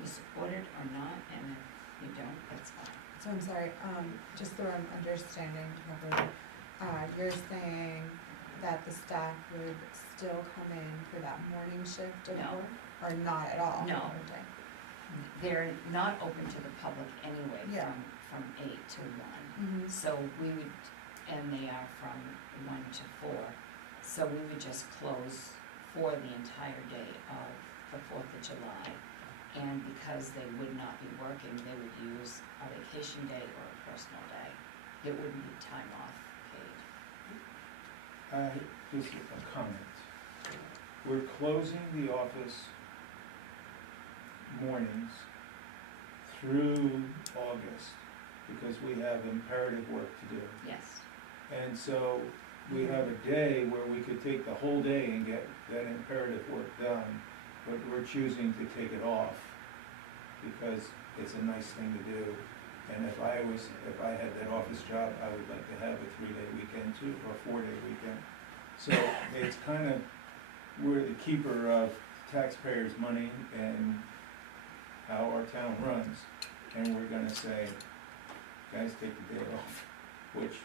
you supported or not, and if you don't, that's fine. So I'm sorry, just so I'm understanding properly, you're saying that the staff would still come in for that morning shift of No. work? Or not at all? No. Okay. They're not open to the public anyway Yeah. from 8 to 1. Mhm. So we would, and they are from 1 to 4. So we would just close for the entire day of the 4th of July. And because they would not be working, they would use a vacation day or a personal day. It wouldn't be time off paid. Just a comment. We're closing the office mornings through August because we have imperative work to do. Yes. And so we have a day where we could take the whole day and get that imperative work done, but we're choosing to take it off because it's a nice thing to do. And if I had that office job, I would like to have a 3-day weekend too, or a 4-day weekend. So it's kind of, we're the keeper of taxpayers' money and how our town runs. And we're gonna say, guys, take the day off, which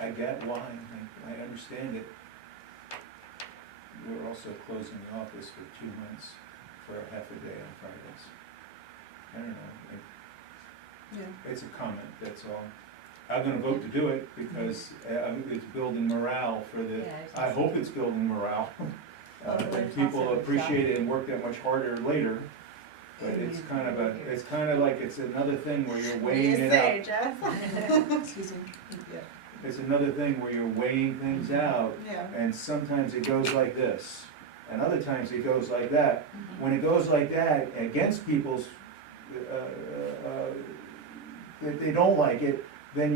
I get why, I understand it. We're also closing the office for 2 months for a half a day on Fridays. I don't know, Yeah. it's a comment, that's all. I'm gonna vote to do it because it's building morale for the, I hope it's building morale. And people appreciate it and work that much harder later. But it's kind of like it's another thing where you're weighing it out. Jeff? Excuse me. Yeah. It's another thing where you're weighing things out, Yeah. and sometimes it goes like this, and other times it goes like that. When it goes like that, against people's, that they don't like it, then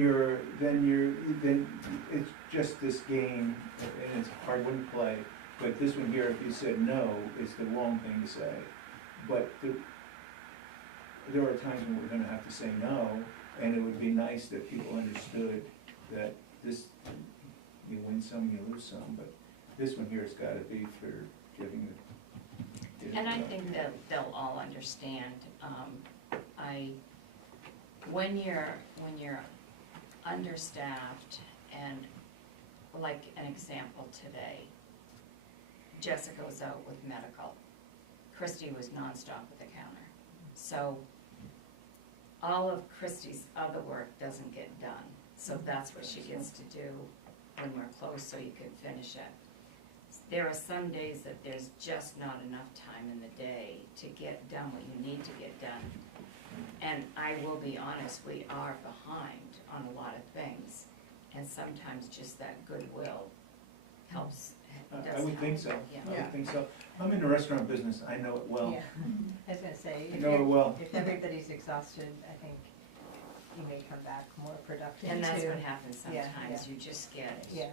it's just this game, and it's a hard one to play. But this one here, if you said no, it's the wrong thing to say. But there are times when we're gonna have to say no, and it would be nice that people understood that this, you win some, you lose some, but this one here has gotta be for giving the. And I think that they'll all understand, when you're understaffed and, like an example today, Jessica was out with medical. Christy was nonstop at the counter. So all of Christy's other work doesn't get done. So that's what she gets to do when we're closed, so you can finish it. There are some days that there's just not enough time in the day to get done what you need to get done. And I will be honest, we are behind on a lot of things. And sometimes just that goodwill helps. I would think so, Yeah. I would think so. I'm in the restaurant business, I know it well. Yeah, I was gonna say, I know it well. if everybody's exhausted, I think you may come back more productive too. And that's what happens Yeah, sometimes, yeah. you just get Yeah,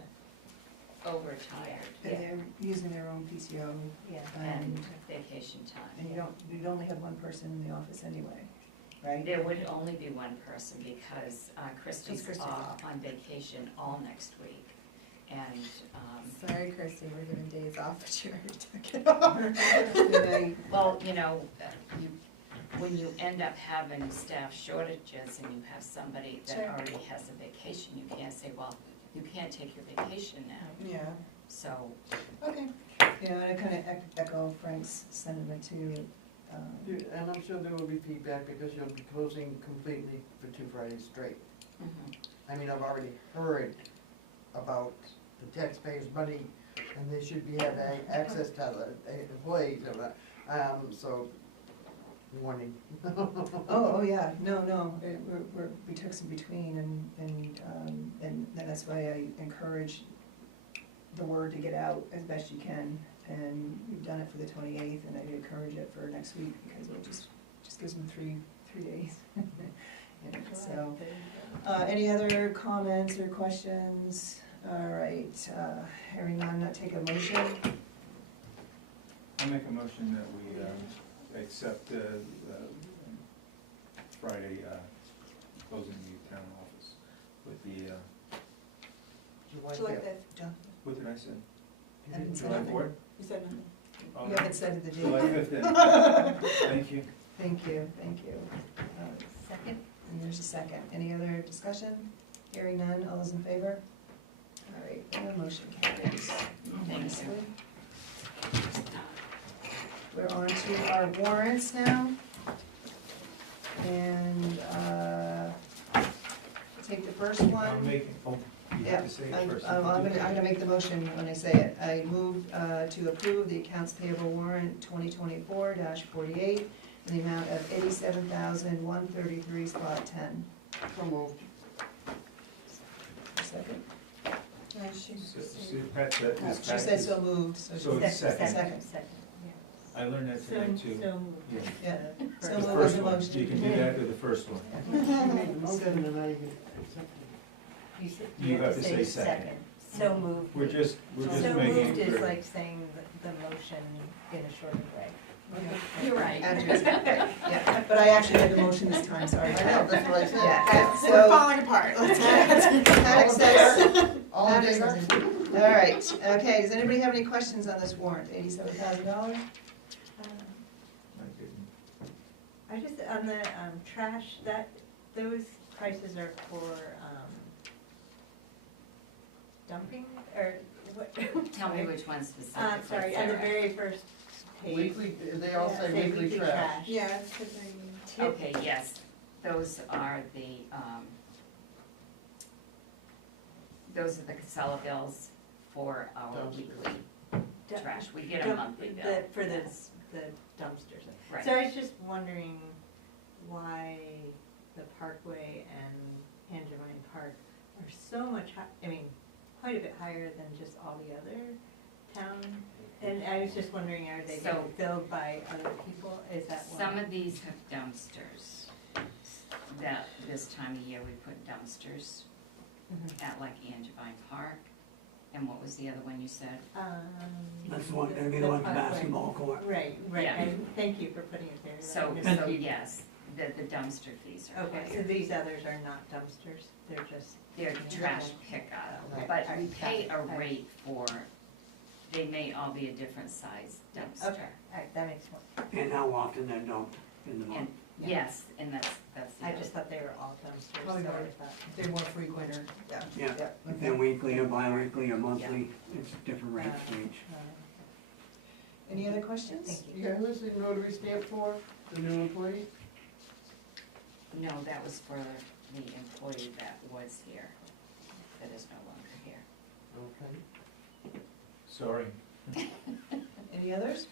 overtired. And they're using their own PTO, yeah. And vacation time. and you'd only have one person in the office anyway, right? There would only be one person because Christy's Christy's off off. on vacation all next week. And, Sorry, Christy, we're giving days off, but you already took it over. well, you know, when you end up having staff shortages and you have somebody that Sure. already has a vacation, you can't say, well, you can't take your vacation now. Yeah. So, Okay. Yeah, and I kind of echo Frank's sentiment too. And I'm sure there will be feedback because you'll be closing completely for 2 Fridays straight. I mean, I've already heard about the taxpayers' money, and they should be having access to the employees, so, warning. Oh, yeah, no, we took some between, and that's why I encourage the word to get out as best you can, and we've done it for the 28th, and I'd encourage it for next week, because it just gives them three days. So, any other comments or questions? All right, hearing none, I'll take a motion. I make a motion that we accept Friday closing the town office with the, July 5th. what did I say? You haven't said July nothing. 4th? You said nothing. Oh, You haven't said the date. July 5th then. Thank you. Thank you. Second? And there's a second. Any other discussion? Hearing none, all those in favor? All right, the motion carries. thank you. We're on to our warrants now. And, take the first one. I'm making, you Yeah, have to say it first. I'm gonna make the motion when I say it. I move to approve the accounts payable warrant 2024-48 in the amount of $87,133, spot 10. So moved. Second. Pat said this She said so moved, so. So it's second. Second. I learned that tonight too. So moved. Yeah. Yeah, so The moved was first the one, motion. you can do that with the first one. You made the motion and I You said, You have to say second. So moved. We're just So making moved it is clear. like saying the motion in a shorter way. You're right. Andrew's, yeah, but I actually had the motion this time, sorry. I know, that's what I said. Yeah, We're so, falling apart. Let's access. All in favor? All right, okay, does anybody have any questions on this warrant, $87,000? I just, on the trash, those prices are for dumping, or what? Tell me which one specifically. Sorry, on the very first page. Weekly, they all Yeah, say weekly trash. Yeah, it's because I. Okay, yes, those are the Casella bills for our Dumpster. weekly Du- trash. We get a dump- monthly bill. For the dumpsters. Right. So I was just wondering why the Parkway and Angevine Park are so much quite a bit higher than just all the other town. And I was just wondering, are they So- getting filled by other people? Is that why? Some of these have dumpsters. That this time of year, we put dumpsters Mhm. at like Angevine Park. And what was the other one you said? That's the one, gonna be the one for Parkway. basketball court. Right, Yeah. and thank you for putting it there. So, That was- yes, the dumpster fees are Okay, so higher. these others are not dumpsters, they're just. They're trash pickup, Right. but we pay a Alright. rate for, they may all be a different size dumpster. Okay, alright, that makes more. And how often they're dumped in the month. Yes, and that's the I other. just thought they were all dumpsters. Probably so not. I thought- They're more frequent or, yeah. Yeah, Yep, if okay. they're weekly or bi-weekly or monthly, it's different rates for each. Any other questions? Thank you. Yeah, who's the notary stamp for? The new employee? No, that was for the employee that was here, that is no longer here. Okay. Sorry. Any others?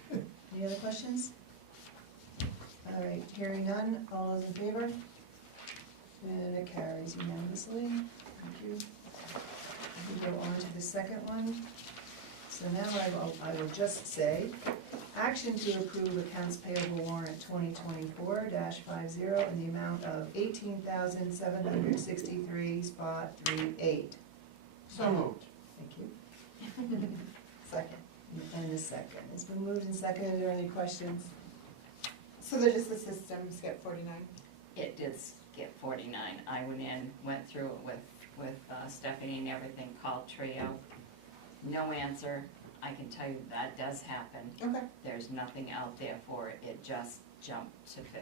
Any other questions? All right, hearing none, all those in favor? And it carries unanimously, thank you. We go on to the second one. So now I will just say, action to approve accounts payable warrant 2024-50 in the amount of $18,763.38. So moved. Thank you. Second, and the second, it's been moved and seconded, are there any questions? So they're just the systems get 49? It did get 49. I went through it with Stephanie and everything, called Trio. No answer. I can tell you that does happen. Okay, There's nothing out there for it. It just jumped to 50.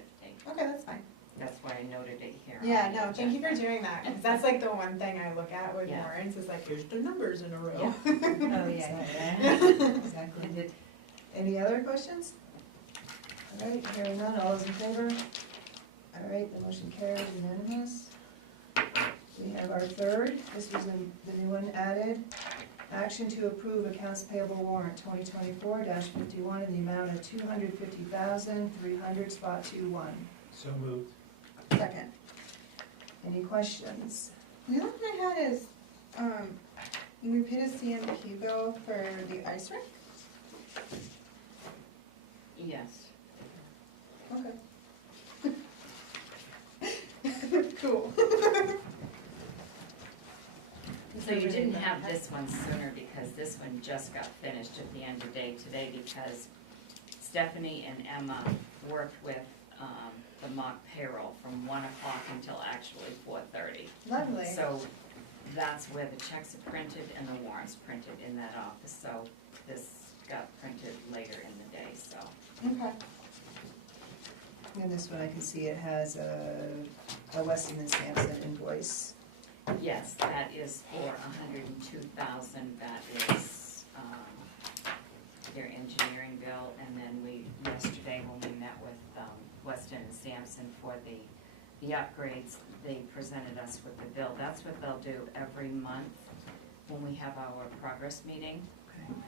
okay, that's fine. That's why I noted it here. on Yeah, the no, thank you for agenda. doing that, because that's like the one thing I look at with Yeah. warrants, is like, here's the numbers in a row. Yeah. Oh, yeah. Exactly. Any other questions? All right, hearing none, all those in favor? All right, the motion carries unanimous. We have our third, this was the new one added. Action to approve accounts payable warrant 2024-51 in the amount of $250,300, spot 21. So moved. Second. Any questions? The other thing I had is, we paid a CMP bill for the ice rink. Yes. Okay. Cool. So you didn't have this one sooner because this one just got finished at the end of the day today because Stephanie and Emma worked with the mock payroll from 1 o'clock until actually 4:30. Lovely. So that's where the checks are printed and the warrants printed in that office. So this got printed later in the day, so. Okay. And this one, I can see it has a Weston and Sampson invoice. Yes, that is for $102,000. That is their engineering bill. And then yesterday when we met with Weston and Sampson for the upgrades, they presented us with the bill. That's what they'll do every month when we have our progress meeting.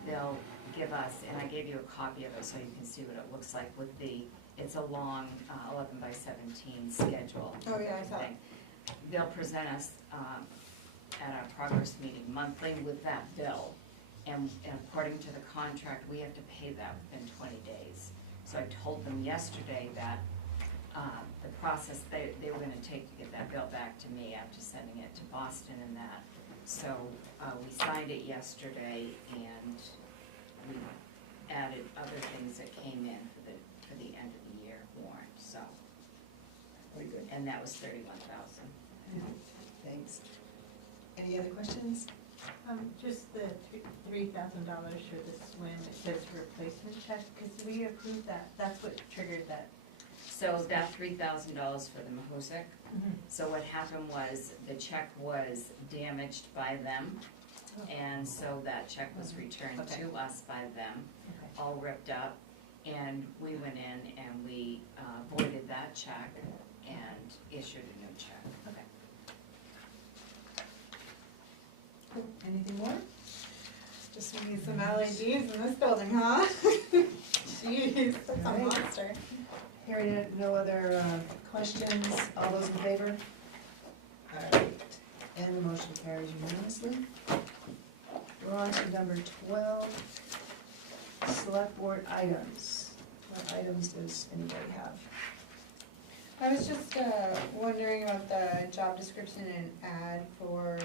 They'll give us, and I gave you a copy of it so you can see what it looks like with it's a long 11 by 17 schedule. Oh, yeah, I saw it. thing. They'll present us at our progress meeting monthly with that bill. And according to the contract, we have to pay that within 20 days. So I told them yesterday that the process they were gonna take to get that bill back to me after sending it to Boston and that. So we signed it yesterday and we added other things that came in for the end of the year warrant, so. Very good. And that was 31,000. Thanks. Any other questions? Just the $3,000 for the swim, it says replacement check, because we approved that, that's what triggered that. So that $3,000 for the Mahosik. So what happened was the check was damaged by them, and so that check was returned Okay. to us by them, Okay. all ripped up. And we went in and we voided that check and issued a new check. Okay. Anything more? Just we need some LEDs in this building, huh? Jeez, that's a All right. monster. Hearing no other questions, all those in favor? All right, and the motion carries unanimously. We're on to number 12, select board items. What items does anybody have? I was just wondering about the job description and ad for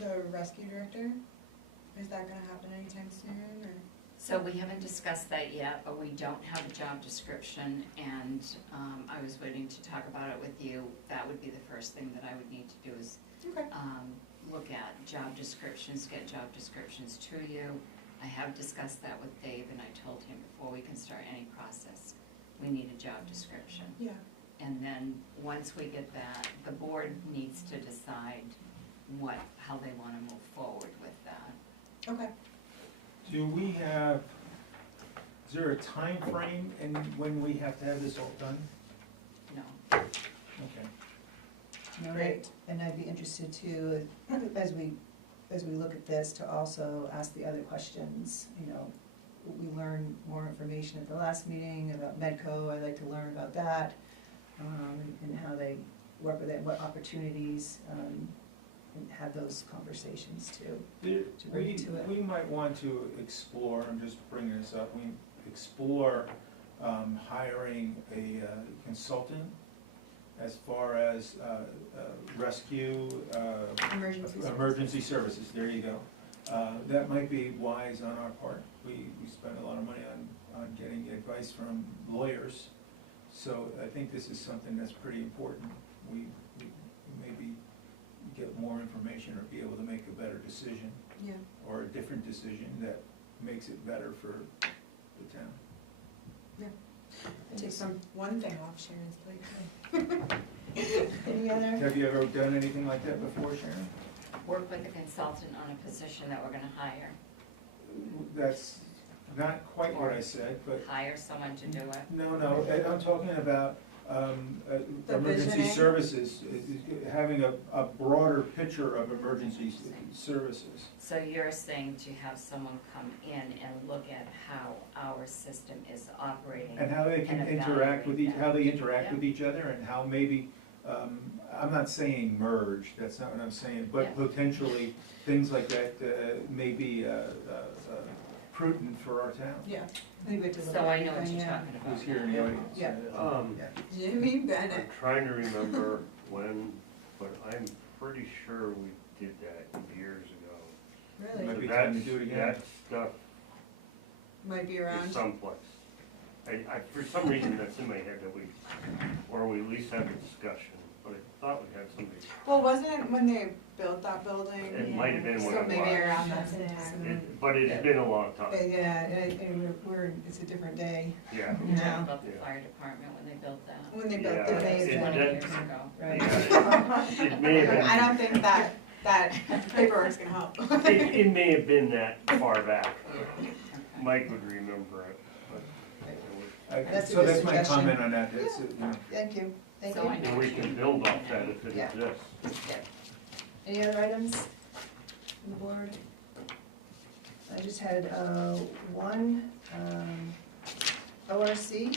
the rescue director. Is that gonna happen anytime soon, or? So we haven't discussed that yet, but we don't have a job description, and I was waiting to talk about it with you. That would be the first thing that I would need to do is Okay. look at job descriptions, get job descriptions to you. I have discussed that with Dave, and I told him before we can start any process, we need a job description. Yeah. And then, once we get that, the board needs to decide how they wanna move forward with that. Okay. Do we have, is there a time frame in when we have to have this all done? No. Okay. Great. And I'd be interested too, as we look at this, to also ask the other questions, you know. We learned more information at the last meeting about Medco, I'd like to learn about that, and how they work with it, what opportunities, and have those conversations too. To bring it to it. We might want to explore, I'm just bringing this up, we explore hiring a consultant as far as rescue, emergency services, there you go. That might be wise on our part. We spend a lot of money on getting advice from lawyers, so I think this is something that's pretty important. We maybe get more information or be able to make a better decision. Yeah. Or a different decision that makes it better for the town. Yeah. Take one thing off Sharon's plate. Any other? Have you ever done anything like that before, Sharon? Work with a consultant on a position that we're gonna hire. That's not quite what I said, but, Hire someone to do it. no, I'm talking about The emergency visioning? services, having a broader picture of emergency services. So you're saying to have someone come in and look at how our system is operating. And how they can and interact with evaluate how they that. interact with each other, and how maybe, I'm not saying merge, that's not what I'm saying, but Yeah. potentially, things like that may be prudent for our town. Yeah. I think we have to look So I at know what you're everything, yeah. talking about. Who's here in the audience? Yeah. Yeah. Jimmy I'm Bennett. trying to remember when, but I'm pretty sure we did that years ago. Really? Might be So time to do it again. That stuff Might be is around. someplace. For some reason, that's in my head that we at least had a discussion, but I thought we had somebody. Well, wasn't it when they built that building? It might have been when So it maybe was. around that same time. But it's been a long time, Yeah, and it's a different day. yeah. You're talking Yeah. about the Yeah. fire department when they built that. When they built Yeah, the It base. may have 20 been. years ago. Right. Yeah, it may have been. I don't think that paperwork's gonna help. It may have been that far back. Okay. Mike would remember it, but That's a So good that's my suggestion. comment on that, it's, you know. Thank you, thank So I you. know and we can build off that if it Yeah. exists. Any other items on the board? I just had one, ORC,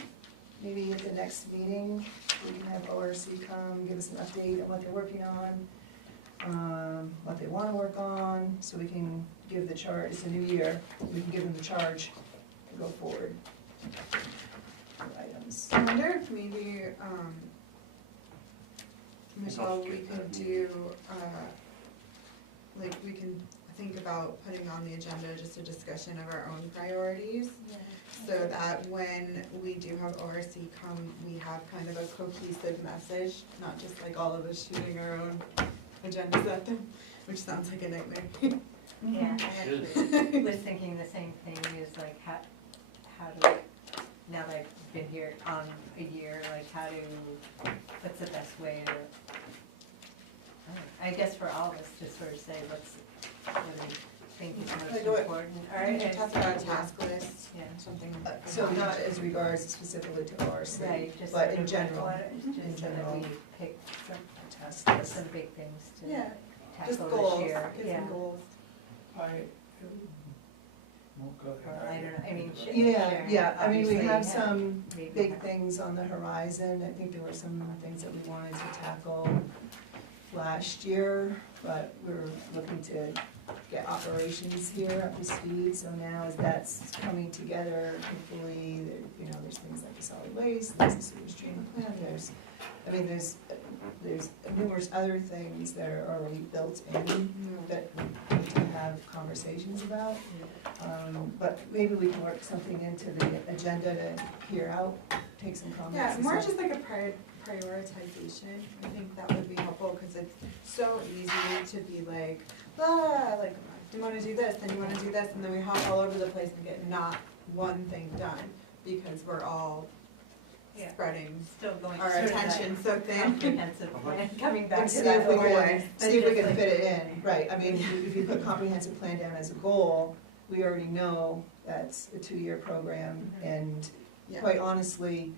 maybe at the next meeting, we can have ORC come, give us an update on what they're working on, what they wanna work on, so we can give the charge, it's a new year, we can give them the charge to go forward. Items. I wonder if maybe, Michelle, we could do, like, we can think about putting on the agenda just a discussion of our own priorities. So that when we do have ORC come, we have kind of a cohesive message, not just like all of us shooting our own agendas at them, which sounds like a nightmare. Yeah, I actually was thinking the same thing, is like, how do, now that I've been here on a year, like, what's the best way to, I guess for all of us to sort of say, what do we think is most Like what- important? Or Or talk about a task list, Yeah. something. So not as regards specifically to ORC, Right, just but sort in of general, what- in just so that general, we pick task list. some big things to Yeah, just tackle goals, this year. get Yeah. some goals. Won't go Well, there. I don't know, I mean, Yeah, Sharon, yeah, I mean, we obviously, have yeah, some maybe big have- things on the horizon, I think there were some things that we wanted to tackle last year, but we're looking to get operations here up to speed, so now as that's coming together, hopefully, there's things like the solid waste, there's the sewage treatment plant, there's numerous other things that are already built in that we need to have conversations about. But maybe we can work something into the agenda to hear out, take some comments. Yeah, and more stuff. just like a prioritization, I think that would be helpful, cause it's so easy to be like, like, do you wanna do this, then you wanna do this, and then we hop all over the place and get not one thing done, because we're all Yeah. spreading Still going. our sort of attention that so thin. Comprehensive plan, coming back And to see that if we whole can, way. see if we can fit it in, right, I mean, if you put comprehensive plan down as a goal, we already know that's a 2-year program, and Yeah. quite honestly,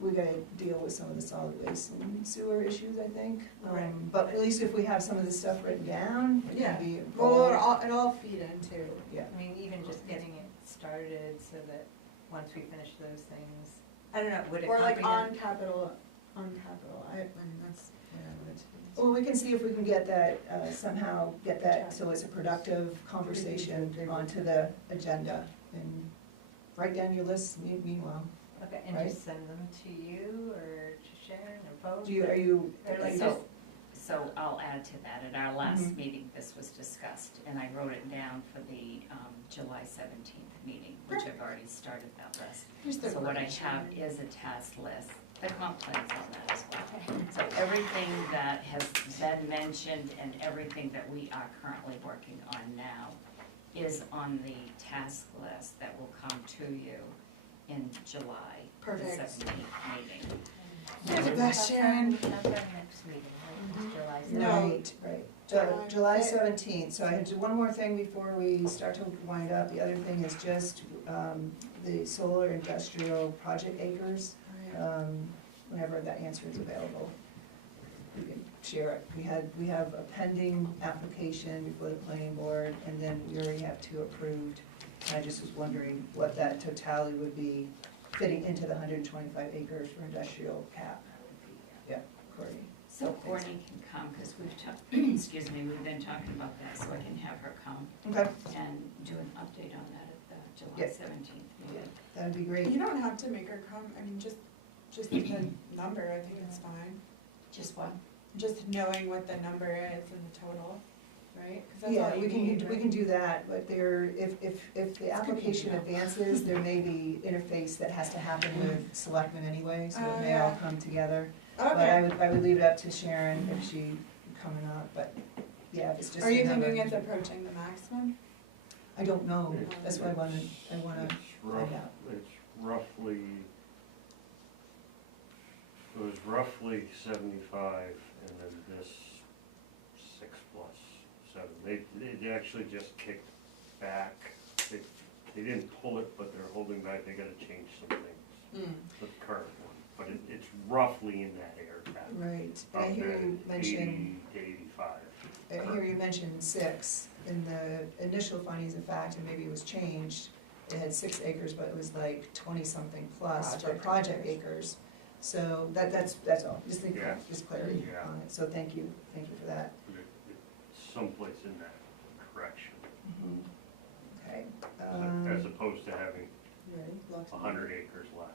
we gotta deal with some of the solid waste and sewer issues, I think. Right. But at least if we have some of this stuff written down, it Yeah. can be a Well, goal. it all feed into. Yeah. I mean, even just getting it started so that once we finish those things, I don't know, would it Or like comprehend? on capital, I mean, that's what I would. Well, we can see if we can get that, somehow get that, so it's a productive conversation onto the agenda, and write down your lists meanwhile. Okay, and right? just send them to you or to Sharon or both? Are you? Or like So- just, So I'll add to that, at our last Mhm. meeting, this was discussed, and I wrote it down for the July 17th meeting, which I've already started that list. Here's the So what I version. have is a task list, the comp plan's on that as well. So everything that has been mentioned and everything that we are currently working on now is on the task list that will come to you in July, the Perfect. 17th meeting. You're the best, Sharon. That's our next meeting, right, it's July No. 7th. Right, July July 5th. 17th, so I have to do one more thing before we start to wind up. The other thing is just the solar industrial project acres, whenever that answer is available. We can share it. We have a pending application before the planning board, and then we already have 2 approved. I just was wondering what that totality would be fitting into the 125 acres for industrial cap. Yeah, Courtney. So Courtney can come, because we've talked, excuse me, we've been talking about that, so I can have her come Okay, and do an update on that at the July Yeah. 17th yeah, meeting. that'd be great. You don't have to make her come, I mean, just the number, I think it's fine. Just what? Just knowing what the number is and the total, right? 'Cause that's Yeah, all you we need, can right? do that, but if the application advances, there may be interface that has to happen with selectmen anyway, so it may all Yeah. come together. But Okay. I would leave it up to Sharon if she come or not, but, yeah, if it's just Are you a number. thinking it's approaching the maximum? I don't know, that's why I wanna It's find out. It's roughly, it was roughly 75, and then this 6 plus 7. They actually just kicked back. They didn't pull it, but they're holding back. They gotta change some things with the current one. But it's roughly in that area. Right, and I hear you mention, 80 to 85. I hear you mention 6, in the initial findings of fact, and maybe it was changed, it had 6 acres, but it was like 20-something plus for Project project acres. So that's all, just think, Yeah. just clarity Yeah. on it, so thank you for that. It's someplace in that correction, Okay. as opposed to having Ready? Locked in. 100 acres left.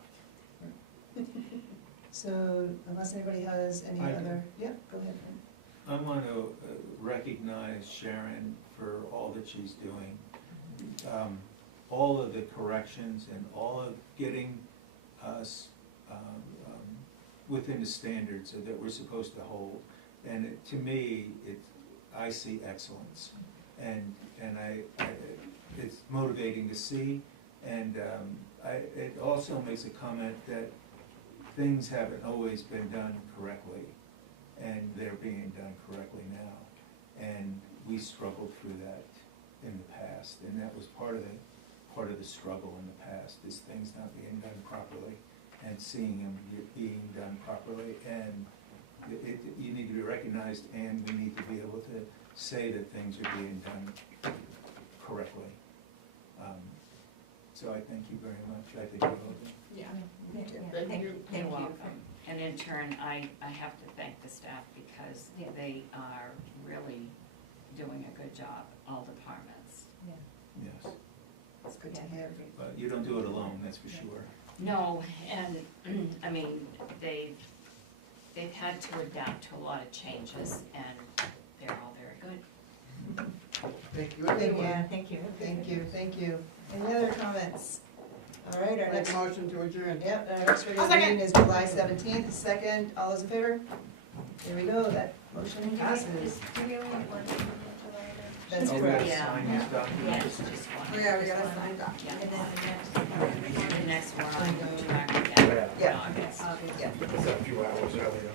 So unless anybody has any I do. other, yeah, go ahead, Frank. I want to recognize Sharon for all that she's doing. All of the corrections and all of getting us within the standards that we're supposed to hold. And to me, I see excellence. And it's motivating to see. And it also makes a comment that things haven't always been done correctly, and they're being done correctly now. And we struggled through that in the past, and that was part of the struggle in the past, is things not being done properly, and seeing them being done properly. And you need to be recognized, and we need to be able to say that things are being done correctly. So I thank you very much. I think you will do. Yeah. Thank you. You're welcome. And in turn, I have to thank the staff because they are really doing a good job, all departments. Yes. It's good to hear. But you don't do it alone, that's for sure. No, and, I mean, they've had to adapt to a lot of changes, and they're all very good. Thank you, Thank you. everyone. Thank you. Any other comments? All right, our Make next, a motion to adjourn. yep, our next regular I'll second. meeting is July 17th, second, all those in favor? There we go, that motion passes. Do we only have one meeting in July then? That's Oh, we gotta correct. Yeah. sign these documents? Yes, just one. Oh, yeah, we gotta sign that. Yeah. And then the next. The next one, I'm going to track again in Yeah. August. It's a few hours earlier.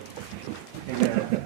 And,